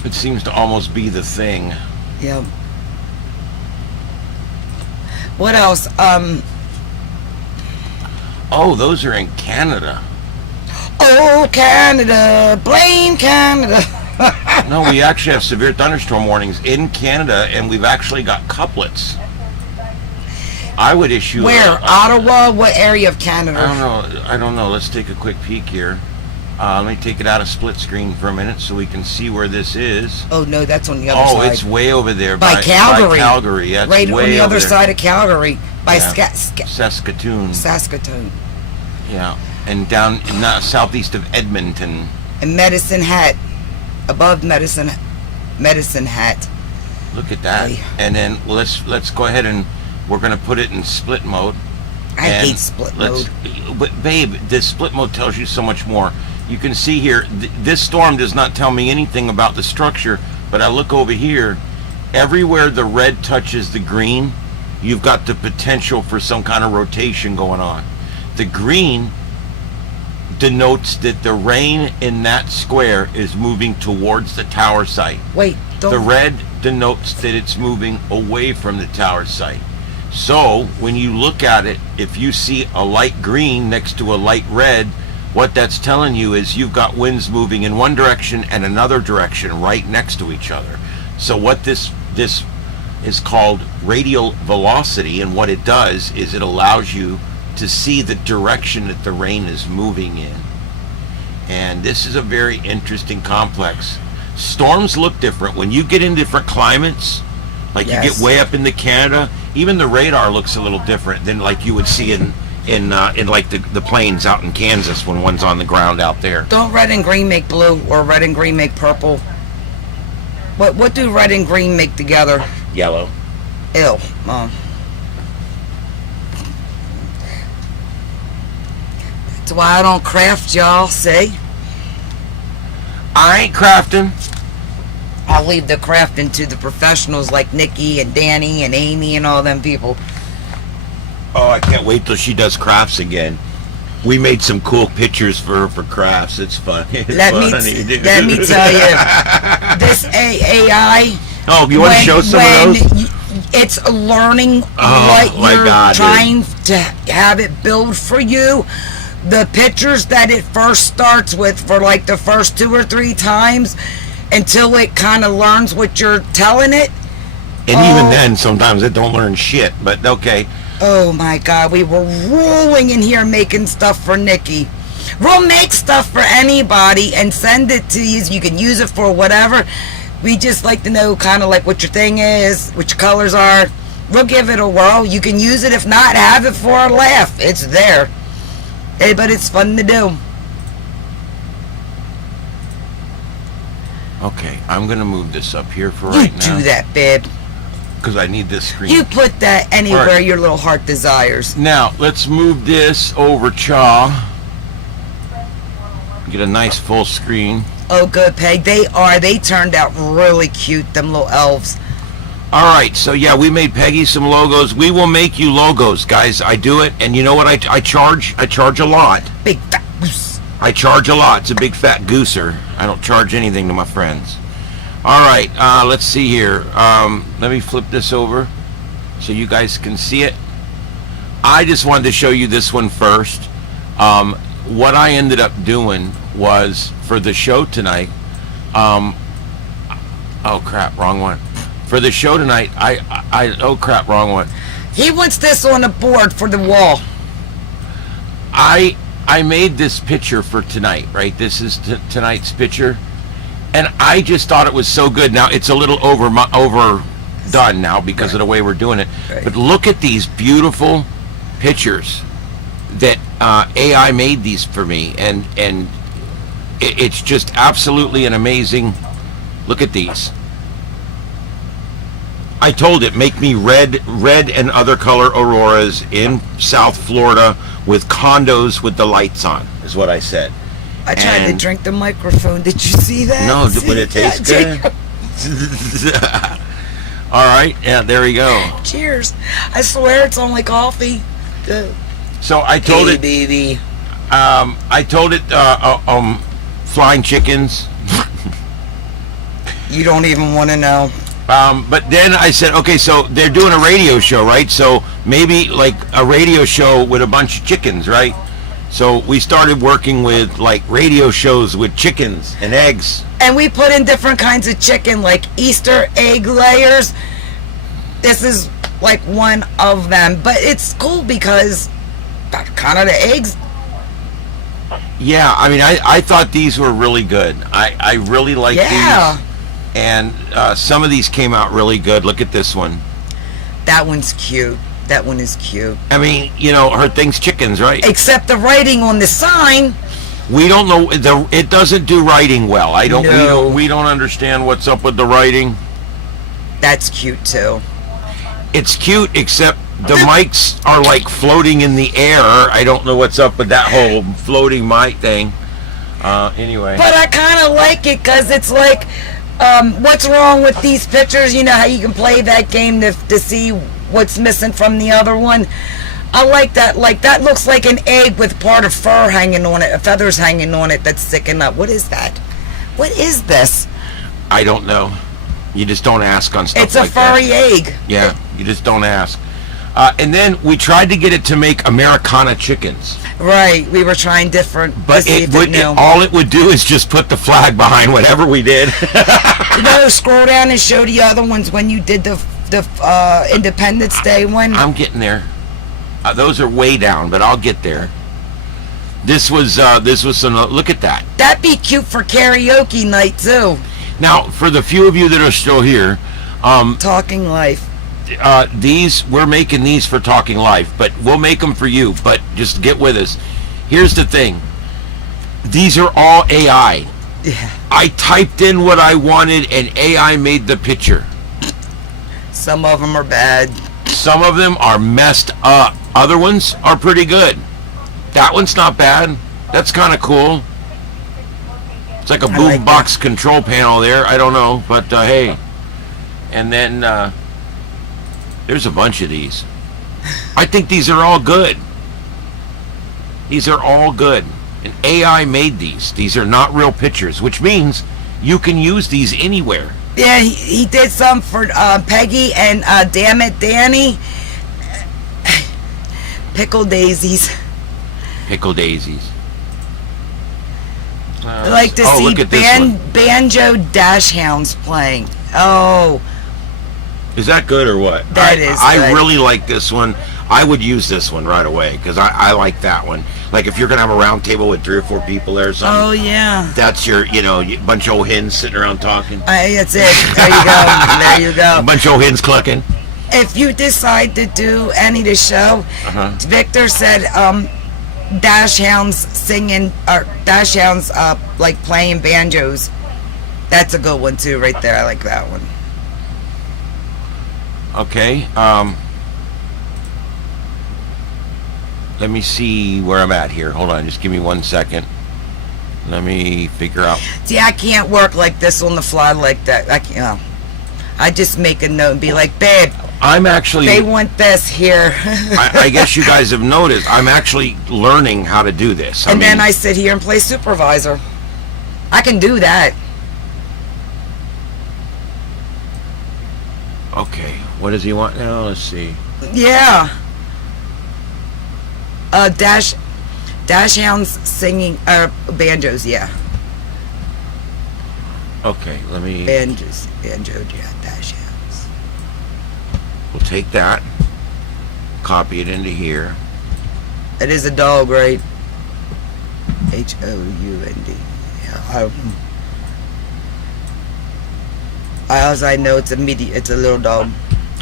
It seems to almost be the thing. Yep. What else? Oh, those are in Canada. Oh, Canada. Blame Canada. No, we actually have severe thunderstorm warnings in Canada, and we've actually got couplets. I would issue. Where? Ottawa? What area of Canada? I don't know. Let's take a quick peek here. Let me take it out of split screen for a minute so we can see where this is. Oh no, that's on the other side. Oh, it's way over there by Calgary. By Calgary, that's right way on the other over there. side of Calgary, by Saskatoon. Saskatoon. Yeah, and down southeast of Edmonton. And Medicine Hat, above Medicine Hat. Look at that. Hey. And then let's go ahead and we're gonna put it in split mode. I hate split mode. But babe, this split mode tells you so much more. You can see here, this storm does not tell me anything about the structure, but I look over here, everywhere the red touches the green, you've got the potential for some kind of rotation going on. The green denotes that the rain in that square is moving towards the tower site. Wait, the red denotes that it's moving away from the tower site. So when you look at it, if you see a light green next to a light red, what that's telling you is you've got winds moving in one direction and another direction right next to each other. So what this is called radial velocity, and what it does is it allows you to see the direction that the rain is moving in. And this is a very interesting complex. Storms look different when you get in different climates. Like you get way up into Canada, even the radar looks a little different than like you would see in like the plains out in Kansas when one's on the ground out there. Don't red and green make blue, or red and green make purple? What do red and green make together? Yellow. Ew. Mom. That's why I don't craft, y'all. See? I ain't crafting. I'll leave the crafting to the professionals like Nikki and Danny and Amy and all them people. Oh, I can't wait till she does crafts again. We made some cool pictures for her for crafts. It's fun. Let me tell you, this AI. Oh, you want to show some of those? It's learning what you're trying to have it build for you. The pictures that it first starts with for like the first 2 or 3 times until it kind of learns what you're telling it. And even then, sometimes it don't learn shit, but okay. Oh my God, we were rolling in here making stuff for Nikki. We'll make stuff for anybody and send it to you. You can use it for whatever. We just like to know kind of like what your thing is, what your colors are. We'll give it a whirl. You can use it. If not, have it for a laugh. It's there. Hey, but it's fun to do. Okay, I'm going to move this up here for right now. You do that, babe. Because I need this screen. You put that anywhere your little heart desires. Now, let's move this over, Cha. Get a nice full screen. Oh, good, Peg. They turned out really cute, them little elves. All right, so yeah, we made Peggy some logos. We will make you logos, guys. I do it, and you know what? I charge a lot. Big fat goose. I charge a lot. It's a big fat gooser. I don't charge anything to my friends. All right, let's see here. Let me flip this over so you guys can see it. I just wanted to show you this one first. What I ended up doing was for the show tonight. Oh crap, wrong one. For the show tonight, oh crap, wrong one. He wants this on the board for the wall. I made this picture for tonight, right? This is tonight's picture, and I just thought it was so good. Now it's a little overdone now because of the way we're doing it. Right. But look at these beautiful pictures that AI made these for me, and it's just absolutely an amazing. Look at these. I told it, make me red and other color auroras in South Florida with condos with the lights on, is what I said. I tried to drink the microphone. Did you see that? No, would it taste good? All right, yeah, there we go. Cheers. I swear it's only coffee. So I told it, baby. I told it, flying chickens. You don't even want to know. But then I said, okay, so they're doing a radio show, right? So maybe like a radio show with a bunch of chickens, right? So we started working with like radio shows with chickens and eggs. And we put in different kinds of chicken, like Easter egg layers. This is like one of them. But it's cool because kind of the eggs. Yeah, I mean, I thought these were really good. I really like these. And some of these came out really good. Look at this one. That one's cute. That one is cute. I mean, you know, her thing's chickens, right? Except the writing on the sign. We don't know. It doesn't do writing well. No. We don't understand what's up with the writing. That's cute too. It's cute, except the mics are like floating in the air. I don't know what's up with that whole floating mic thing. Anyway. But I kind of like it because it's like, what's wrong with these pictures? You know how you can play that game to see what's missing from the other one? I like that. Like, that looks like an egg with part of fur hanging on it, feathers hanging on it that's sticking up. What is that? What is this? I don't know. You just don't ask on stuff like that. It's a furry egg. Yeah, you just don't ask. And then we tried to get it to make Americana chickens. Right, we were trying different. But all it would do is just put the flag behind whatever we did. No, scroll down and show the other ones when you did the Independence Day one. I'm getting there. Those are way down, but I'll get there. This was some. Look at that. That'd be cute for karaoke night too. Now, for the few of you that are still here, Talking Life. We're making these for Talking Life, but we'll make them for you. But just get with us. Here's the thing. These are all AI. Yeah. I typed in what I wanted, and AI made the picture. Some of them are bad. Some of them are messed up. Other ones are pretty good. That one's not bad. That's kind of cool. It's like a boombox control panel there. I don't know, but hey. And then there's a bunch of these. I think these are all good. These are all good. And AI made these. These are not real pictures, which means you can use these anywhere. Yeah, he did some for Peggy and Damn It Danny. Pickle daisies. Pickle daisies. I like to see look at this one. banjo dash hounds playing. Oh. Is that good or what? That is I good. really like this one. I would use this one right away because I like that one. Like if you're gonna have a round table with 3 or 4 people there or something. Oh yeah. That's your, bunch of old hens sitting around talking. That's it. There you go. There you go. A bunch of old hens clucking. If you decide to do any of the show, Victor said dash hounds singing, or dash hounds like playing banjos. That's a good one too, right there. I like that one. Okay. Let me see where I'm at here. Hold on, just give me 1 second. Let me figure out. See, I can't work like this on the fly like that. I can't. I just make a note and be like, babe, I'm actually. they want this here. I guess you guys have noticed. I'm actually learning how to do this. And then I sit here and play supervisor. I can do that. Okay, what does he want now? Let's see. Yeah. Dash hounds singing banjos, yeah. Okay, let me. Banjo, yeah, dash hounds. We'll take that, copy it into here. It is a dog, right? H-O-U-N-D. As I know, it's a little dog.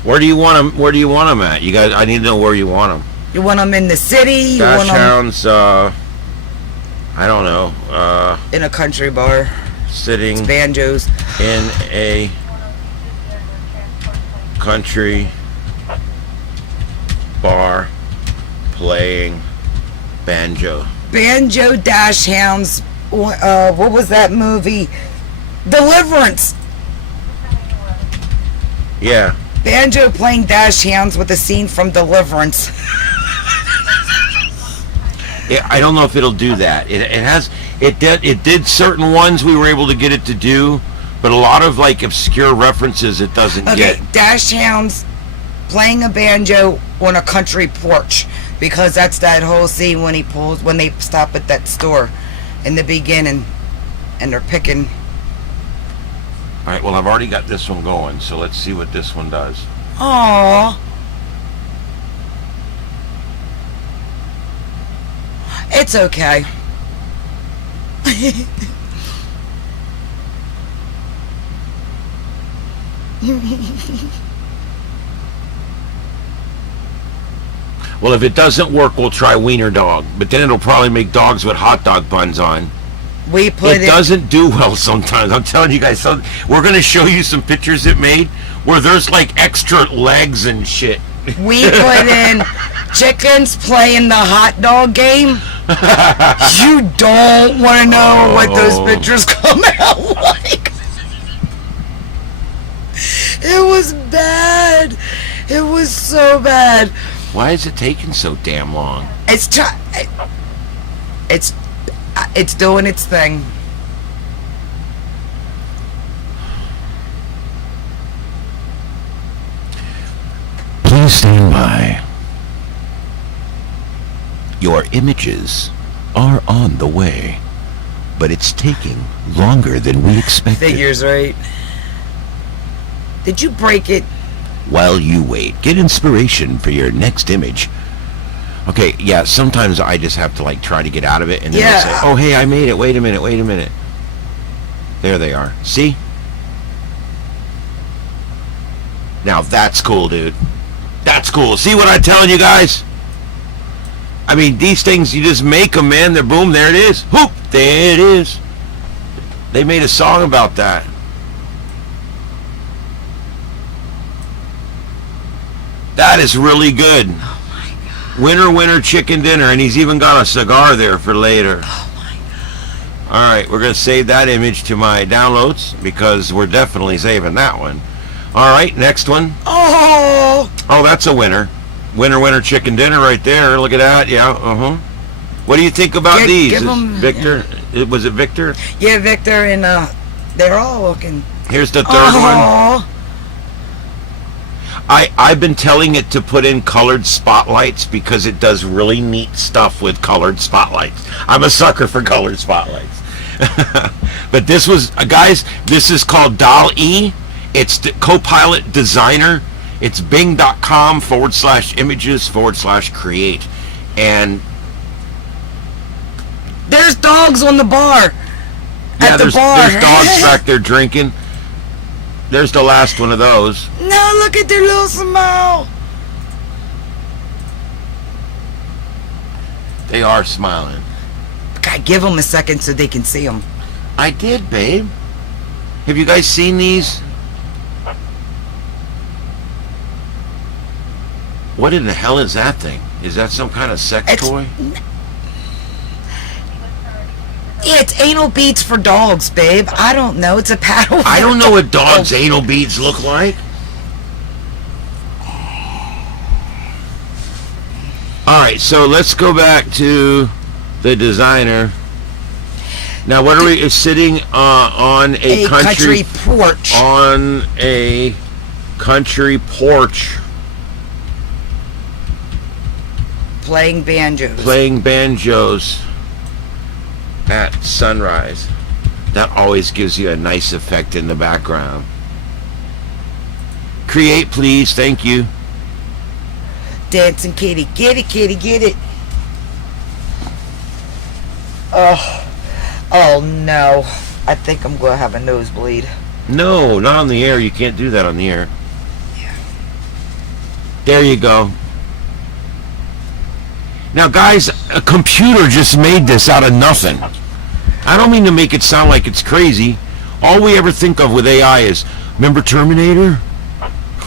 Where do you want them? Where do you want them at? You guys, I need to know where you want them. You want them in the city? You Dash want 'em hounds. I don't know. in a country bar? Sitting It's banjos. in a country bar playing banjo. Banjo Dash Hounds. What was that movie? Deliverance. Yeah. Banjo playing Dash Hounds with a scene from Deliverance. Yeah, I don't know if it'll do that. It did certain ones we were able to get it to do, but a lot of like obscure references it doesn't Okay, get. Dash Hounds playing a banjo on a country porch, because that's that whole scene when they stop at that store in the beginning and they're picking. All right, well, I've already got this one going, so let's see what this one does. Aww. It's okay. Well, if it doesn't work, we'll try Wiener Dog, but then it'll probably make dogs with hot dog buns on. We put It doesn't do well sometimes. I'm telling you guys, so we're going to show you some pictures it made where there's like extra legs and shit. We put in chickens playing the hot dog game. You don't want to know what those pictures come out like. It was bad. It was so bad. Why is it taking so damn long? It's doing its thing. Please stand by. Your images are on the way, but it's taking longer than we expected. Figures, right? Did you break it? While you wait, get inspiration for your next image. Okay, yeah, sometimes I just have to like try to get out of it and then Yeah. it'll say, oh, hey, I made it. Wait a minute. There they are. See? Now that's cool, dude. That's cool. See what I'm telling you guys? I mean, these things, you just make them, man. They're boom, there it is. Whoop, there it is. They made a song about that. That is really good. Oh my God. Winner chicken dinner, and he's even got a cigar there for later. Oh my God. All right, we're going to save that image to my downloads because we're definitely saving that one. All right, next one. Oh. Oh, that's a winner. Winner chicken dinner right there. Look at that. Yeah, What do you think about these? give 'em- Victor? Was it Victor? Yeah, Victor and they're all looking. Here's the third one. Oh. I've been telling it to put in colored spotlights because it does really neat stuff with colored spotlights. I'm a sucker for colored spotlights. But this was, guys, this is called DALL-E. It's the Copilot Designer. It's bing.com/images/create. And there's dogs on the bar. yeah, At the there's bar. dogs back there drinking. There's the last one of those. No, look at their little smile. They are smiling. God, give them a second so they can see them. I did, babe. Have you guys seen these? What in the hell is that thing? Is that some kind of sex toy? Yeah, it's anal beads for dogs, babe. I don't know. It's a paddle. I don't know what dogs' anal beads look like. Alright, so let's go back to the designer. Now, what are we sitting on a country porch? On a country porch. Playing banjos. Playing banjos at sunrise. That always gives you a nice effect in the background. Create, please. Thank you. Dancing kitty. Get it, kitty, get it. Oh no. I think I'm going to have a nosebleed. No, not on the air. You can't do that on the air. There you go. Now, guys, a computer just made this out of nothing. I don't mean to make it sound like it's crazy. All we ever think of with AI is, remember Terminator?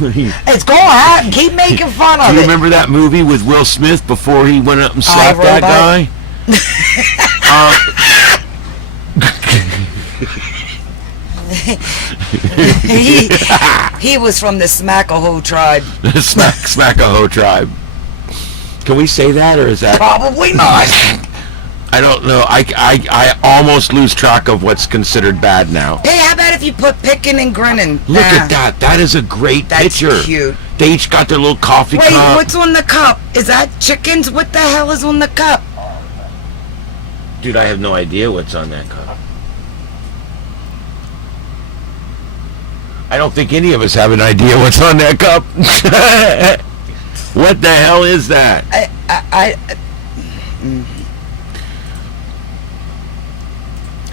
It's going to happen. Keep making fun of Do you it. remember that movie with Will Smith before he went up and slapped that guy? He was from the Smackahoe tribe. Smackahoe tribe. Can we say that, or is that Probably not. I don't know. I almost lose track of what's considered bad now. Hey, how about if you put picking and grinning? Look at that. That is a great picture. That's cute. They each got their little coffee Wait, cup. what's on the cup? Is that chickens? What the hell is on the cup? Dude, I have no idea what's on that cup. I don't think any of us have an idea what's on that cup. What the hell is that?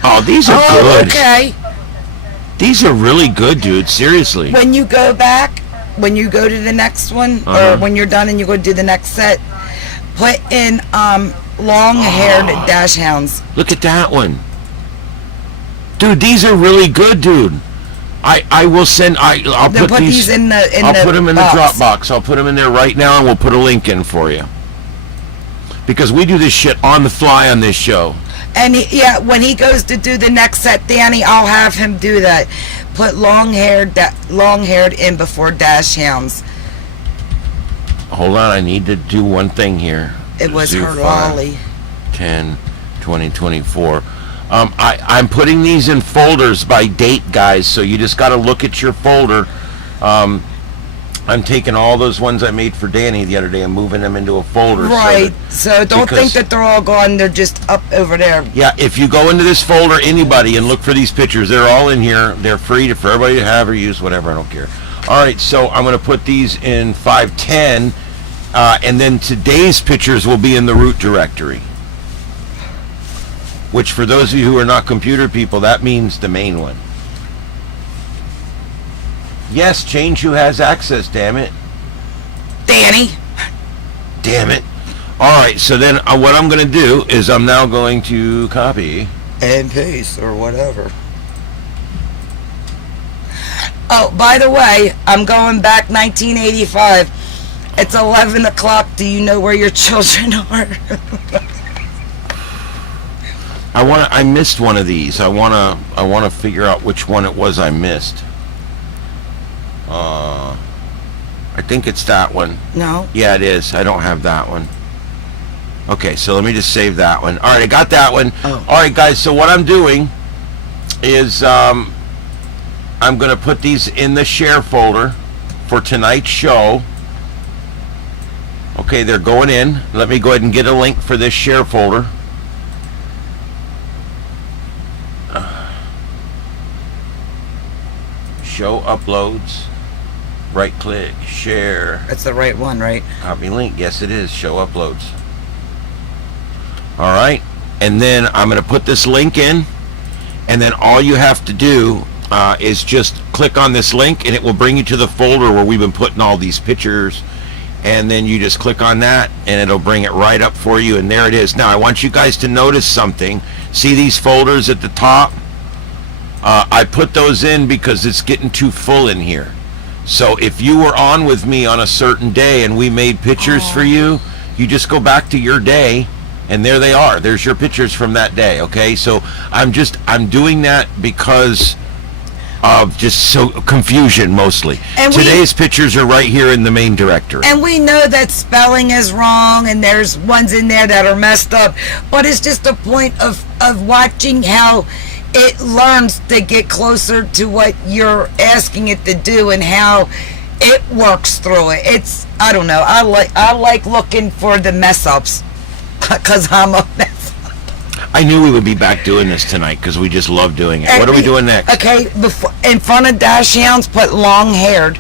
Oh, these are good. Okay. These are really good, dude. Seriously. When you go back, when you go to the next one, or when you're done and you go do the next set, put in long-haired dash hounds. Look at that one. Dude, these are really good, dude. I will send. I'll Then put these in the I'll put them in the box. Dropbox. I'll put them in there right now, and we'll put a link in for you. Because we do this shit on the fly on this show. And when he goes to do the next set, Danny, I'll have him do that. Put long-haired in before dash hounds. Hold on, I need to do one thing here. It was her 05, lolly. 10, 2024. I'm putting these in folders by date, guys, so you just got to look at your folder. I'm taking all those ones I made for Danny the other day and moving them into a folder. Right, so don't think that they're all gone. They're just up over there. Yeah, if you go into this folder, anybody, and look for these pictures, they're all in here. They're free for everybody to have or use, whatever, I don't care. All right, so I'm going to put these in 510, and then today's pictures will be in the root directory. Which, for those of you who are not computer people, that means the main one. Yes, Change Who has access, damn it. Danny. Damn it. Alright, so then what I'm going to do is I'm now going to copy. And paste, or whatever. Oh, by the way, I'm going back 1985. It's 11 o'clock. Do you know where your children are? I missed one of these. I wanna figure out which one it was I missed. I think it's that one. No. Yeah, it is. I don't have that one. Okay, so let me just save that one. All right, I got that one. Oh. All right, guys. So what I'm doing is I'm gonna put these in the share folder for tonight's show. Okay, they're going in. Let me go ahead and get a link for this share folder. Show uploads. Right click, share. That's the right one, right? Copy link. Yes, it is. Show uploads. All right. And then I'm going to put this link in. And then all you have to do is just click on this link, and it will bring you to the folder where we've been putting all these pictures. And then you just click on that, and it'll bring it right up for you. And there it is. Now, I want you guys to notice something. See these folders at the top? I put those in because it's getting too full in here. So if you were on with me on a certain day and we made pictures for you, you just go back to your day, and there they are. There's your pictures from that day, okay? So I'm doing that because of just so confusion mostly. And today's pictures are right here in the main directory. And we know that spelling is wrong, and there's ones in there that are messed up, but it's just a point of watching how it learns to get closer to what you're asking it to do and how it works through it. It's, I don't know, I like looking for the mess ups because I'm a mess up. I knew we would be back doing this tonight because we just love doing it. What are we doing next? Okay, before, in front of dash hounds, put long haired.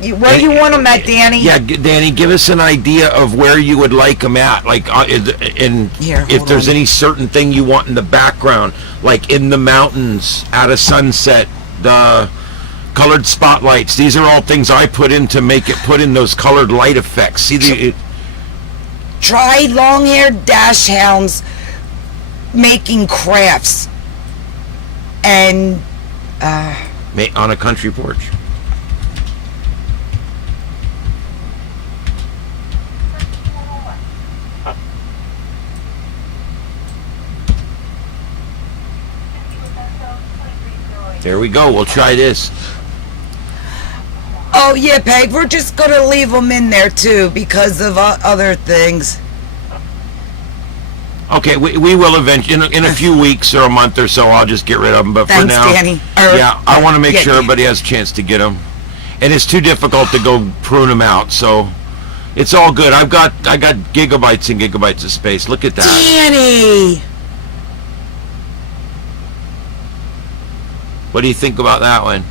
Where you want them at, Danny? Yeah, Danny, give us an idea of where you would like them at. Like, if there's any certain thing you want in the background, like in the mountains, at a sunset, the colored spotlights. These are all things I put in to make it put in those colored light effects. See Try long-haired dash hounds making crafts and on a country porch. There we go. We'll try this. Oh yeah, Peg. We're just gonna leave them in there too because of other things. Okay, we will eventually in a few weeks or a month or so. I'll just get rid of them. But Thanks, for now, Danny. Yeah, I want to make sure everybody has a chance to get them, and it's too difficult to go prune them out. So it's all good. I got gigabytes and gigabytes of space. Look at that, Danny. What do you think about that one?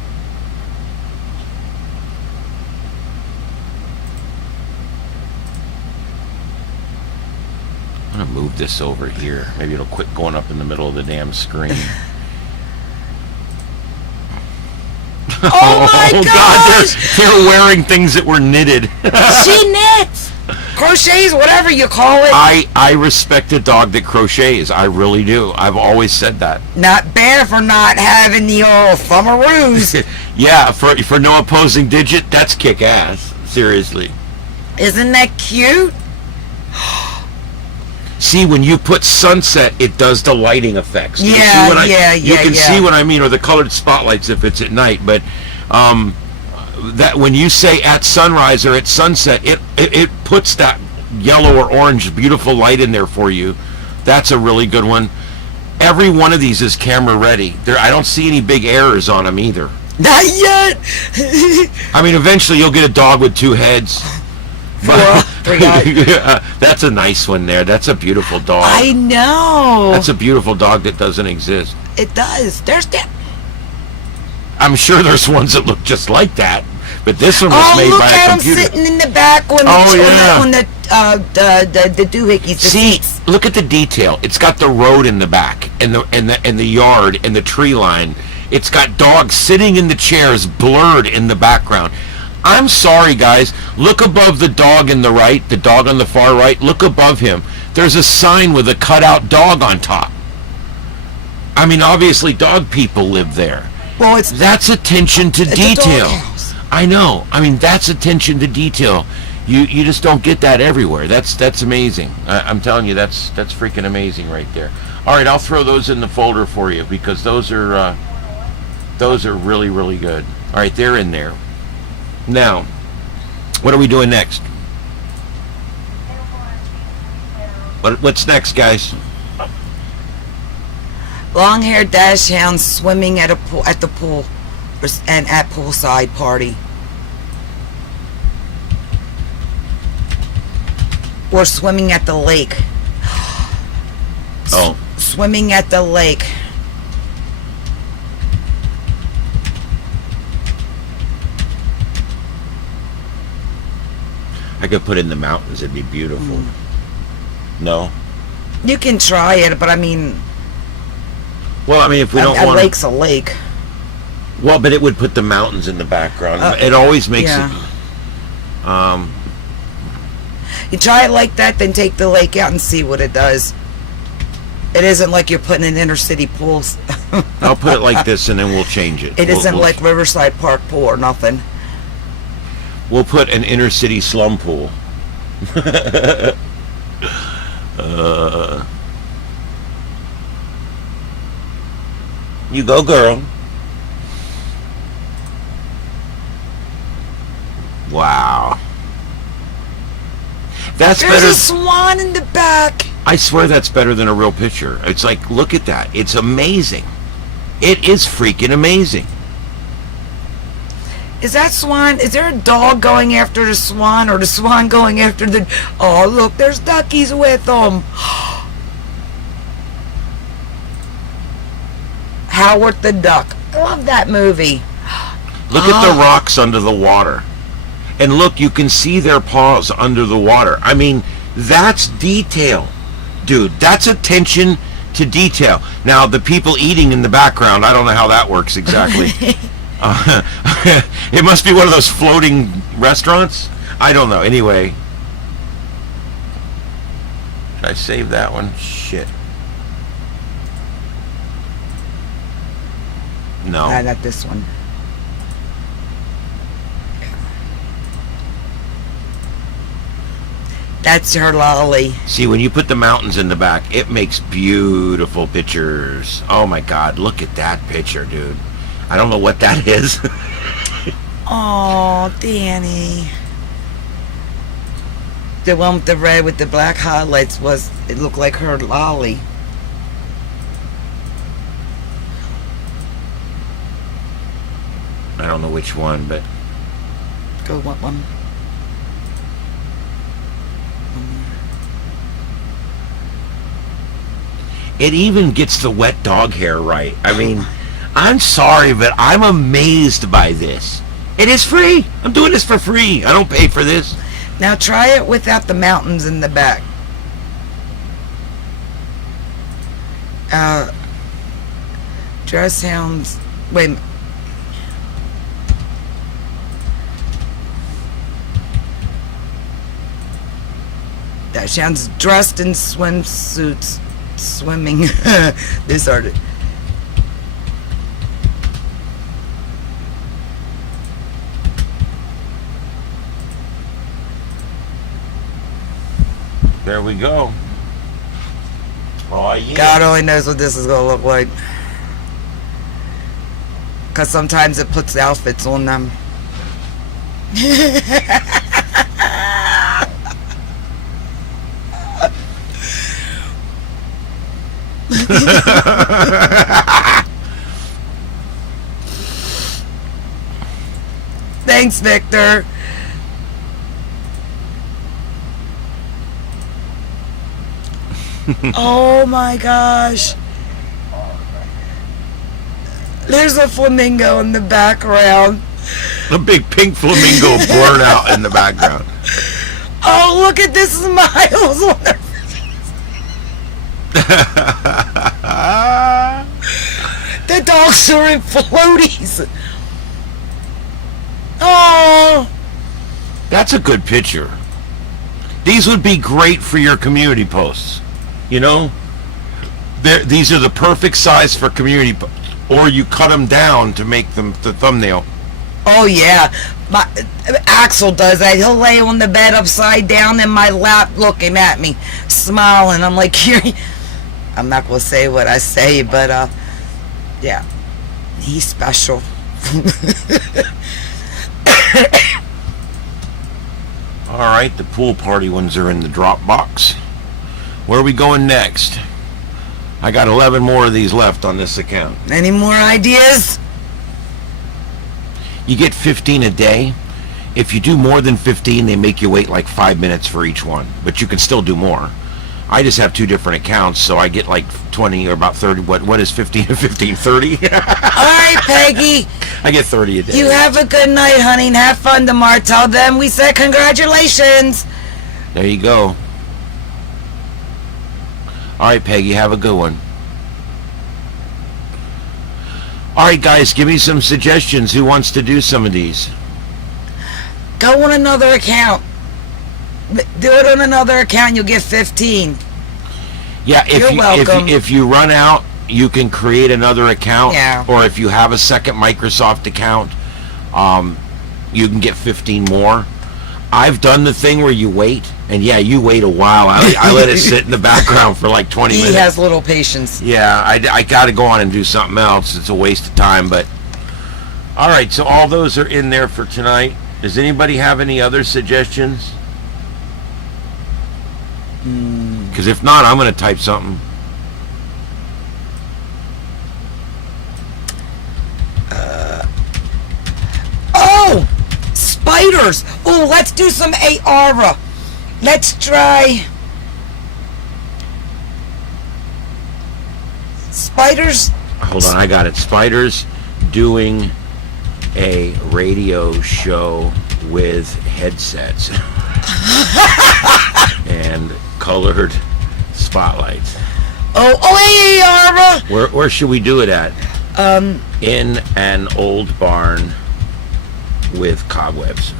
I'm gonna move this over here. Maybe it'll quit going up in the middle of the damn screen. Oh my God! They're wearing things that were knitted. She knits, crochets, whatever you call it. I respect a dog that crochets. I really do. I've always said that. Not bad for not having the old thumbaroos. Yeah, for no opposing digit, that's kick ass. Seriously. Isn't that cute? See, when you put sunset, it does the lighting effects. You can see what I mean, or the colored spotlights if it's at night. But that when you say at sunrise or at sunset, it puts that yellow or orange beautiful light in there for you. That's a really good one. Every one of these is camera ready. I don't see any big errors on them either. Not yet. I mean, eventually you'll get a dog with two heads. That's a nice one there. That's a beautiful dog. I know. That's a beautiful dog that doesn't exist. It does. There's that. I'm sure there's ones that look just like that, but this one was made by a computer. Look at him sitting in the back when the doohickeys. See, look at the detail. It's got the road in the back, and the yard, and the tree line. It's got dogs sitting in the chairs, blurred in the background. I'm sorry, guys. Look above the dog in the right, the dog on the far right. Look above him. There's a sign with a cutout dog on top. I mean, obviously, dog people live there. Well, that's attention to detail. I know. I mean, that's attention to detail. You just don't get that everywhere. That's amazing. I'm telling you, that's freaking amazing right there. All right, I'll throw those in the folder for you because those are really, really good. All right, they're in there. Now, what are we doing next? What's next, guys? Long-haired dash hounds swimming at the pool and at poolside party. Or swimming at the lake. Oh. Swimming at the lake. I could put it in the mountains. It'd be beautiful. No? You can try it, but I mean... Well, I mean, if we don't want... A lake's a lake. Well, but it would put the mountains in the background. It always makes it... You try it like that, then take the lake out and see what it does. It isn't like you're putting in inner city pools. I'll put it like this, and then we'll change it. It isn't like Riverside Park pool or nothing. We'll put an inner city slum pool. You go, girl. Wow. There's a swan in the back. I swear that's better than a real picture. It's like, look at that. It's amazing. It is freaking amazing. Is that swan? Is there a dog going after the swan, or the swan going after the... Oh, look, there's duckies with them. Howard the Duck. I love that movie. Look at the rocks under the water. And look, you can see their paws under the water. I mean, that's detail, dude. That's attention to detail. Now, the people eating in the background, I don't know how that works exactly. It must be one of those floating restaurants. I don't know. Anyway, should I save that one? Shit. No. Not this one. That's her lolly. See, when you put the mountains in the back, it makes beautiful pictures. Oh my God, look at that picture, dude. I don't know what that is. Oh, Danny. The one with the red with the black highlights it looked like her lolly. I don't know which one, but... Go what one? It even gets the wet dog hair right. I mean, I'm sorry, but I'm amazed by this. It is free. I'm doing this for free. I don't pay for this. Now try it without the mountains in the back. Dress sounds... Wait a minute. That sounds dressed in swimsuits. Swimming. This artist. There we go. Oh, yeah. God only knows what this is going to look like. Because sometimes it puts outfits on them. Thanks, Victor. Oh my gosh. There's a flamingo in the background. A big pink flamingo blurred out in the background. Oh, look at this smiles on their The dogs are in floaties. Oh, that's a good picture. These would be great for your community posts. You know, these are the perfect size for community posts. Or you cut them down to make them the thumbnail. Oh yeah, Axel does that. He'll lay on the bed upside down in my lap, looking at me, smiling. I'm like, here. I'm not gonna say what I say, but yeah, he's special. All right, the pool party ones are in the Dropbox. Where are we going next? I got 11 more of these left on this account. Any more ideas? You get 15 a day. If you do more than 15, they make you wait like 5 minutes for each one, but you can still do more. I just have two different accounts, so I get like 20 or about 30. What is 15 and 15? 30? All right, Peggy. I get 30 a day. You have a good night, honey, and have fun tomorrow. Tell them we said congratulations. There you go. All right, Peggy, have a good one. All right, guys, give me some suggestions. Who wants to do some of these? Go on another account. Do it on another account. You'll get 15. Yeah, You're welcome. If you run out, you can create another account. Yeah. Or if you have a second Microsoft account, you can get 15 more. I've done the thing where you wait, and yeah, you wait a while. I let it sit in the background for like 20 minutes. He has little patience. Yeah, I got to go on and do something else. It's a waste of time, but... All right, so all those are in there for tonight. Does anybody have any other suggestions? Because if not, I'm going to type something. Oh! Spiders! Oh, let's do some AR. Let's try... Spiders... Hold on, I got it. Spiders doing a radio show with headsets and colored spotlights. Hey, Arva. Where should we do it at? In an old barn with cobwebs.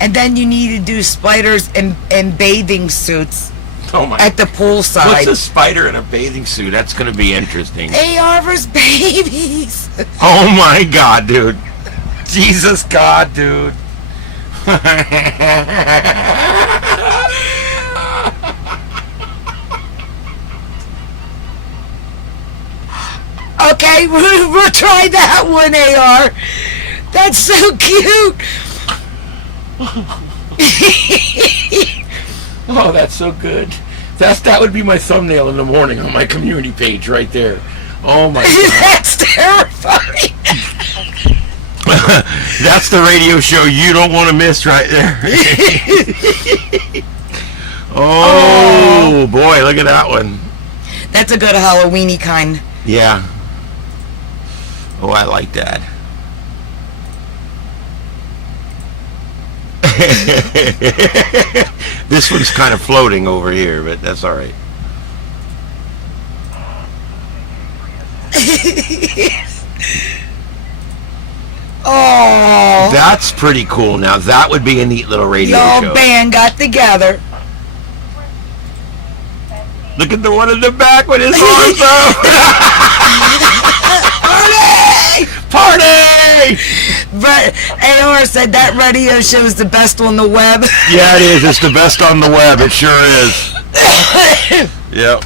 And then you need to do spiders and bathing suits Oh my! at the poolside. What's a spider in a bathing suit? That's going to be interesting. Hey, Arva's babies. Oh my God, dude! Jesus God, dude! Okay, we'll try that one, AR. That's so cute. Oh, that's so good. That would be my thumbnail in the morning on my community page right there. Oh my God. That's terrifying. That's the radio show you don't want to miss right there. Oh boy, look at that one. That's a good Halloweeny kind. Yeah. Oh, I like that. This one's kind of floating over here, but that's all right. Oh. That's pretty cool. Now that would be a neat little radio Y'all show. band got together. Look at the one in the back with his arms up. Party! But AR said that radio show is the best on the web. Yeah, it is. It's the best on the web. It sure is. Yep.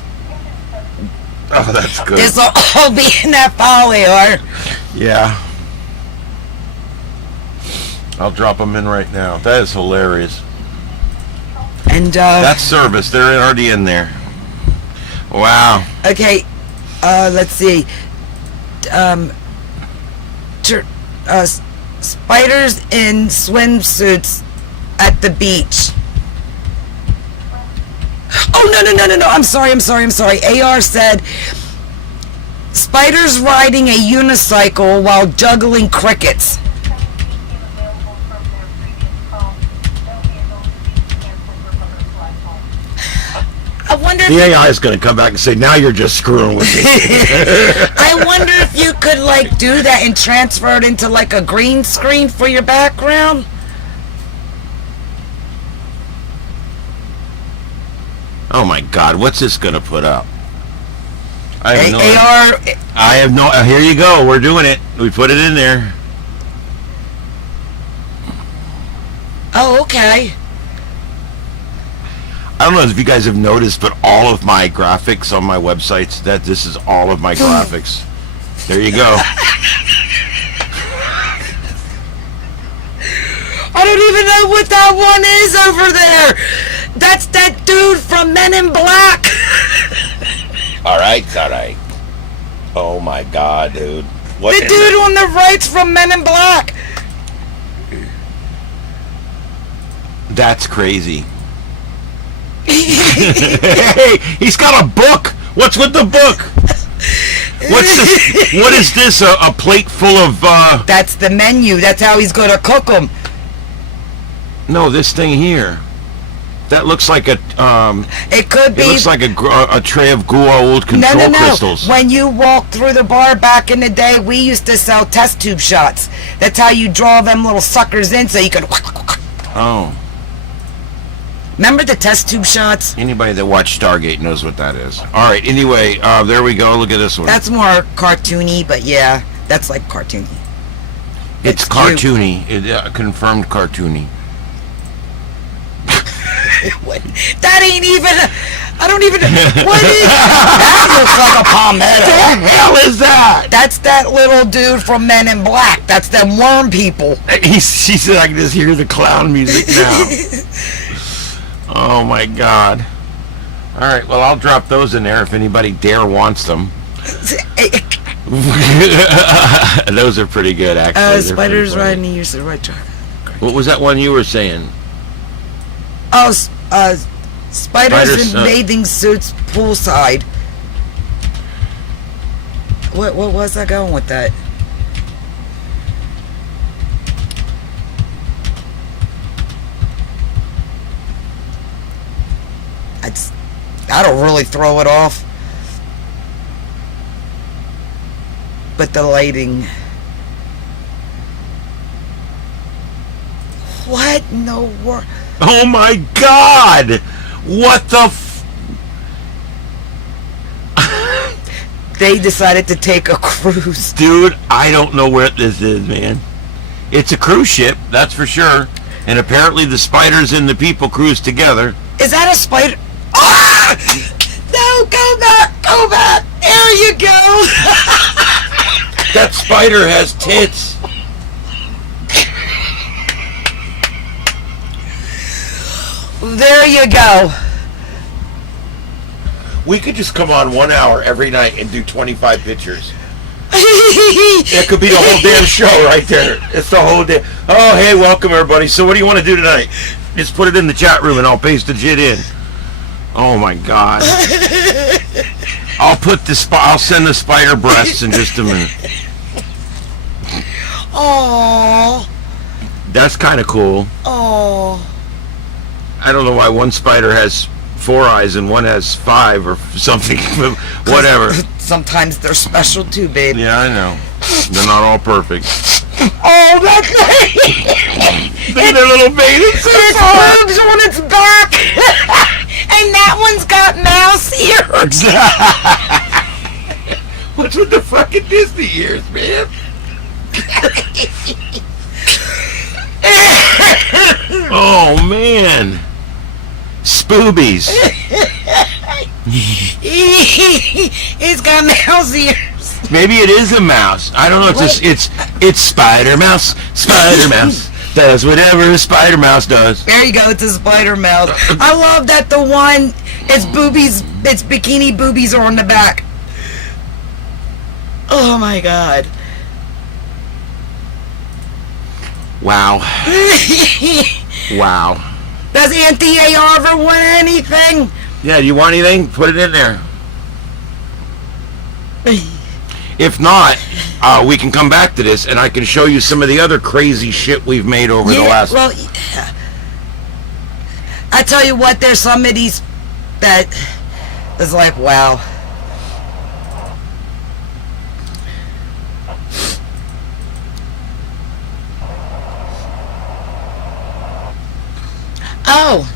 Oh, that's good. This will all be in that file, AR. Yeah. I'll drop them in right now. That is hilarious. And that's service. They're already in there. Wow. Okay. Let's see. Spiders in swimsuits at the beach. Oh, no. I'm sorry. AR said spiders riding a unicycle while juggling crickets. I wonder if the AI is going to come back and say, now you're just screwing with me. I wonder if you could like do that and transfer it into like a green screen for your background. Oh my God, what's this going to put up? I have no AR. I have no. Here you go. We're doing it. We put it in there. Oh, okay. I don't know if you guys have noticed, but all of my graphics on my websites, that this is all of my graphics. There you go. I don't even know what that one is over there. That's that dude from Men in Black. All right. Oh my God, dude. What the dude on the right's from Men in Black. That's crazy. Hey, he's got a book. What's with the book? What's this? What is this? A plate full of? That's the menu. That's how he's gonna cook them. No, this thing here. That looks like a. It could be. It looks like a tray of old control crystals. When you walk through the bar back in the day, we used to sell test tube shots. That's how you draw them little suckers in, so you could. Oh. Remember the test tube shots? Anybody that watched Stargate knows what that is. All right. Anyway, there we go. Look at this one. That's more cartoony, but yeah, that's like cartoony. It's cartoony. Confirmed cartoony. That ain't even. I don't even. What is that? Looks like a palmetto. What the hell is that? That's that little dude from Men in Black. That's them worm people. He said I can just hear the clown music now. Oh my God. All right, well, I'll drop those in there if anybody wants them. Those are pretty good, actually. Spiders riding the use of the right track. What was that one you were saying? Oh, spiders in bathing suits poolside. What was I going with that? That'll really throw it off. But the lighting. What in the world? Oh my God! What the They decided to take a cruise. Dude, I don't know where this is, man. It's a cruise ship, that's for sure. And apparently the spiders and the people cruise together. Is that a spider? Ah! No, go back, go back. There you go. That spider has tits. There you go. We could just come on 1 hour every night and do 25 pictures. It could be the whole damn show right there. It's the whole day. Oh, hey, welcome everybody. So what do you want to do tonight? Just put it in the chat room and I'll paste the shit in. Oh my God. I'll send the spider breasts in just a minute. Oh. That's kind of cool. Oh. I don't know why one spider has 4 eyes and one has 5 or something. Whatever. Sometimes they're special too, babe. Yeah, I know. They're not all perfect. Oh, that thing! Look at their little baby. Its boobs on its back, and that one's got mouse ears. What's with the fucking Disney ears, man? Oh man, Spoobies. He's got mouse ears. Maybe it is a mouse. I don't know. It's Spider Mouse. Spider Mouse does whatever a Spider Mouse does. There you go. It's a spider mouse. I love that the one, its boobies, its bikini boobies are on the back. Oh my God. Wow. Wow. Does Auntie A ever want anything? Yeah, do you want anything? Put it in there. If not, we can come back to this and I can show you some of the other crazy shit we've made over the last... Well, I tell you what, there's some of these that is like, wow. Oh.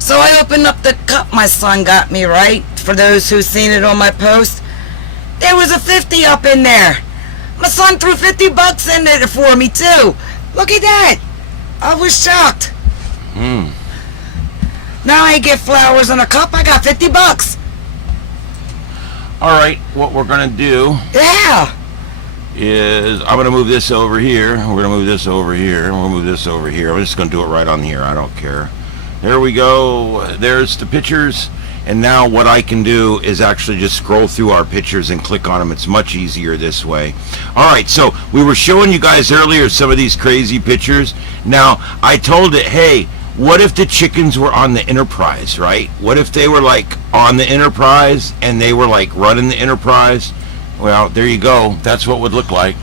So I opened up the cup my son got me, right? For those who've seen it on my post. There was a 50 up in there. My son threw $50 in it for me too. Look at that. I was shocked. Now I get flowers in a cup. I got $50. All right, what we're gonna do? Yeah. Is I'm gonna move this over here. We're gonna move this over here. And we'll move this over here. I'm just gonna do it right on here. I don't care. There we go. There's the pictures. And now what I can do is actually just scroll through our pictures and click on them. It's much easier this way. All right, so we were showing you guys earlier some of these crazy pictures. Now, I told it, hey, what if the chickens were on the Enterprise, right? What if they were like on the Enterprise and they were like running the Enterprise? Well, there you go. That's what it would look like.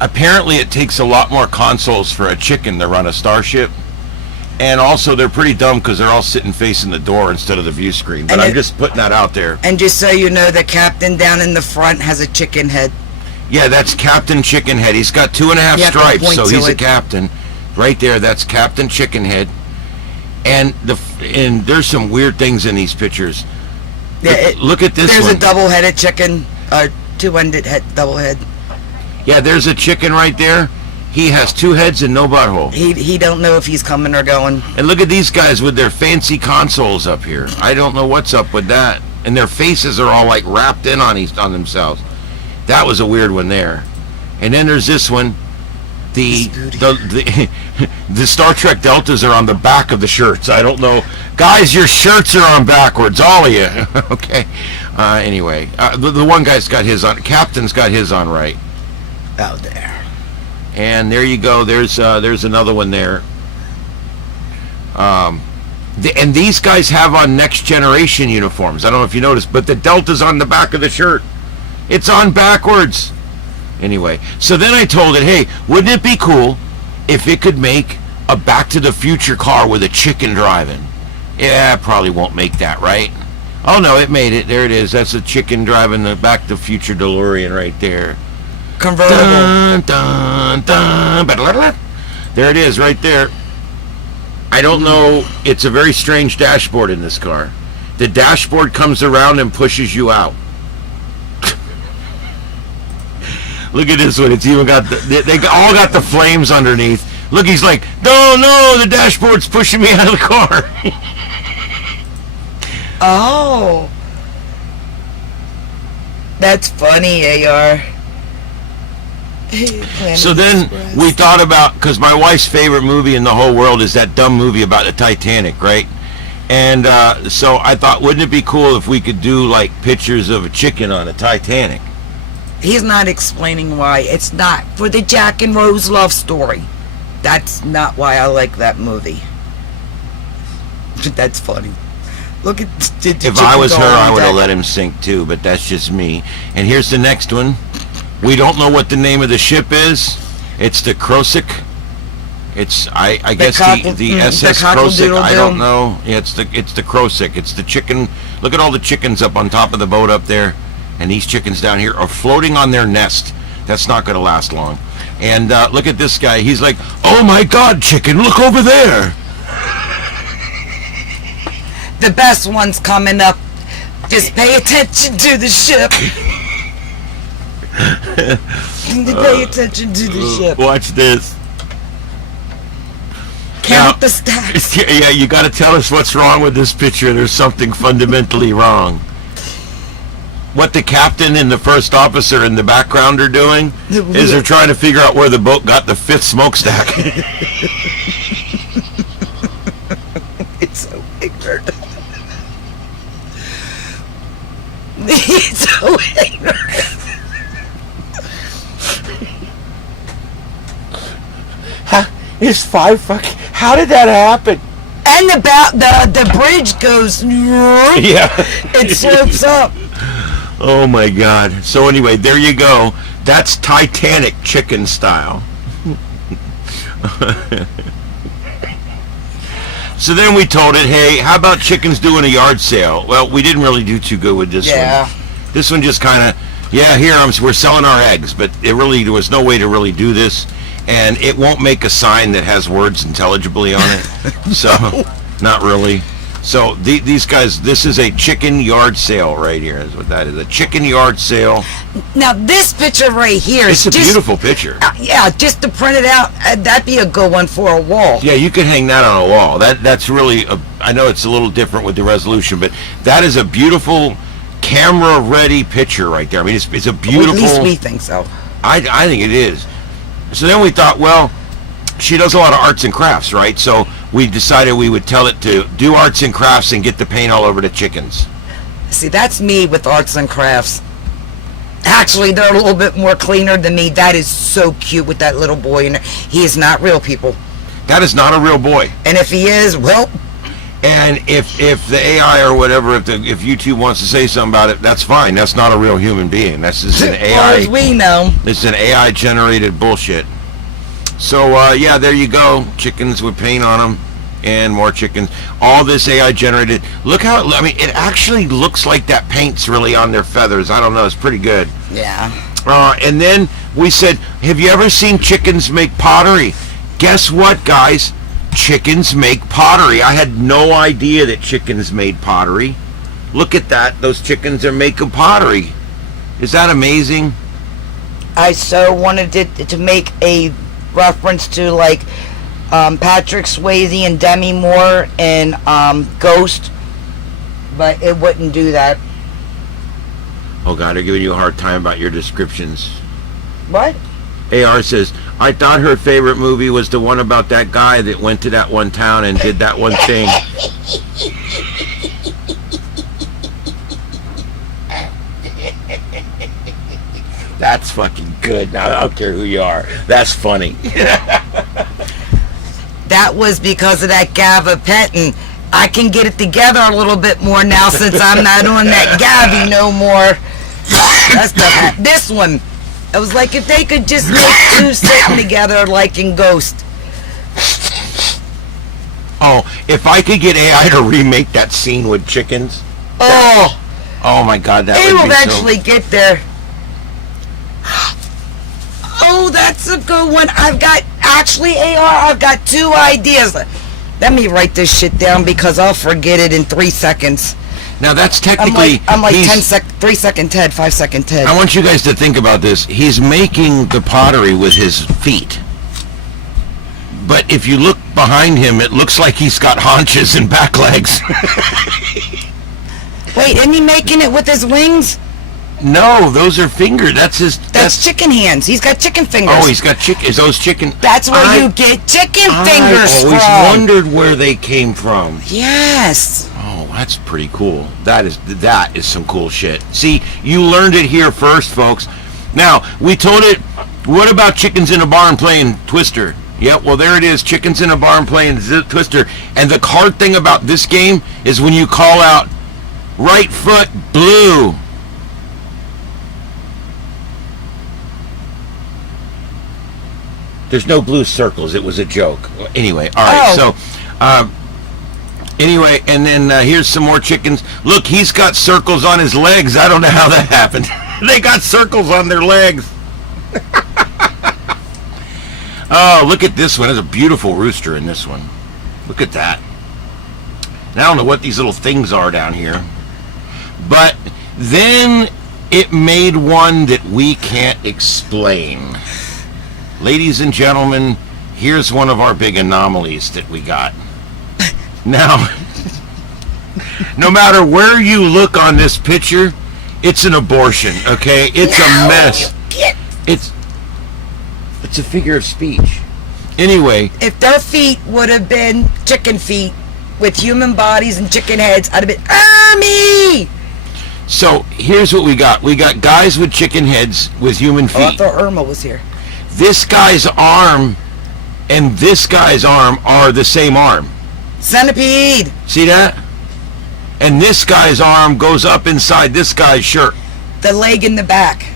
Apparently, it takes a lot more consoles for a chicken to run a starship. And also, they're pretty dumb because they're all sitting facing the door instead of the view screen. But I'm just putting that out there. And just so you know, the captain down in the front has a chicken head. Yeah, that's Captain Chickenhead. He's got 2.5 stripes, so he's a captain. Right there, that's Captain Chickenhead. And there's some weird things in these pictures. Look at this one. There's a double-headed chicken, two-ended double head. Yeah, there's a chicken right there. He has 2 heads and no butthole. He don't know if he's coming or going. And look at these guys with their fancy consoles up here. I don't know what's up with that. And their faces are all like wrapped in on themselves. That was a weird one there. And then there's this one. The Star Trek Deltas are on the back of the shirts. I don't know. Guys, your shirts are on backwards, all of you. Okay. Anyway, the one guy's got his on. Captain's got his on right. Out there. And there you go. There's another one there. And these guys have on Next Generation uniforms. I don't know if you noticed, but the Delta's on the back of the shirt. It's on backwards. Anyway, so then I told it, hey, wouldn't it be cool if it could make a Back to the Future car with a chicken driving? Yeah, it probably won't make that, right? Oh no, it made it. There it is. That's a chicken driving the Back to the Future DeLorean right there. Convertible. Dun, dun, dun, ba-da-da-da. There it is, right there. I don't know. It's a very strange dashboard in this car. The dashboard comes around and pushes you out. Look at this one. It's even got they all got the flames underneath. Look, he's like, no, the dashboard's pushing me out of the car. Oh. That's funny, AR. So then we thought about, because my wife's favorite movie in the whole world is that dumb movie about the Titanic, right? And so I thought, wouldn't it be cool if we could do like pictures of a chicken on a Titanic? He's not explaining why. It's not for the Jack and Rose love story. That's not why I like that movie. That's funny. Look at the If I was her, I would have let him sink too, but that's just me. And here's the next one. We don't know what the name of the ship is. It's the Croisic. It's I guess the SS Croisic. I don't know. Yeah, it's the Croisic. It's the chicken. Look at all the chickens up on top of the boat up there, and these chickens down here are floating on their nest. That's not going to last long. And look at this guy. He's like, "Oh my God, chicken! Look over there." The best one's coming up. Just pay attention to the ship. Pay attention to the ship. Watch this. Count the stacks. Yeah, you got to tell us what's wrong with this picture. There's something fundamentally wrong. What the captain and the first officer in the background are doing is they're trying to figure out where the boat got the fifth smokestack. It's so ignorant. It's so ignorant. It's 5 fucking. How did that happen? And the bridge goes. Yeah. It slopes up. Oh my God. So anyway, there you go. That's Titanic chicken style. So then we told it, hey, how about chickens doing a yard sale? Well, we didn't really do too good with this one. This one just kind of, we're selling our eggs, but there was no way to really do this. And it won't make a sign that has words intelligibly on it. So, not really. So, these guys, this is a chicken yard sale right here, is what that is. A chicken yard sale. Now, this picture right here is just a beautiful picture. Yeah, just to print it out, that'd be a good one for a wall. Yeah, you could hang that on a wall. That's really, I know it's a little different with the resolution, but that is a beautiful camera-ready picture right there. I mean, it's a beautiful... Well, at least we think so. I think it is. So then we thought, well, she does a lot of arts and crafts, right? So we decided we would tell it to do arts and crafts and get the paint all over the chickens. See, that's me with arts and crafts. Actually, they're a little bit more cleaner than me. That is so cute with that little boy. And he is not real, people. That is not a real boy. And if he is, well... And if the AI or whatever, if YouTube wants to say something about it, that's fine. That's not a real human being. That's just an AI. As far as we know. It's an AI generated bullshit. So yeah, there you go. Chickens with paint on them, and more chickens. All this AI generated. Look how it actually looks like that paint's really on their feathers. I don't know. It's pretty good. Yeah. And then we said, have you ever seen chickens make pottery? Guess what, guys? Chickens make pottery. I had no idea that chickens made pottery. Look at that. Those chickens are making pottery. Is that amazing? I so wanted to make a reference to like Patrick Swayze and Demi Moore in Ghost, but it wouldn't do that. Oh God, they're giving you a hard time about your descriptions. What? AR says, I thought her favorite movie was the one about that guy that went to that one town and did that one thing. That's fucking good. Now, I don't care who you are. That's funny. That was because of that gabapentin. I can get it together a little bit more now since I'm not on that Gavi no more. That's the this one. It was like if they could just make two sitting together like in Ghost. Oh, if I could get AI to remake that scene with chickens. Oh. Oh my God, that They would will be eventually get there. Oh, that's a good one. I've got I've got 2 ideas. Let me write this shit down because I'll forget it in 3 seconds. Now that's technically I'm like 3 second Ted, 5 second Ted. I want you guys to think about this. He's making the pottery with his feet. But if you look behind him, it looks like he's got haunches and back legs. Wait, isn't he making it with his wings? No, those are fingers. That's chicken hands. He's got chicken fingers. Oh, he's got chicken. Is those chicken? That's where you get chicken fingers from. I always wondered where they came from. Yes. Oh, that's pretty cool. That is some cool shit. See, you learned it here first, folks. Now, we told it, what about chickens in a barn playing Twister? Yep, well, there it is. Chickens in a barn playing Twister. And the hard thing about this game is when you call out, right foot blue. There's no blue circles. It was a joke. Anyway, all right. So, anyway, and then here's some more chickens. Look, he's got circles on his legs. I don't know how that happened. They got circles on their legs. Oh, look at this one. There's a beautiful rooster in this one. Look at that. And I don't know what these little things are down here. But then it made one that we can't explain. Ladies and gentlemen, here's one of our big anomalies that we got. Now, no matter where you look on this picture, it's an abortion, okay? It's a mess. It's a figure of speech. Anyway. If their feet would have been chicken feet with human bodies and chicken heads, I'd have been, Ermy! So, here's what we got. We got guys with chicken heads with human feet. Oh, I thought Irma was here. This guy's arm and this guy's arm are the same arm. Centipede! See that? And this guy's arm goes up inside this guy's shirt. The leg in the back.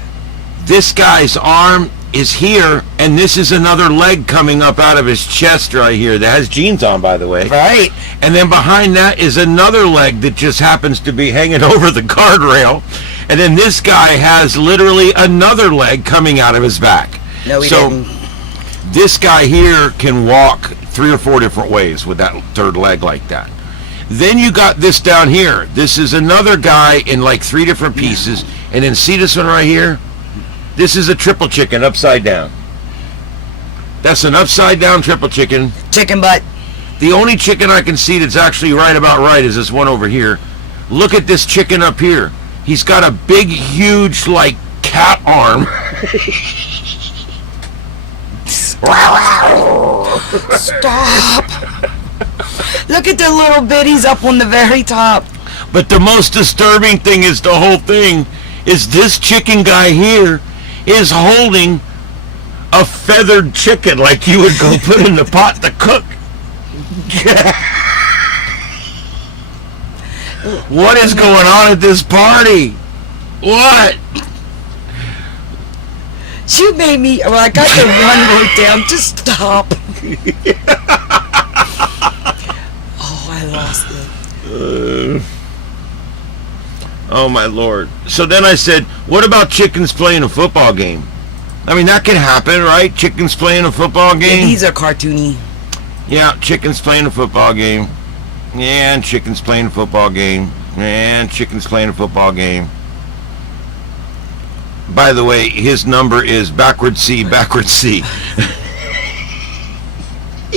This guy's arm is here, and this is another leg coming up out of his chest right here that has jeans on, by the way. Right. And then behind that is another leg that just happens to be hanging over the guardrail. And then this guy has literally another leg coming out of his back. No, he didn't. This guy here can walk 3 or 4 different ways with that third leg like that. Then you got this down here. This is another guy in like 3 different pieces. And then see this one right here? This is a triple chicken upside down. That's an upside down triple chicken. Chicken butt. The only chicken I can see that's actually right about right is this one over here. Look at this chicken up here. He's got a big, huge, like, cat arm. Stop! Look at the little bitties up on the very top. But the most disturbing thing is the whole thing is this chicken guy here is holding a feathered chicken like you would go put in the pot to cook. What is going on at this party? What? You made me, well, I got the one wrote down. Just stop. Oh, I lost it. Oh my Lord. So then I said, what about chickens playing a football game? I mean, that can happen, right? Chickens playing a football game? Yeah, these are cartoony. Yeah, chickens playing a football game. Yeah, and chickens playing a football game. And chickens playing a football game. By the way, his number is backward C.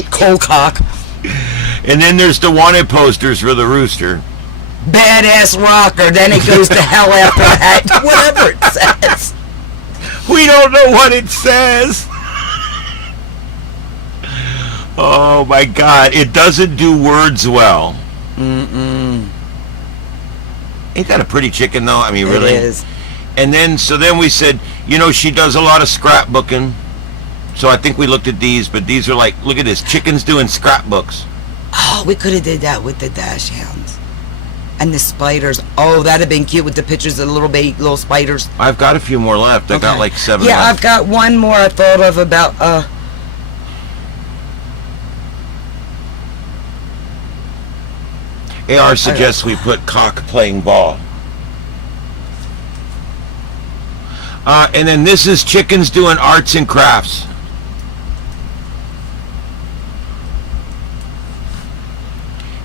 Cold-cock. And then there's the wanted posters for the rooster. Badass rocker, then it goes to hell after that. Whatever it says. We don't know what it says. Oh my God, it doesn't do words well. Ain't that a pretty chicken though? I mean, really? It is. And then, so then we said, you know, she does a lot of scrapbooking. So I think we looked at these, but these are like, look at this, chickens doing scrapbooks. Oh, we could have did that with the dash hounds. And the spiders. Oh, that'd have been cute with the pictures of the little spiders. I've got a few more left. I got like 7 Yeah, left. I've got one more I thought of about AR suggests we put cock playing ball. And then this is chickens doing arts and crafts.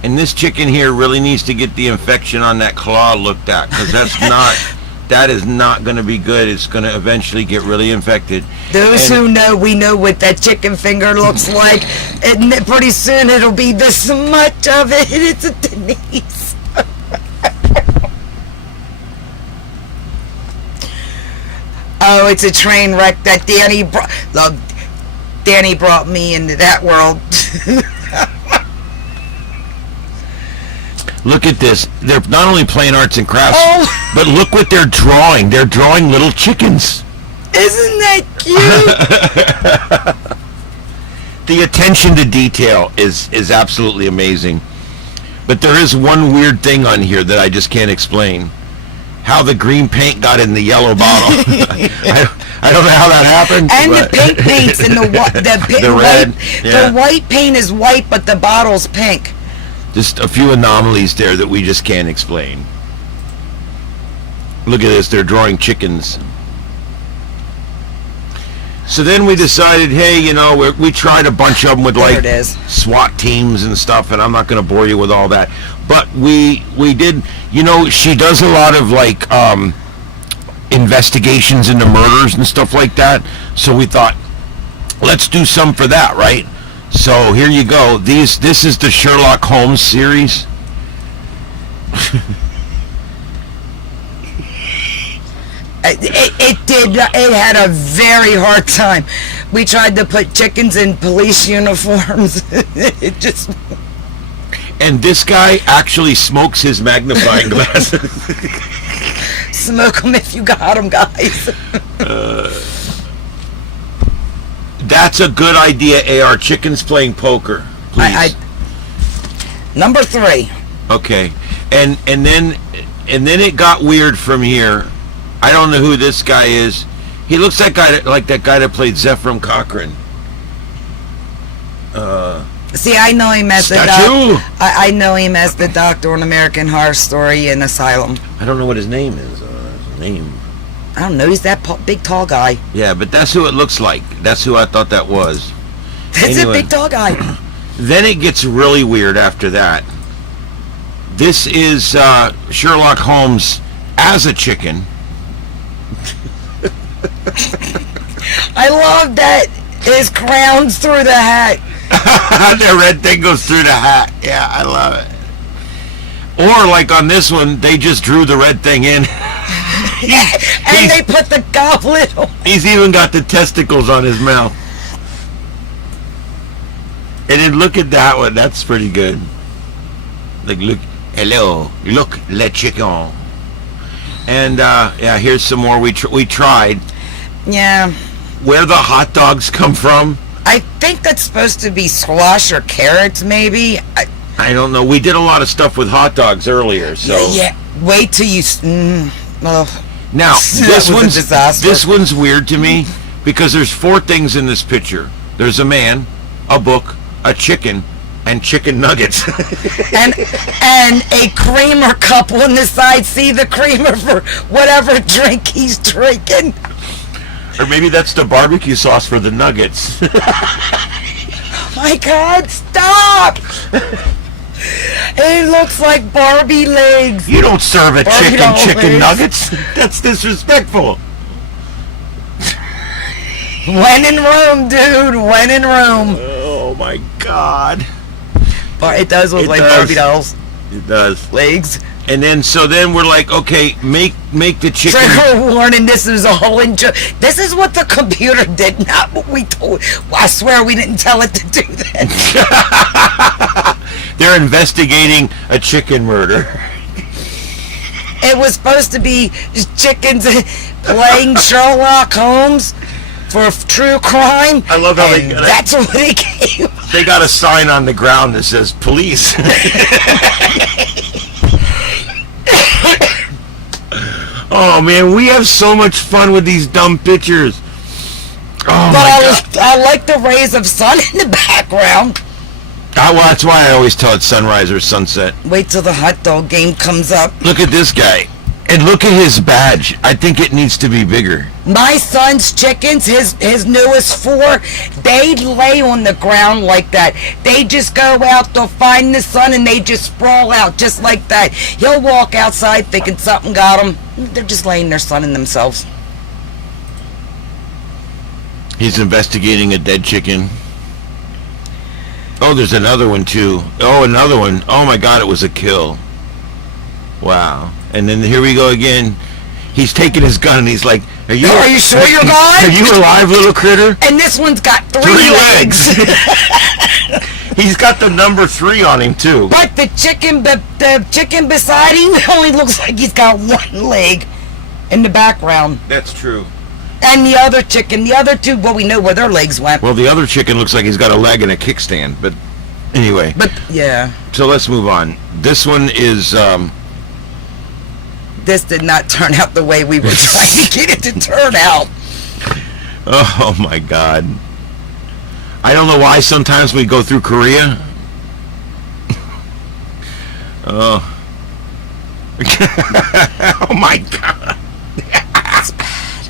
And this chicken here really needs to get the infection on that claw looked at, because that is not going to be good. It's going to eventually get really infected. Those who know, we know what that chicken finger looks like. And pretty soon it'll be this much of it. It's a Denise. Oh, it's a train wreck that Danny brought. Look, Danny brought me into that world. Look at this. They're not only playing arts and crafts, but look what they're drawing. They're drawing little chickens. Isn't that cute? The attention to detail is absolutely amazing. But there is one weird thing on here that I just can't explain. How the green paint got in the yellow bottle. I don't know how that happened. And the pink paint's in the red. The white paint is white, but the bottle's pink. Just a few anomalies there that we just can't explain. Look at this, they're drawing chickens. So then we decided, hey, you know, we tried a bunch of them with like SWAT teams and stuff, and I'm not going to bore you with all that. But we did, you know, she does a lot of like investigations into murders and stuff like that. So we thought, let's do some for that, right? So here you go. This is the Sherlock Holmes series. It had a very hard time. We tried to put chickens in police uniforms. It just. And this guy actually smokes his magnifying glasses. Smoke them if you got them, guys. That's a good idea, AR. Chickens playing poker. Please. Number 3. Okay. And then it got weird from here. I don't know who this guy is. He looks like that guy that played Zephram Cochrane. See, I know him as the doctor. I know him as the doctor in American Horror Story in Asylum. I don't know what his name is. I don't know. He's that big, tall guy. Yeah, but that's who it looks like. That's who I thought that was. That's a big, tall guy. Then it gets really weird after that. This is Sherlock Holmes as a chicken. I love that his crown's through the hat. The red thing goes through the hat. Yeah, I love it. Or like on this one, they just drew the red thing in. And they put the goblet on. He's even got the testicles on his mouth. And then look at that one. That's pretty good. Like, look. Hello. Look, le chicken. And, yeah, here's some more. We tried. Yeah. Where the hot dogs come from? I think that's supposed to be squash or carrots, maybe. I don't know. We did a lot of stuff with hot dogs earlier, so. Yeah. Wait till you. Now this one's weird to me because there's 4 things in this picture. There's a man, a book, a chicken, and chicken nuggets. and a creamer cup on the side. See the creamer for whatever drink he's drinking. Or maybe that's the barbecue sauce for the nuggets. My God, stop! It looks like Barbie legs. You don't serve a chicken nuggets. That's disrespectful. When in Rome, dude. When in Rome. Oh my God. It does look like Barbie dolls. It does. Legs. And then we're like, okay, make the chicken. Trigger warning, this is all this is what the computer did, not what we told. I swear we didn't tell it to do that. They're investigating a chicken murder. It was supposed to be just chickens playing Sherlock Holmes for true crime. I love how that's what they gave. They got a sign on the ground that says police. Oh man, we have so much fun with these dumb pictures. Oh But I like the rays of sun in the background. Well, that's why I always tell it sunrise or sunset. Wait till the hot dog game comes up. Look at this guy. And look at his badge. I think it needs to be bigger. My son's chickens, his newest 4, they lay on the ground like that. They just go out, they'll find the sun, and they just sprawl out just like that. He'll walk outside thinking something got him. They're just laying there sunning themselves. He's investigating a dead chicken. Oh, there's another one too. Oh, another one. Oh my God, it was a kill. Wow. And then here we go again. He's taking his gun and he's like, Are you sure you're gone? Are you alive, little critter? And this one's got 3 legs. He's got the number 3 on him too. But the chicken beside him only looks like he's got 1 leg in the background. That's true. And the other chicken, the other 2, well, we know where their legs went. Well, the other chicken looks like he's got a leg and a kickstand, but anyway. But yeah. So let's move on. This one is this did not turn out the way we were trying to get it to turn out. Oh my God. I don't know why sometimes we go through Korea. Oh. Oh my God. That's bad.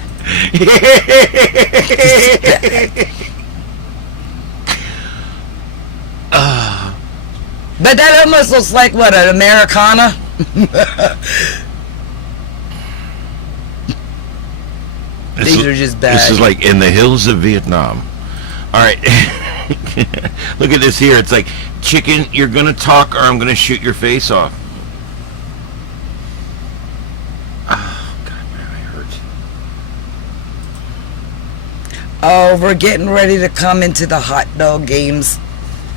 But that almost looks like what, an Americana? These are just bad. This is like in the hills of Vietnam. All right. Look at this here. It's like, chicken, you're going to talk or I'm going to shoot your face off. Oh, God, man, I hurt. Oh, we're getting ready to come into the hot dog games.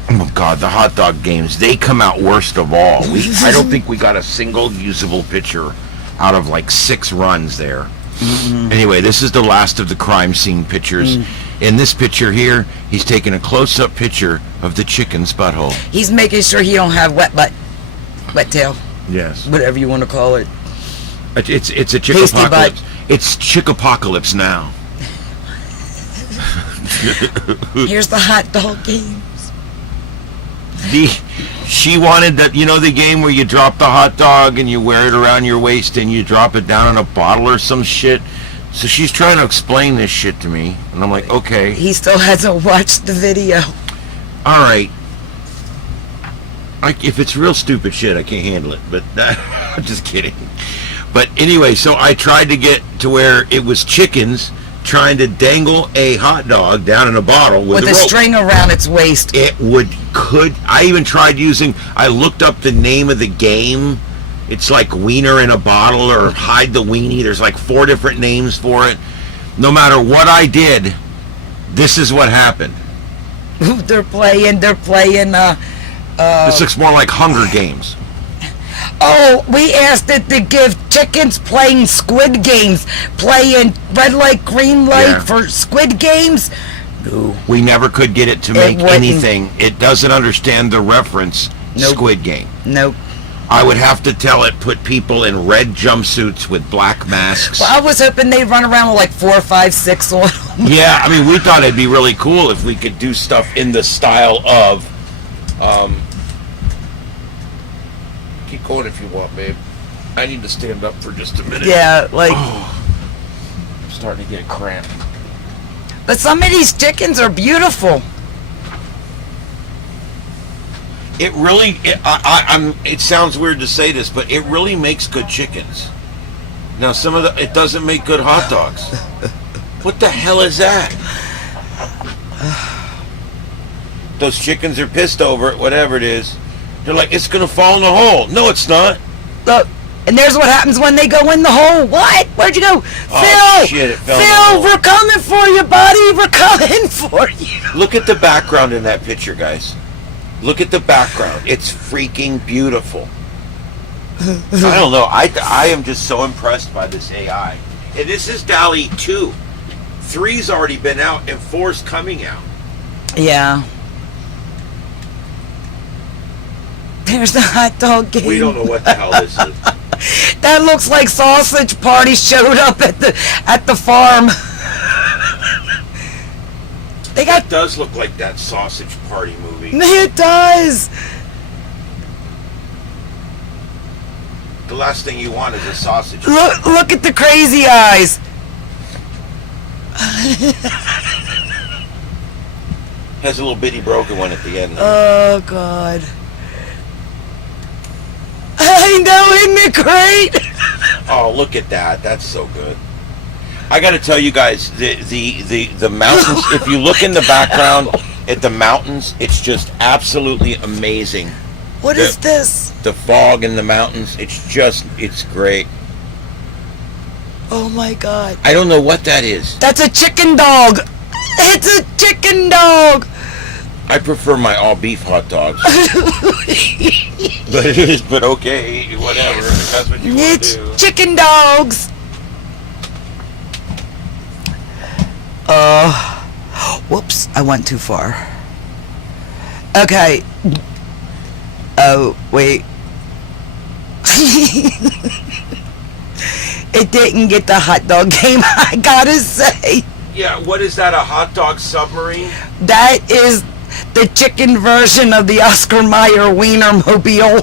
Oh, God, the hot dog games. They come out worst of all. I don't think we got a single usable picture out of like 6 runs there. Mm-hmm. Anyway, this is the last of the crime scene pictures. In this picture here, he's taking a close-up picture of the chicken's butthole. He's making sure he don't have wet butt, wet tail. Yes. Whatever you want to call it. It's a chick-apocalypse. It's chick-apocalypse now. Here's the hot dog games. She wanted that, you know, the game where you drop the hot dog and you wear it around your waist and you drop it down in a bottle or some shit. So she's trying to explain this shit to me, and I'm like, okay. He still hasn't watched the video. All right. If it's real stupid shit, I can't handle it. But I'm just kidding. But anyway, so I tried to get to where it was chickens trying to dangle a hot dog down in a bottle with a rope. String around its waist. I even tried I looked up the name of the game. It's like Wiener in a Bottle or Hide the Weenie. There's like 4 different names for it. No matter what I did, this is what happened. They're playing, this looks more like Hunger Games. Oh, we asked it to give chickens playing Squid Games, playing red light, green light for Squid Games. No. We never could get it to make anything. It doesn't understand the reference Squid Game. Nope. I would have to tell it put people in red jumpsuits with black masks. Well, I was hoping they'd run around with like 4, 5, 6 on them. Yeah, I mean, we thought it'd be really cool if we could do stuff in the style of... keep going if you want, babe. I need to stand up for just a minute. Yeah, like... I'm starting to get cramped. But some of these chickens are beautiful. It really, it sounds weird to say this, but it really makes good chickens. Now, it doesn't make good hot dogs. What the hell is that? Those chickens are pissed over it, whatever it is. They're like, it's going to fall in the hole. No, it's not. Look, and there's what happens when they go in the hole. What? Where'd you go? Oh, Phil! shit, it fell in the Phil, hole. we're coming for you, buddy. We're coming for you. Look at the background in that picture, guys. Look at the background. It's freaking beautiful. I don't know. I am just so impressed by this AI. And this is DALL-E 2. 3's already been out, and 4's coming out. Yeah. There's the hot dog game. We don't know what the hell this is. That looks like Sausage Party showed up at the farm. They got. That does look like that Sausage Party movie. It does. The last thing you want is a sausage. Look at the crazy eyes. Has a little bitty broken one at the end. Oh God. I know, isn't it great? Oh, look at that. That's so good. I got to tell you guys, the mountains, if you look in the background at the mountains, it's just absolutely amazing. What is this? The fog in the mountains, it's great. Oh my God. I don't know what that is. That's a chicken dog. It's a chicken dog. I prefer my all beef hot dogs. but okay, whatever. If that's what you want to do. It's chicken dogs. Whoops, I went too far. Okay. Oh, wait. It didn't get the hot dog game, I gotta say. Yeah, what is that, a hot dog submarine? That is the chicken version of the Oscar Mayer Wienermobile.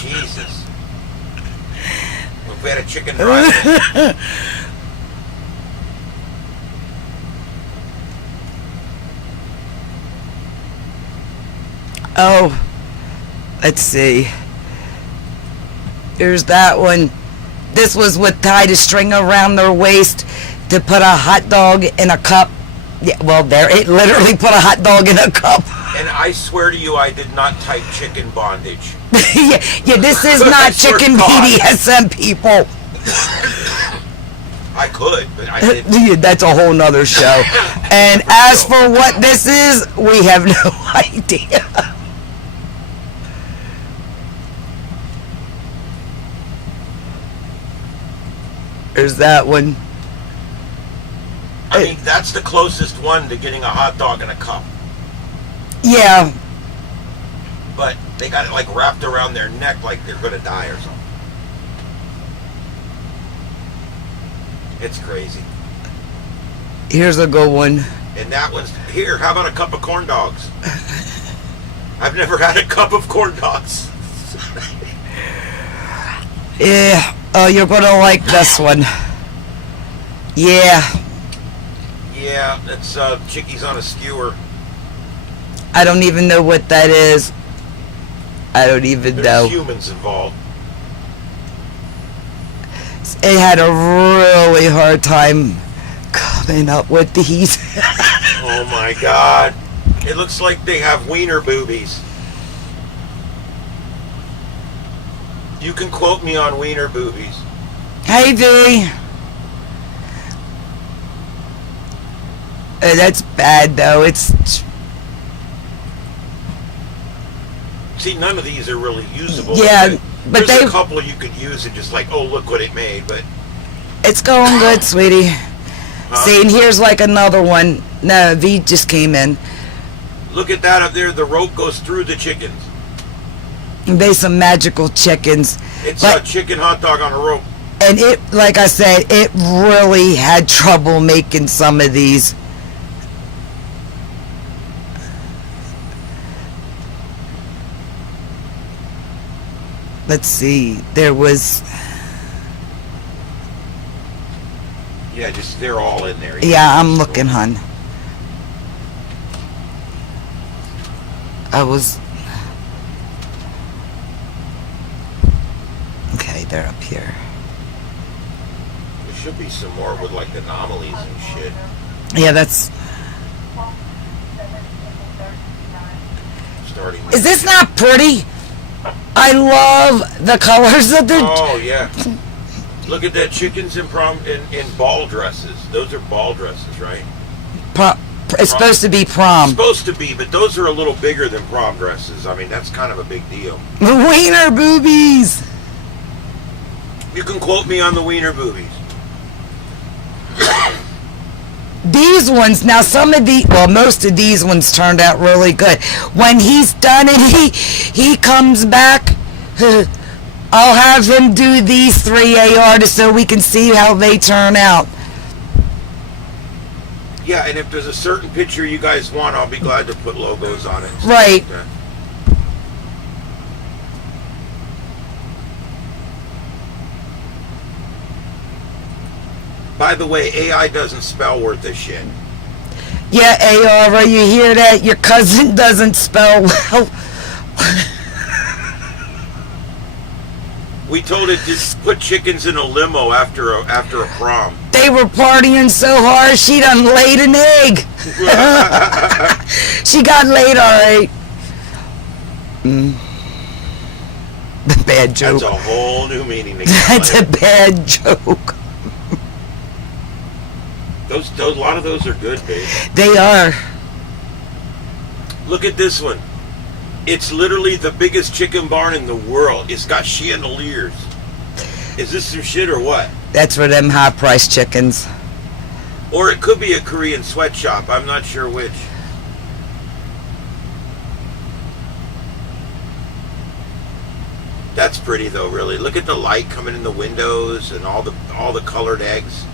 Jesus. If we had a chicken drive-in. Oh, let's see. Here's that one. This was with tied a string around their waist to put a hot dog in a cup. Yeah, well, there, it literally put a hot dog in a cup. And I swear to you, I did not type chicken bondage. yeah, this is not chicken BDSM, people. I could, but I didn't. Yeah, that's a whole nother show. And as for what this is, we have no idea. There's that one. I mean, that's the closest one to getting a hot dog in a cup. Yeah. But they got it like wrapped around their neck like they're going to die or something. It's crazy. Here's a good one. And that one's here. How about a cup of corn dogs? I've never had a cup of corn dogs. Yeah. Oh, you're gonna like this one. Yeah. Yeah, it's chickies on a skewer. I don't even know what that is. I don't even know. There's humans involved. It had a really hard time coming up with these. Oh my God. It looks like they have wiener boobies. You can quote me on wiener boobies. Hey, V. That's bad, though. It's... See, none of these are really usable. Yeah, but there's a couple you could use and just like, oh, look what it made, but... It's going good, sweetie. See, and here's like another one. No, V just came in. Look at that up there. The rope goes through the chickens. They some magical chickens. It's a chicken hot dog on a rope. And it, like I said, it really had trouble making some of these. Let's see. There was... Yeah, just they're all in there. Yeah, I'm looking, hun. I was... Okay, they're up here. There should be some more with like anomalies and shit. Yeah, that's... Starting. Is this not pretty? I love the colors of the... Oh, yeah. Look at that, chickens in ball dresses. Those are ball dresses, right? It's supposed to be prom. It's supposed to be, but those are a little bigger than prom dresses. I mean, that's kind of a big deal. The wiener boobies. You can quote me on the wiener boobies. These ones, now some of the, well, most of these ones turned out really good. When he's done it, he comes back. I'll have him do these 3 AR just so we can see how they turn out. Yeah, and if there's a certain picture you guys want, I'll be glad to put logos on it. and stuff Right. like that. By the way, AI doesn't spell worth a shit. Yeah, AR, you hear that? Your cousin doesn't spell well. We told it to put chickens in a limo after a prom. They were partying so hard, she done laid an egg. She got laid, all right. Bad joke. That's a whole new meaning. That's a bad joke. A lot of those are good, babe. They are. Look at this one. It's literally the biggest chicken barn in the world. It's got chandeliers. Is this some shit or what? That's for them high-priced chickens. Or it could be a Korean sweatshop. I'm not sure which. That's pretty though, really. Look at the light coming in the windows and all the colored eggs.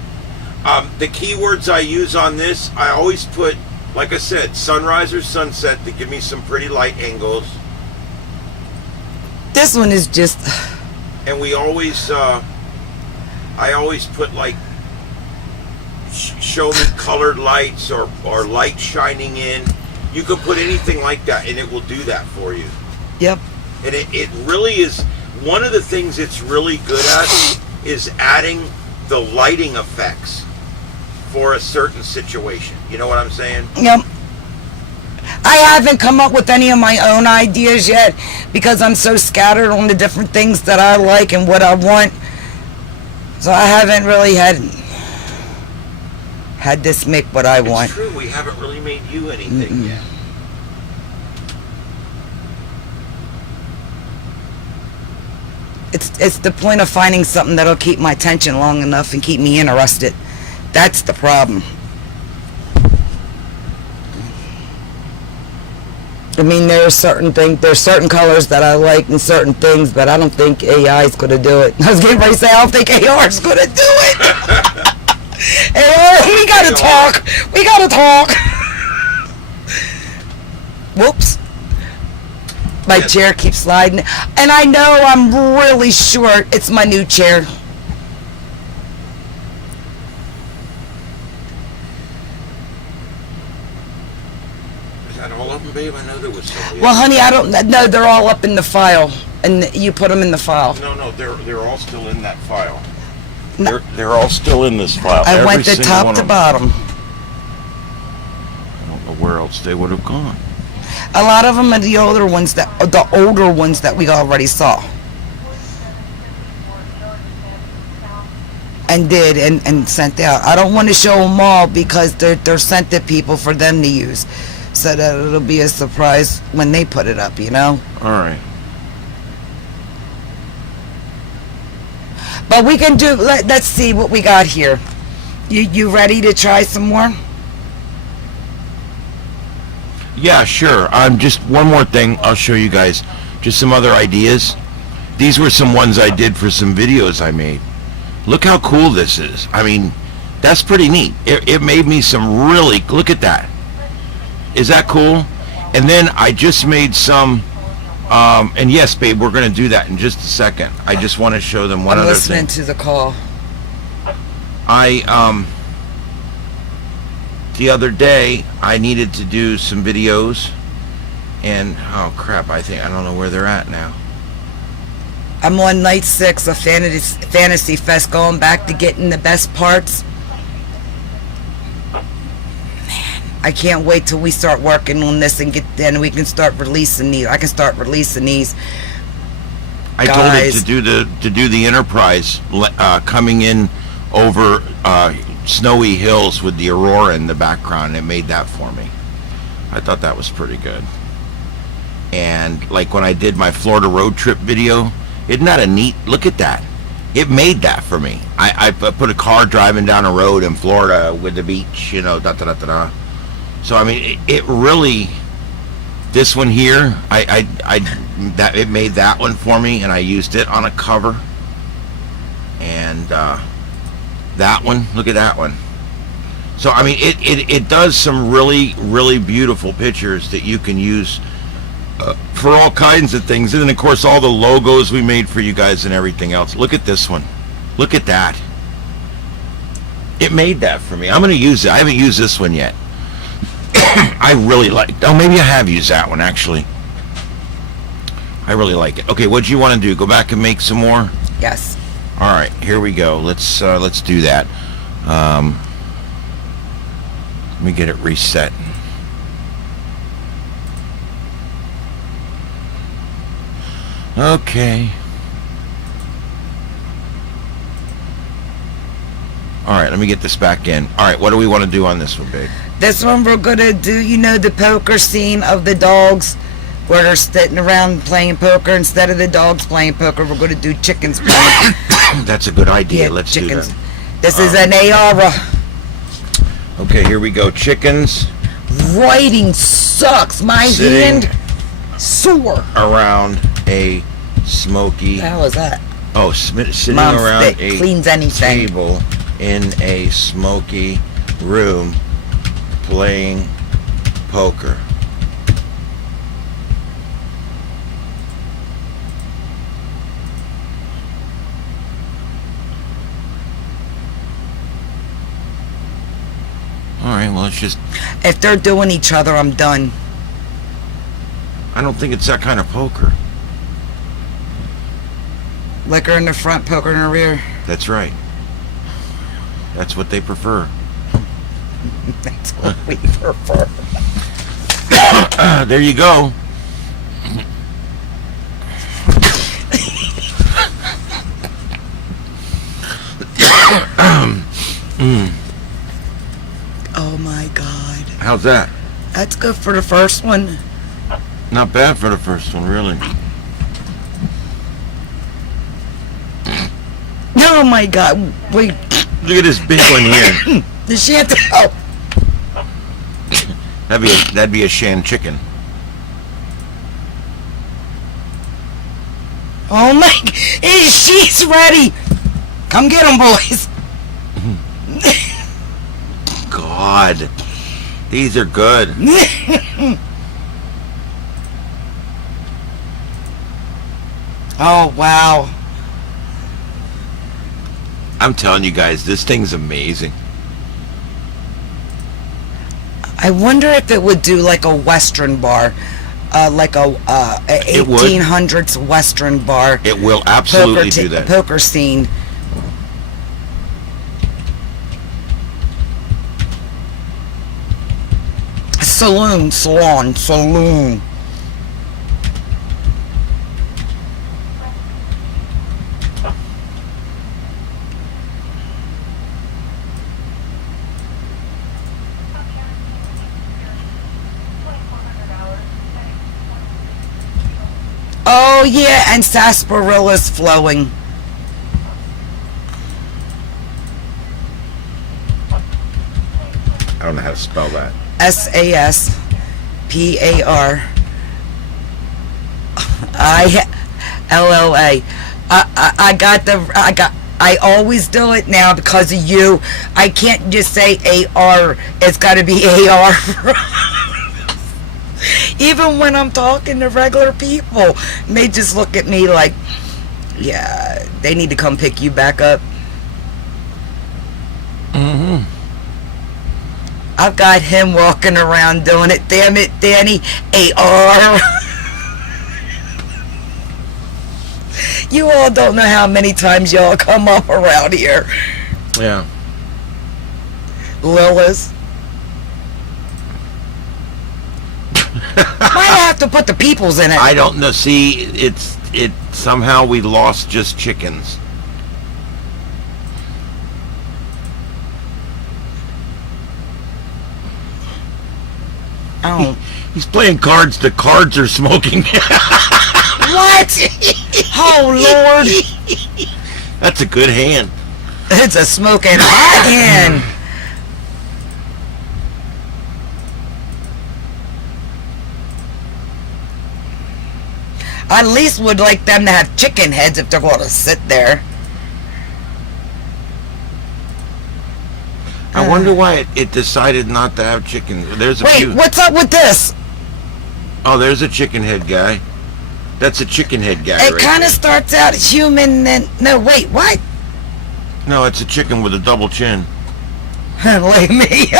The keywords I use on this, I always put, like I said, sunrise or sunset to give me some pretty light angles. This one is just... And we always, I always put like, show me colored lights or light shining in. You can put anything like that and it will do that for you. Yep. And it really is, one of the things it's really good at is adding the lighting effects for a certain situation. You know what I'm saying? Yep. I haven't come up with any of my own ideas yet because I'm so scattered on the different things that I like and what I want. So I haven't really had this make what I want. It's true, we haven't really made you anything yet. It's the point of finding something that'll keep my attention long enough and keep me interested. That's the problem. I mean, there's certain colors that I like and certain things, but I don't think AI is going to do it. I was getting ready to say, I don't think AR is going to do it. AR, we got to talk. We got to talk. Whoops. My chair keeps sliding. And I know I'm really short. It's my new chair. All of them, babe? I know there was some. Well, honey, I don't know. They're all up in the file, and you put them in the file. No, they're all still in that file. No. They're all still in this file. I went the top to bottom. I don't know where else they would have gone. A lot of them are the older ones that we already saw, and did and sent out. I don't want to show them all because they're sent to people for them to use. So that it'll be a surprise when they put it up, you know? All right. But we can do, let's see what we got here. You ready to try some more? Yeah, sure. Just one more thing. I'll show you guys just some other ideas. These were some ones I did for some videos I made. Look how cool this is. I mean, that's pretty neat. It made me some really, look at that. Is that cool? And then I just made some, and yes, babe, we're going to do that in just a second. I just want to show them one I'm other listening thing. to the call. The other day, I needed to do some videos, and, oh crap, I don't know where they're at now. I'm on night 6 of Fantasy Fest, going back to getting the best parts. I can't wait till we start working on this and then we can start releasing these. I can start releasing these. I told it to do the Enterprise coming in over snowy hills with the aurora in the background. It made that for me. I thought that was pretty good. And like when I did my Florida road trip video, isn't that a neat? Look at that. It made that for me. I put a car driving down a road in Florida with the beach, you know, da da da da da. So I mean, it really This one here, that it made that one for me, and I used it on a cover. And that one, look at that one. So I mean, it does some really, really beautiful pictures that you can use for all kinds of things. And then of course all the logos we made for you guys and everything else. Look at this one. Look at that. It made that for me. I'm going to use it. I haven't used this one yet. I really like. Oh, maybe I have used that one actually. I really like it. Okay, what do you want to do? Go back and make some more? Yes. All right, here we go. Let's do that. Let me get it reset. Okay. All right, let me get this back in. All right, what do we want to do on this one, babe? This one we're gonna do, you know, the poker scene of the dogs where they're sitting around playing poker. Instead of the dogs playing poker, we're gonna do chickens playing. That's a good idea. Yeah, Let's chickens. do that. This is an AR. Okay, here we go. Chickens. Writing sucks. My Sitting hand sore. Around a smoky. What the hell is that? Oh, sitting Mom's around stick a cleans anything. table in a smoky room playing poker. All right, well, it's just... If they're doing each other, I'm done. I don't think it's that kind of poker. Liquor in the front, poker in the rear. That's right. That's what they prefer. That's what we prefer. There you go. Oh my God. How's that? That's good for the first one. Not bad for the first one, really. Oh my God. Wait. Look at this big one here. The Chantel. That'd be a Shan chicken. Oh my. She's ready. Come get them, boys. God. These are good. Oh, wow. I'm telling you guys, this thing's amazing. I wonder if it would do like a Western bar. Like a 1800s Western bar. It will absolutely do that. Poker scene. Saloon. Oh yeah, and sarsaparilla's flowing. I don't know how to spell that. SASPARILLA. I always do it now because of you. I can't just say AR. It's got to be AR. Even when I'm talking to regular people, they just look at me like, yeah, they need to come pick you back up. Mm-hmm. I've got him walking around doing it. Damn it, Danny. AR. You all don't know how many times y'all come up around here. Yeah. Lillis. Might have to put the peoples in it. I don't know. See, it somehow we lost just chickens. Oh. He's playing cards. The cards are smoking. What? Oh, Lord. That's a good hand. It's a smoking hot hand. I at least would like them to have chicken heads if they're going to sit there. I wonder why it decided not to have chicken. There's a Wait, few. what's up with this? Oh, there's a chicken head guy. That's a chicken head guy. It right kind there. of starts out human, then no. Wait, what? No, it's a chicken with a double chin. Like me.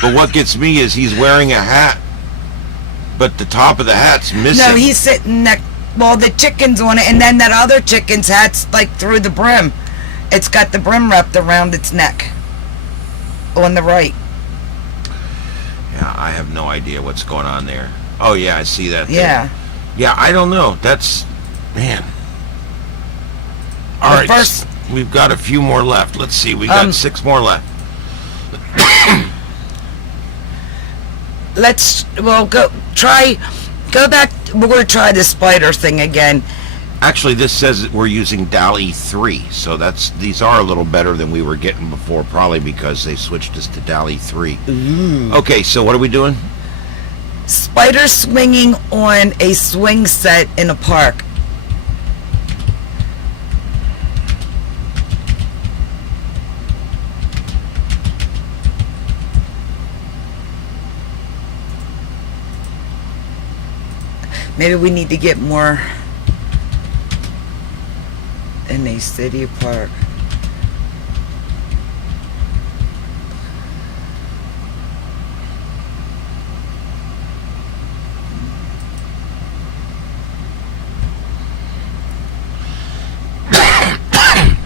But what gets me is he's wearing a hat, but the top of the hat's missing. No, he's sitting next. Well, the chicken's on it, and then that other chicken's hat's like through the brim. It's got the brim wrapped around its neck. On the right. Yeah, I have no idea what's going on there. Oh yeah, I see that. Yeah. There. Yeah, I don't know. That's man. All right, first, we've got a few more left. Let's see. We got 6 more left. We'll go back. We're going to try the spider thing again. Actually, this says that we're using DALL-E 3, so these are a little better than we were getting before, probably because they switched us to DALL-E 3. Ooh. Okay, so what are we doing? Spider swinging on a swing set in a park. Maybe we need to get more in a city park.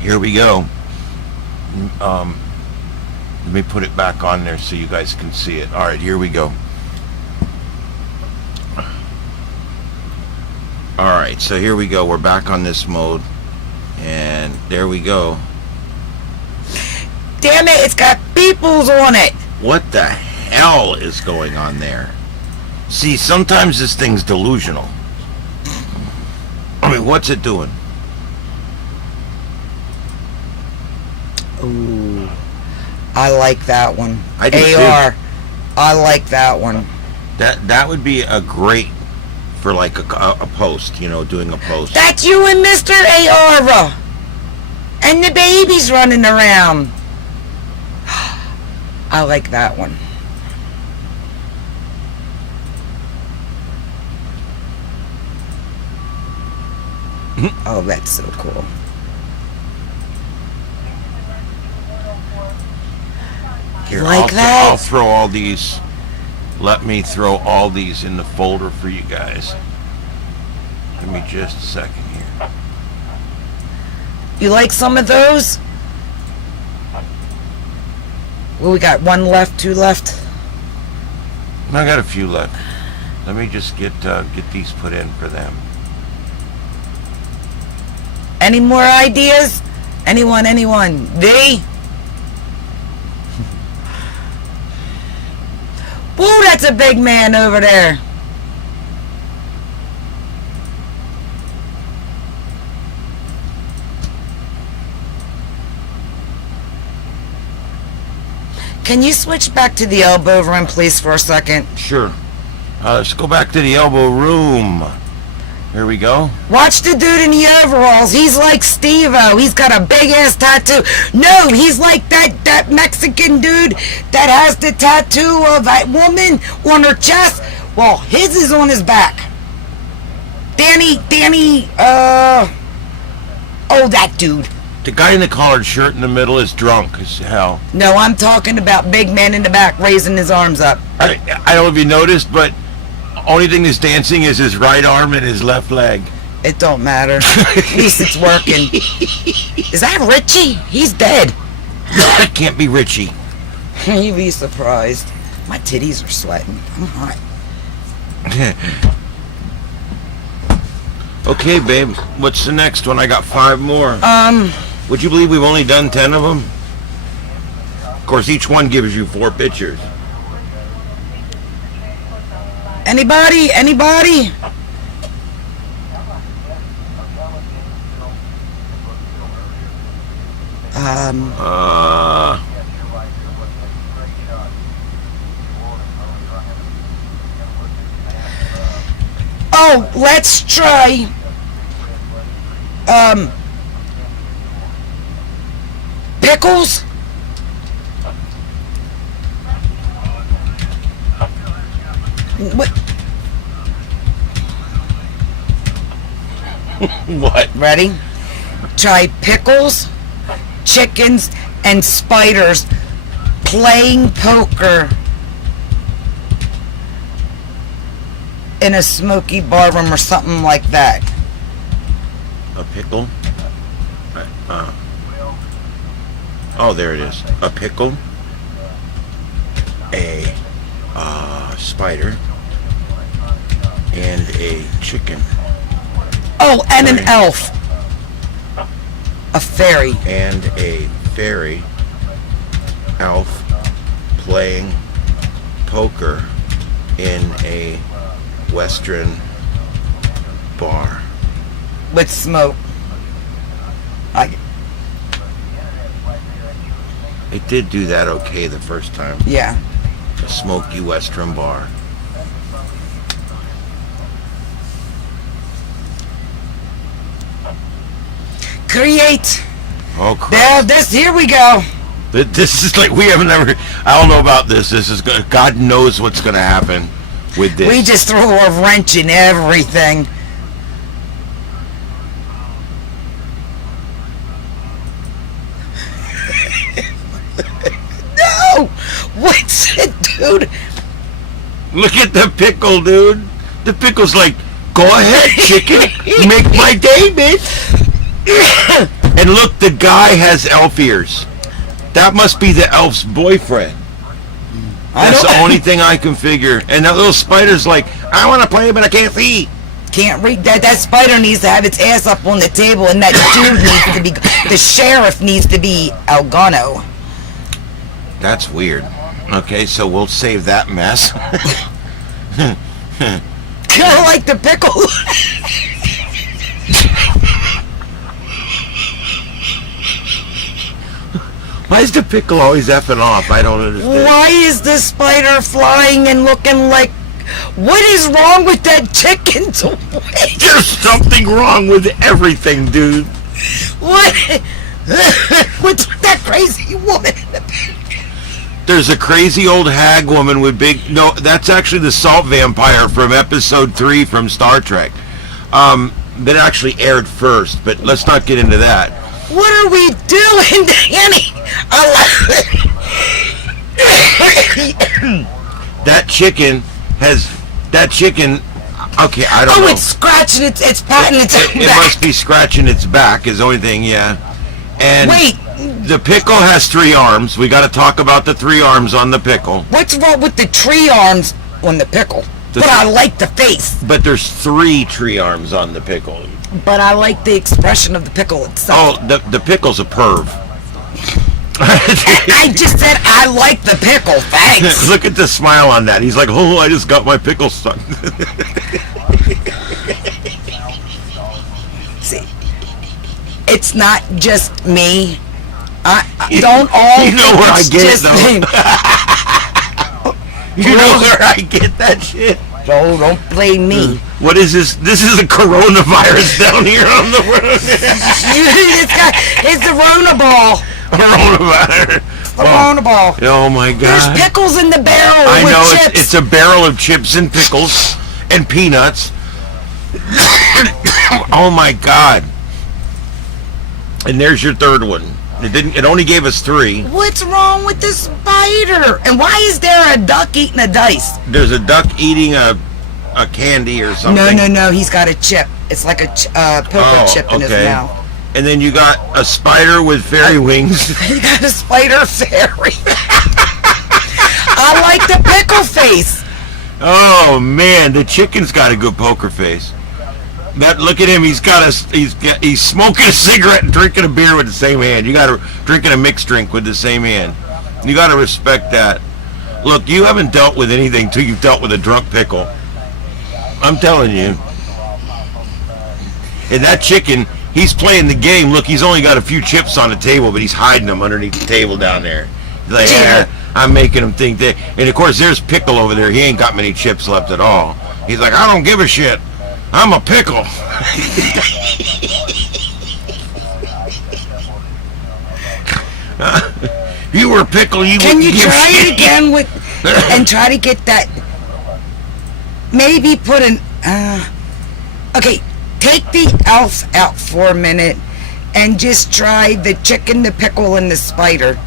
Here we go. Let me put it back on there so you guys can see it. All right, here we go. All right, so here we go. We're back on this mode. And there we go. Damn it, it's got peoples on it. What the hell is going on there? See, sometimes this thing's delusional. I mean, what's it doing? Ooh, I like that one. I do AR. too. I like that one. That would be a great for like a post, you know, doing a post. That's you and Mr. AR. And the baby's running around. I like that one. Oh, that's so cool. Here, Like that? I'll throw all these. Let me throw all these in the folder for you guys. Give me just a second here. You like some of those? Well, we got 1 left, 2 left. I got a few left. Let me just get these put in for them. Any more ideas? Anyone? V? Whoa, that's a big man over there. Can you switch back to the elbow room, please, for a second? Sure. Let's go back to the elbow room. Here we go. Watch the dude in the overalls. He's like Steve-O. He's got a big-ass tattoo. No, he's like that Mexican dude that has the tattoo of that woman on her chest. Well, his is on his back. Danny, oh, that dude. The guy in the collared shirt in the middle is drunk as hell. No, I'm talking about big man in the back raising his arms up. I don't know if you noticed, but only thing that's dancing is his right arm and his left leg. It don't matter. At least it's working. Is that Richie? He's dead. That can't be Richie. You'd be surprised. My titties are sweating. I'm hot. Okay, babe. What's the next one? I got 5 more. Would you believe we've only done 10 of them? Of course, each one gives you 4 pictures. Anybody? Oh, let's try Pickles. What? What? Ready? Try pickles, chickens, and spiders playing poker in a smoky bar room or something like that. A pickle? Oh, there it is. A pickle, a spider, and a chicken. Oh, and an elf. A fairy. And a fairy elf playing poker in a Western bar. With smoke. It did do that okay the first time. Yeah. A smoky Western bar. Create. Oh, crap. There, here we go. This is like, we haven't ever, I don't know about this. This is, God knows what's going to happen with this. We just throw a wrench in everything. No! What's it, dude? Look at the pickle, dude. The pickle's like, go ahead, chicken. Make my day, bitch. And look, the guy has elf ears. That must be the elf's boyfriend. That's the only thing I can figure. And that little spider's like, I want to play, but I can't see. Can't read that. That spider needs to have its ass up on the table, and that dude needs to be. The sheriff needs to be Elgano. That's weird. Okay, so we'll save that mess. Kind of like the pickle. Why is the pickle always effing off? I don't understand. Why is the spider flying and looking like... What is wrong with that chicken's wig? There's something wrong with everything, dude. What? What's that crazy woman in the back? There's a crazy old hag woman with big... No, that's actually the salt vampire from episode 3 from Star Trek. That actually aired first, but let's not get into that. What are we doing, Danny? That chicken has... That chicken... Okay, I don't know. Oh, it's scratching its patting its It back. must be scratching its back is the only thing, yeah. And Wait. The pickle has 3 arms. We got to talk about the 3 arms on the pickle. What's wrong with the tree arms on the pickle? But I like the face. But there's 3 tree arms on the pickle. But I like the expression of the pickle itself. Oh, the pickle's a perv. I just said I like the pickle. Thanks. Look at the smile on that. He's like, oh, I just got my pickle stuck. See, it's not just me. I don't all. You know where I it's get it, just though. me. You know where I get that shit. No, don't blame me. What is this? This is a coronavirus down here on the road. It's the Rona ball. Coronavirus. The Rona ball. Oh my God. There's pickles in the barrel. I with know chips. it's a barrel of chips and pickles and peanuts. Oh my God. And there's your third one. It only gave us 3. What's wrong with this spider? And why is there a duck eating a dice? There's a duck eating a candy or something. No. He's got a chip. It's like a poker chip in his mouth. And then you got a spider with fairy wings. You got a spider fairy. I like the pickle face. Oh man, the chicken's got a good poker face. Look at him. He's smoking a cigarette and drinking a beer with the same hand. You got to drinking a mixed drink with the same hand. You got to respect that. Look, you haven't dealt with anything till you've dealt with a drunk pickle. I'm telling you. And that chicken, he's playing the game. Look, he's only got a few chips on the table, but he's hiding them underneath the table down there. He's like, yeah, I'm making him think that. And of course, there's Pickle over there. He ain't got many chips left at all. He's like, I don't give a shit. I'm a pickle. You were Pickle. Can you try it again with and try to get that? Maybe put an. Okay, take the Elf out for a minute, and just try the chicken, the pickle, and the spider.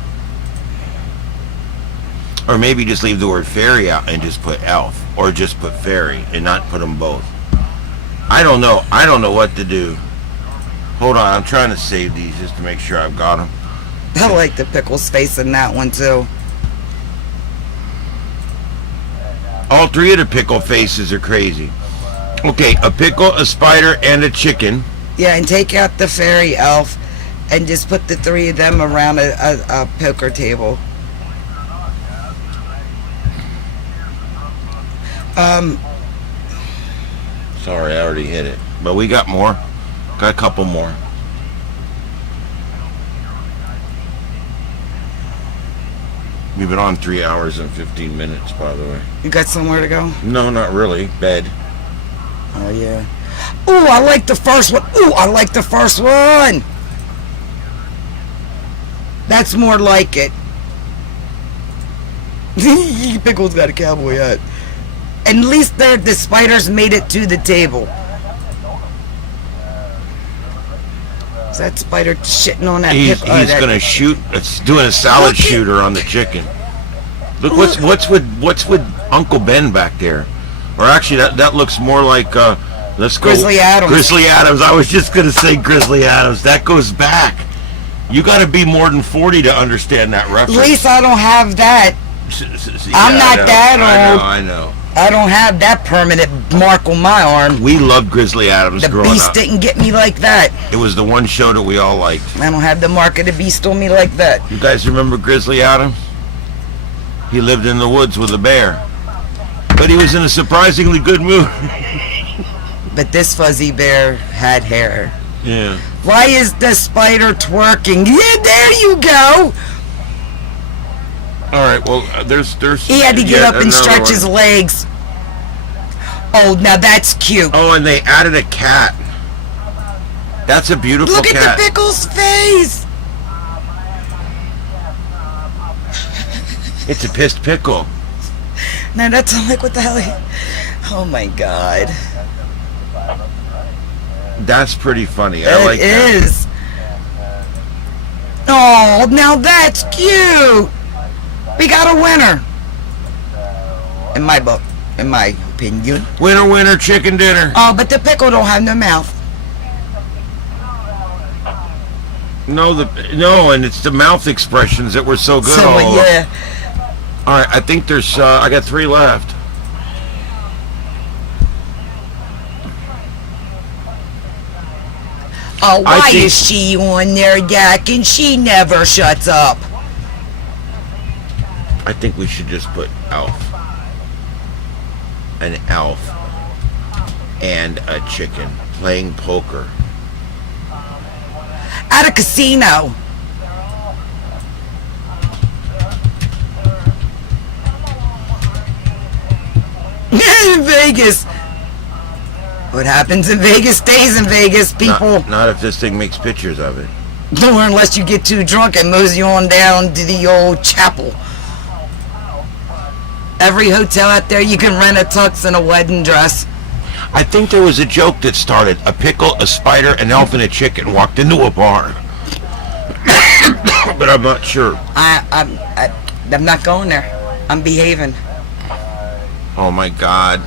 Or maybe just leave the word fairy out and just put elf, or just put fairy and not put them both. I don't know. I don't know what to do. Hold on, I'm trying to save these just to make sure I've got them. I like the pickle's face in that one too. All three of the pickle faces are crazy. Okay, a pickle, a spider, and a chicken. Yeah, and take out the fairy elf, and just put the three of them around a poker table. Sorry, I already hit it. But we got more. Got a couple more. We've been on 3 hours and 15 minutes, by the way. You got somewhere to go? No, not really. Bed. Oh, yeah. Ooh, I like the first one. Ooh, I like the first one. That's more like it. Pickle's got a cowboy hat. At least the spiders made it to the table. Is that spider shitting on that He's pickle? gonna shoot. It's doing a salad shooter on the chicken. Look, what's with Uncle Ben back there? Or actually, that looks more like let's go Grizzly Adams. Grizzly Adams. I was just gonna say Grizzly Adams. That goes back. You got to be more than 40 to understand that reference. At least I don't have that. I'm not that old. I know. I don't have that permanent mark on my arm. We loved Grizzly Adams The growing Beast up. didn't get me like that. It was the one show that we all liked. I don't have the mark of the Beast on me like that. You guys remember Grizzly Adams? He lived in the woods with a bear. But he was in a surprisingly good mood. But this fuzzy bear had hair. Yeah. Why is the spider twerking? Yeah, there you go. All right. Well, there's. He had to get yet up and another stretch one. his legs. Oh, now that's cute. Oh, and they added a cat. That's a beautiful Look cat. at the pickle's face. It's a pissed pickle. Now that's like what the hell? Oh my God. That's pretty funny. I like that. It is. Oh, now that's cute. We got a winner. In my book, in my opinion. Winner, winner, chicken dinner. Oh, but the pickle don't have no mouth. No, and it's the mouth expressions that were so good. So, yeah. All right, I think there's. I got 3 left. Oh, why is she on there yakking? She never shuts up. I think we should just put elf. An elf. And a chicken playing poker. At a casino. In Vegas. What happens in Vegas stays in Vegas, people. Not if this thing makes pictures of it. Or unless you get too drunk and mosey on down to the old chapel. Every hotel out there, you can rent a tux and a wedding dress. I think there was a joke that started: a pickle, a spider, an elf, and a chicken walked into a bar. But I'm not sure. I'm not going there. I'm behaving. Oh my God.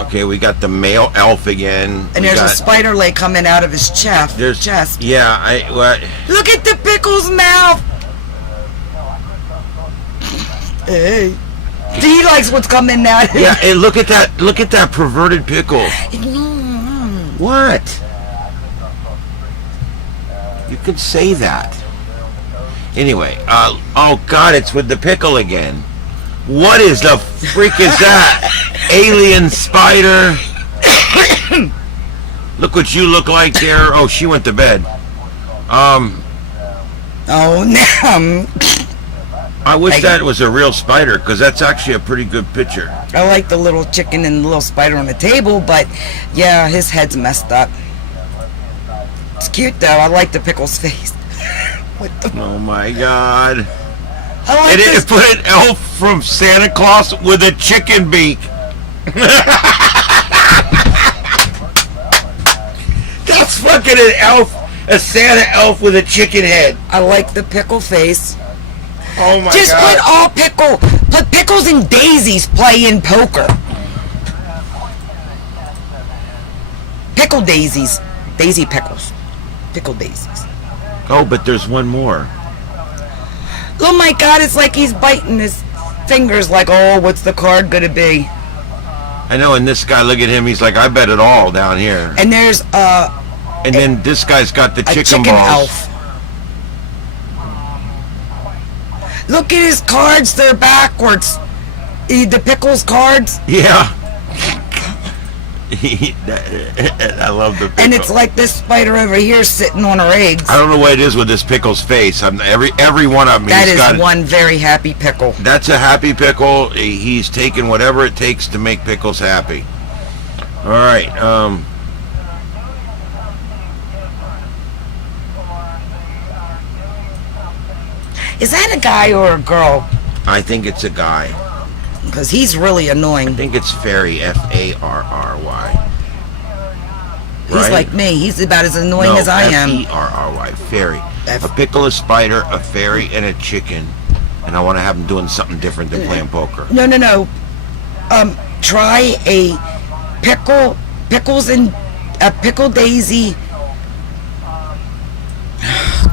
Okay, we got the male elf again. And there's a spider leg coming out of his chest. Yeah, what? Look at the pickle's mouth. Hey. He likes what's coming out. Yeah, hey, look at that perverted pickle. What? You could say that. Anyway, oh God, it's with the pickle again. What is the freak is that? Alien spider. Look what you look like there. Oh, she went to bed. Oh, no. I wish that was a real spider, because that's actually a pretty good picture. I like the little chicken and the little spider on the table, but yeah, his head's messed up. It's cute though. I like the pickle's face. Oh my God. I like And this. it put an elf from Santa Claus with a chicken beak. That's fucking an elf, a Santa elf with a chicken head. I like the pickle face. Oh my Just God. put pickles and daisies playing poker. Pickle daisies. Daisy pickles. Pickle daisies. Oh, but there's one more. Oh my God, it's like he's biting his fingers like, oh, what's the card gonna be? I know, and this guy, look at him, he's like, I bet it all down here. And there's And then this guy's got the a chicken chicken balls. elf. Look at his cards, they're backwards. The pickles cards. Yeah. I love the pickle. And it's like this spider over here sitting on her eggs. I don't know what it is with this pickle's face. Every one of them. That he's is got, one very happy pickle. That's a happy pickle. He's taking whatever it takes to make pickles happy. All right. Is that a guy or a girl? I think it's a guy. Because he's really annoying. I think it's Fairy, F-A-R-R-Y. He's Right? like me. He's about as annoying No, as I am. F-E-R-R-Y, Fairy. A pickle, a spider, a fairy, and a chicken. And I want to have them doing something different than playing poker. No. Try a pickles and a pickle daisy.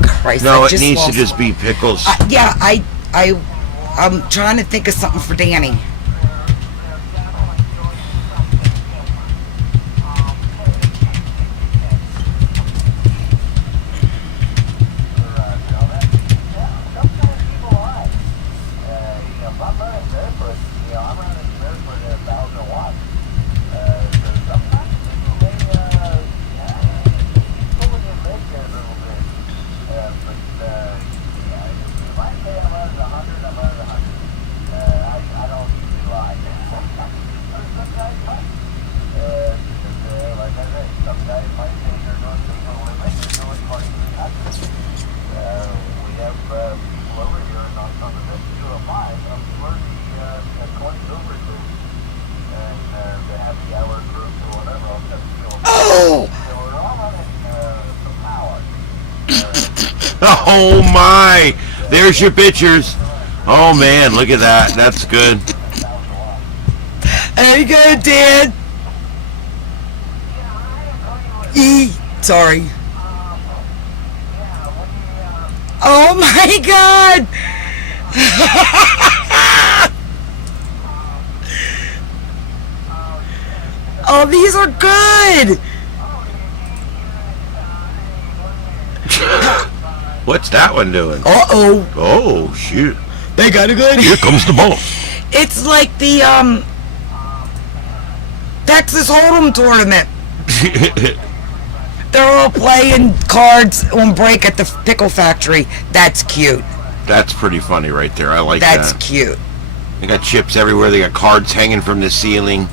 Christ, No, I it needs to lost- just be pickles. I'm trying to think of something for Danny. Oh! Oh my! There's your pictures. Oh man, look at that. That's good. There you go, Dad. Sorry. Oh my God! Oh, these are good. What's that one doing? Uh-oh. Oh shoot! They got a good. Here comes the ball. It's like the Texas Hold'em tournament. They're all playing cards on break at the pickle factory. That's cute. That's pretty funny right there. I like That's that. cute. They got chips everywhere. They got cards hanging from the ceiling.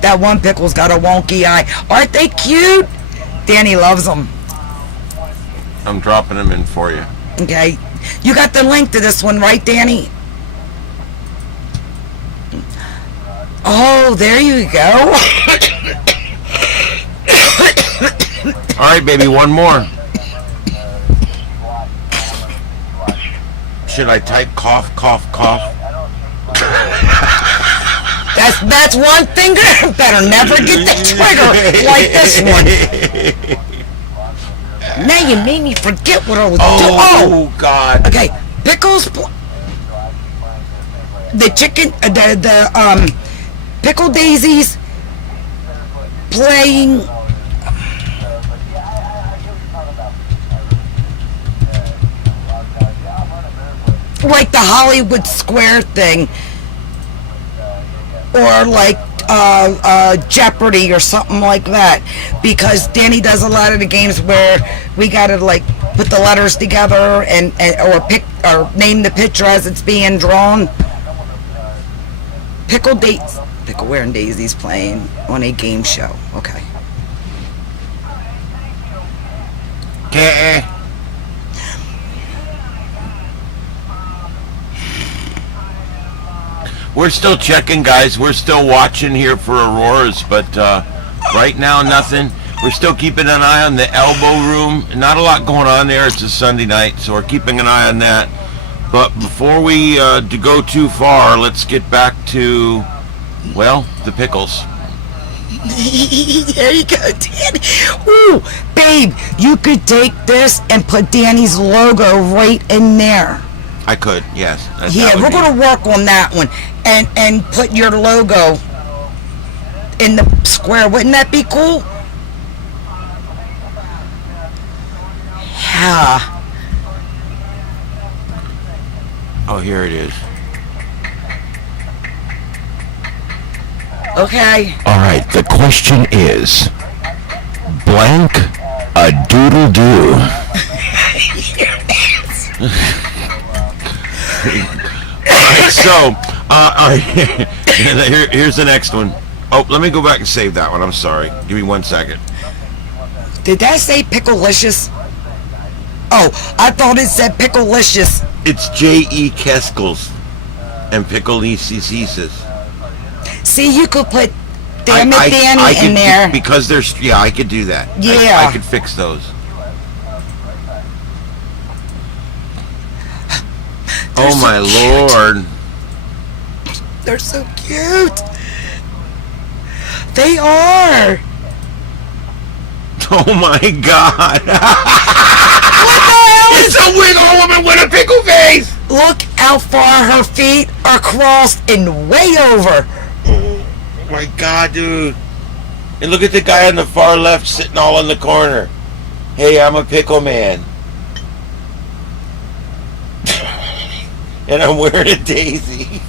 That one pickle's got a wonky eye. Aren't they cute? Danny loves them. I'm dropping them in for you. Okay. You got the link to this one, right, Danny? Oh, there you go. All right, baby, one more. Should I type cough, cough, cough? That's one finger. Better never get the trigger like this one. Now you made me forget what I was doing. Oh, God. Okay, pickles. The chicken. The pickle daisies playing. Like the Hollywood Square thing, or like Jeopardy or something like that, because Danny does a lot of the games where we gotta like put the letters together and or pick or name the picture as it's being drawn. Pickleware and Daisies playing on a game show. Okay. Okay. We're still checking, guys. We're still watching here for auroras, but right now, nothing. We're still keeping an eye on the Elbow Room. Not a lot going on there. It's a Sunday night, so we're keeping an eye on that. But before we go too far, let's get back to, well, the pickles. There you go, Danny. Ooh, babe, you could take this and put Danny's logo right in there. I could, yes. Yeah, we're going to work on that one and put your logo in the square. Wouldn't that be cool? Yeah. Oh, here it is. Okay. All right, the question is, blank a doodle-doo. So, here's the next one. Oh, let me go back and save that one. I'm sorry. Give me 1 second. Did that say Picklelicious? Oh, I thought it said Picklelicious. It's J.E. Keskels and Picklelicious. See, you could put Damn It Danny in there. Because there's, yeah, I could do that. Yeah. I could fix those. Oh my Lord. They're so cute. They are. Oh my God. What the hell It's a wiggle woman with a pickle face. Look how far her feet are crossed and way over. Oh my God, dude. And look at the guy on the far left sitting all in the corner. Hey, I'm a pickle man. And I'm wearing a daisy.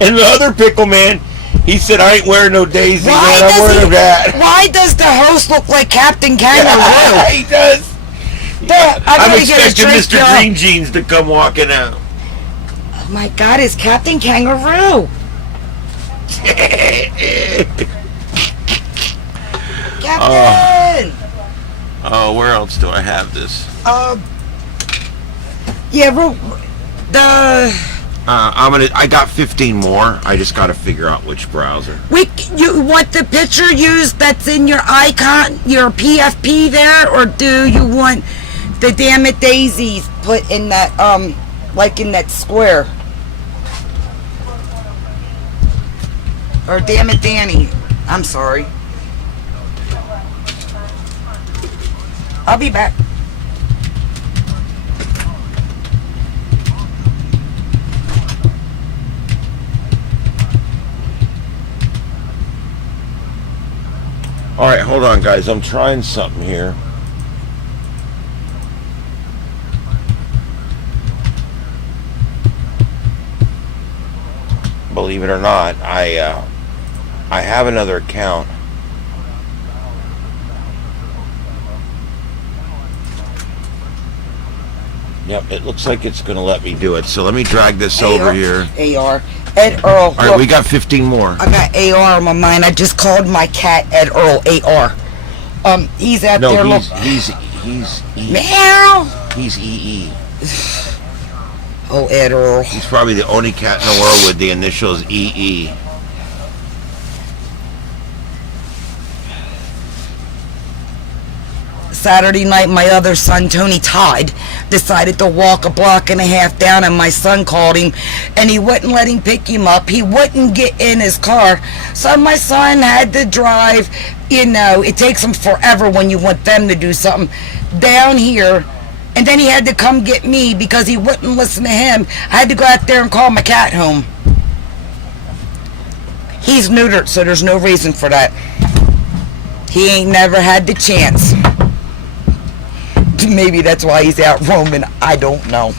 And the other pickle man, he said, I ain't wearing no daisy, man. I'm wearing that. Why does the host look like Captain Kangaroo? He does. I'm expecting Mr. Job. Green Jeans to come walking out. Oh my God, it's Captain Kangaroo. Captain. Oh, where else do I have this? Yeah, I got 15 more. I just got to figure out which browser. You want the picture used that's in your icon, your PFP there, or do you want the Damn It Daisies put in that, like in that square? Or Damn It Danny. I'm sorry. I'll be back. All right, hold on, guys. I'm trying something here. Believe it or not, I have another account. Yep, it looks like it's going to let me do it. So let me drag this over here. AR. Ed Earl. All right, we got 15 more. I got AR on my mind. I just called my cat Ed Earl AR. He's out there. No, he's meow. He's EE. Oh, Ed Earl. He's probably the only cat in the world with the initials EE. Saturday night, my other son, Tony Todd, decided to walk a block and a half down, and my son called him, and he wouldn't let him pick him up. He wouldn't get in his car, so my son had to drive. You know, it takes them forever when you want them to do something down here, and then he had to come get me because he wouldn't listen to him. I had to go out there and call my cat home. He's neutered, so there's no reason for that. He ain't never had the chance. Maybe that's why he's out roaming. I don't know.